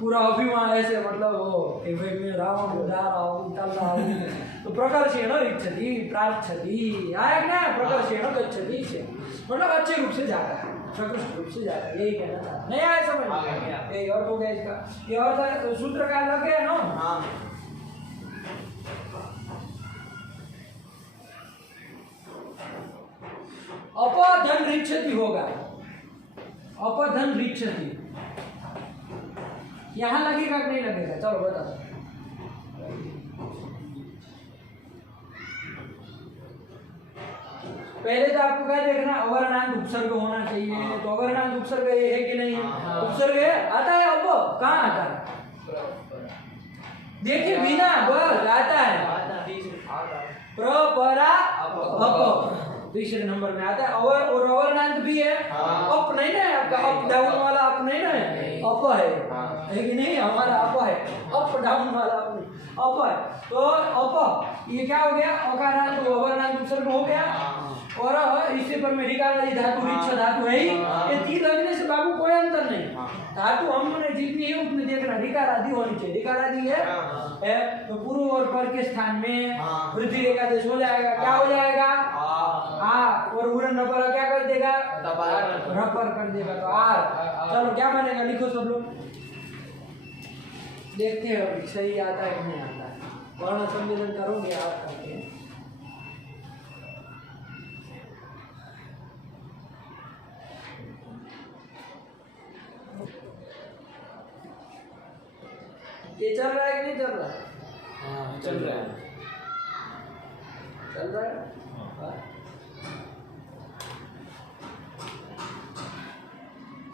पूरा अभी वहाँ ऐसे, मतलब वो मैं रावण जा रहा हूँ चल रहा हूँ। तो प्रकर्षेण रिच्छति प्रार्थति आया क्या? प्रकर्षेण गच्छति से मतलब अच्छे रूप से जाता है, प्रकृष्ट रूप से जाता है, यही कहना था। नहीं आया समझ में? यही अर्थ हो गया इसका। ये अर्थ सूत्र का लग गया ना? अपधन रिच्छति होगा, अपधन रिच्छति। यहाँ लगेगा कि नहीं लगेगा? चलो बता। पहले तो आपको क्या देखना, अवर्णांत उपसर्ग होना चाहिए। तो अवर्णांत उपसर्ग ये है कि नहीं है? उपसर्ग है, आता है। अब कहाँ आता है? देखिए बिना बस आता है। प्र परा अप तीसरे नंबर में आता है। अवर और अवर्णांत भी है। अप नहीं ना है आपका, अप डाउन वाला अप नहीं ना है, अप है कि नहीं? हमारा अप है, अप डाउन वाला अप है। तो अप ये क्या हो गया? अकारांत अवर्णांत उपसर्ग हो गया। और इससे पर में ऋकारादि धातु ऋच्छ धातु है ही। ये तीन लगने से बाबू कोई अंतर नहीं। धातु हमने जितनी है उतनी देखना, ऋकारादि होनी चाहिए। ऋकारादि है तो पूर्व और पर के स्थान में वृद्धि रेखा देश हो जाएगा। क्या हो जाएगा? और उड़न रपर क्या कर देगा? रपर कर देगा तो आर। चलो क्या बनेगा? लिखो सब लोग, देखते हैं सही आता है कि नहीं आता है। वर्ण संवेदन करोगे आप करके। ये चल रहा है कि नहीं चल रहा है? हाँ चल रहा है। चल रहा है।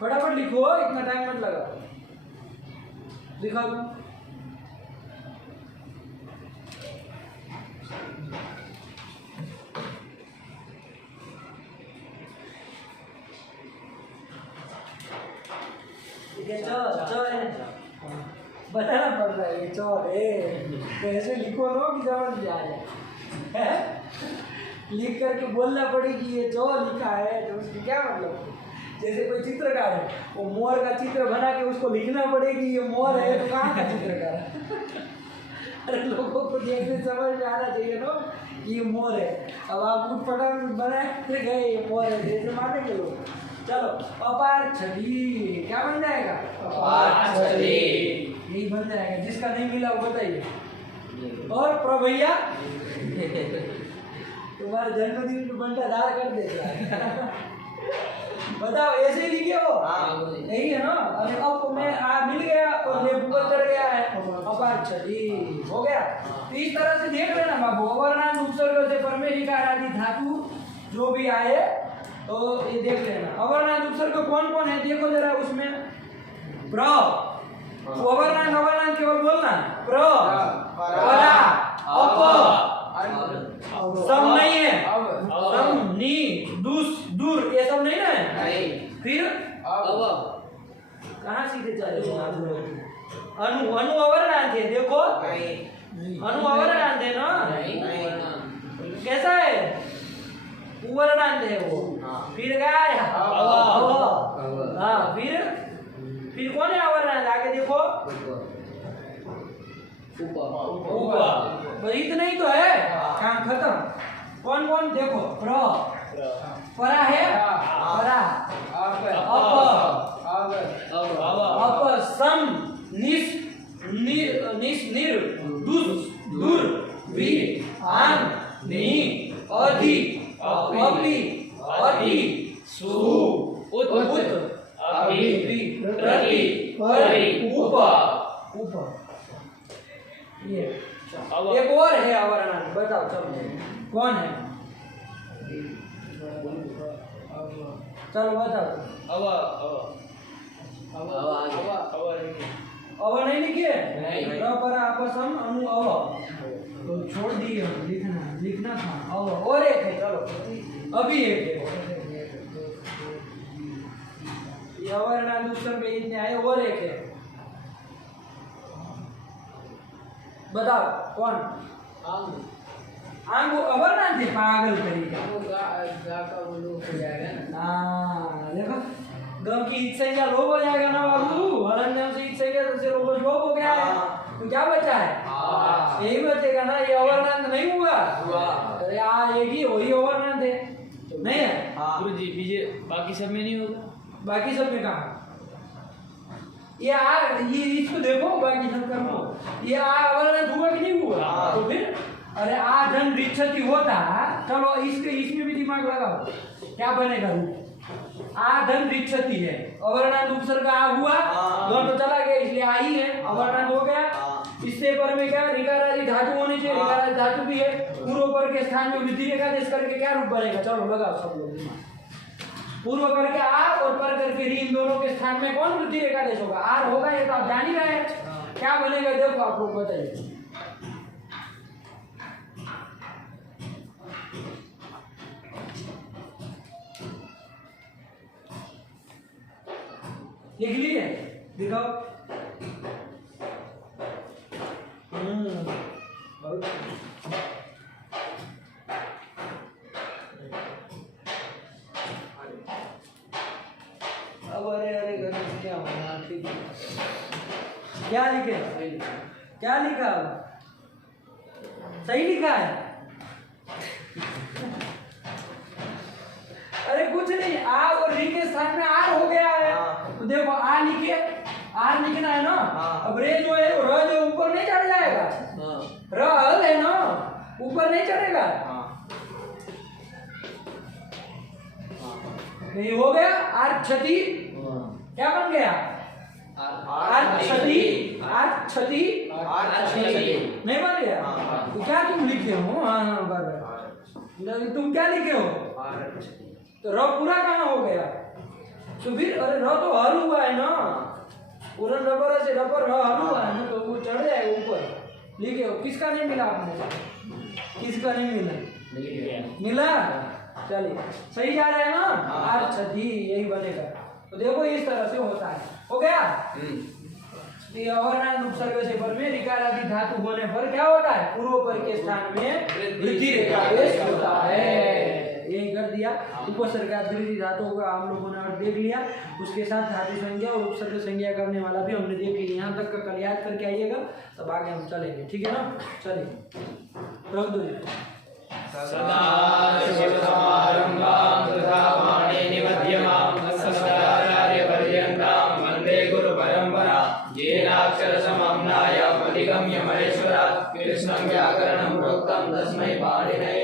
फटाफट लिखो, इतना टाइम मत लगा। लिखा दो। बताना पड़ रहा है ये चौथ है, तो ऐसे लिखो नो कि समझ में आ जाए। लिख करके बोलना पड़ेगी ये चौ लिखा है, तो उसकी क्या मतलब? जैसे कोई चित्रकार है, वो मोर का चित्र बना के उसको लिखना पड़ेगी ये मोर है, तो कहाँ का चित्रकार है? अरे लोगों को देखने समझ में आना चाहिए ना ये मोर है। अब आप उठ पटाख बनाए गए ये मोर है, जैसे मानेंगे लोग। चलो अपार छवि क्या बन जाएगा? अपार छवि यही बन जाएगा। जिसका नहीं मिला वो बताइए। और प्रभैया तुम्हारे जन्मदिन पे बंटा दार कर देगा। बताओ ऐसे ही लिखे हो? यही है ना। अरे अब मैं मिल गया और मैं ऊपर चढ़ गया है, अपार छवि हो गया। तो इस तरह से देख लेना बाबू, अवर्णांत उपसर्ग से परमेय ऋकारादि धातु जो भी आए तो ये देख लेना। अवर्णांत उपसर्ग कौन कौन है देखो जरा उसमें। प्र अवर्णांत अवर्णांत केवल बोलना प्र, परा, अप, सम नहीं है, सम, नी, दुस, दूर ये सब नहीं ना है। फिर कहाँ सीधे चले? अनु अनु अवर्णांत है देखो, अनु अवर्णांत है ना। कैसा है? उवर्णांत है वो। फिर क्या है? हाँ फिर कौन है अवर्णांत? आगे देखो बस इतना ही तो है, काम खत्म। कौन कौन देखो? प्र, परा है, परा, अप, सम, निस, निस, निर, दुस, दूर, वी, आन, नी, अधि, अपि, अति, सु, उत, अभि, प्रति, परि, उप, उप। ये एक और है अवर्णांत, बताओ चलो कौन है? चलो बताओ। अव नहीं लिखिए? अपसम अनु अव तो छोड़ दिए, लिखना था अव। और एक है, चलो अभी एक है। ये अवर्णांत उपसर्ग में इतने आए। और एक है, बताओ कौन? आंग अवर्णांत है, पागल करेगा। देखो ग की ईट संज्ञा लोप हो जाएगा ना बाबू। हलन से ईट संज्ञा से लोप हो गया है, तो क्या बचा है? यही बचेगा ना। ये अवर्णांत नहीं हुआ। अरे एक ही वही अवर्णांत है नहीं है गुरुजी। बीजे बाकी सब में नहीं होगा? बाकी सब में कहा ये इसको देखो, बाकी सब करो। ये अवर्णांत हुआ कि नहीं हुआ? तो फिर अरे धन रिच्छति होता। चलो इसमें भी दिमाग लगाओ, क्या बनेगा? धन रिच्छति है, अवर्णांत उपसर्ग हुआ, दोनों तो चला गया इसलिए ही है, अवर्णांत हो गया। इससे पर में क्या? ऋकारादि धातु होनी चाहिए, ऋकारादि धातु भी है। पूर्व पर के स्थान में वृद्धि रेखा देश करके क्या रूप बनेगा? चलो लगाओ सब लोग दिमाग। पूर्व करके आर और पर करके री, इन दोनों के स्थान में कौन वृद्धि रेखा देश होगा? आर होगा, ये तो आप जान ही रहे हैं। क्या बनेगा देखो आप लोग बताइए। लिख लिए? दिखाओ। बहुत अब अरे अरे करने से क्या होना? ठीक है। क्या लिखे? क्या लिखा? सही लिखा है? अरे कुछ नहीं, आ और री के स्थान में आर हो गया है। तो देखो आ लिखे, आर लिखना है ना। अब रे जो है र जो ऊपर नहीं चढ़ जाएगा। र हल है ना, ऊपर नहीं चढ़ेगा। नहीं हो गया आर क्षति, क्या बन गया? आर क्षति, आर क्षति, नहीं बन गया? तो क्या तुम लिखे हो? तुम क्या लिखे हो? तो र पूरा कहाँ हो गया? तो फिर अरे र तो हल हुआ है ना, पूरा रबर से रबर हल हुआ है ना, तो वो चढ़ जाएगा ऊपर। लिखे हो? किसका नहीं मिला आपने? किसका नहीं मिला? मिला? चलिए सही जा रहा है ना? आर क्षति यही बनेगा। तो देखो इस तरह से होता है। हो गया? और उपसर्ग से पर में ऋकार आदि धातु होने पर क्या होता है? पूर्व पर के स्थान में वृद्धि रेखादेश होता है। यही कर दिया। उपसर्ग वृद्धि धातुओं का हम लोगों ने देख लिया, उसके साथ धातु संज्ञा और उपसर्ग संज्ञा करने वाला भी हमने देख लिया। यहाँ तक का कल याद करके आइएगा, तब आगे हम चलेंगे। ठीक है ना? चलिए रख दो। सदाशिवसमारम्भां तथा पाणिनिमध्यमाम् अस्मदाचार्यपर्यन्तां वन्दे गुरुपरम्परां येनाक्षरसमम्नाय अधिगम्य महेश्वरात् कृष्णं व्याकरणं प्रोक्तं तस्मै पाणिनये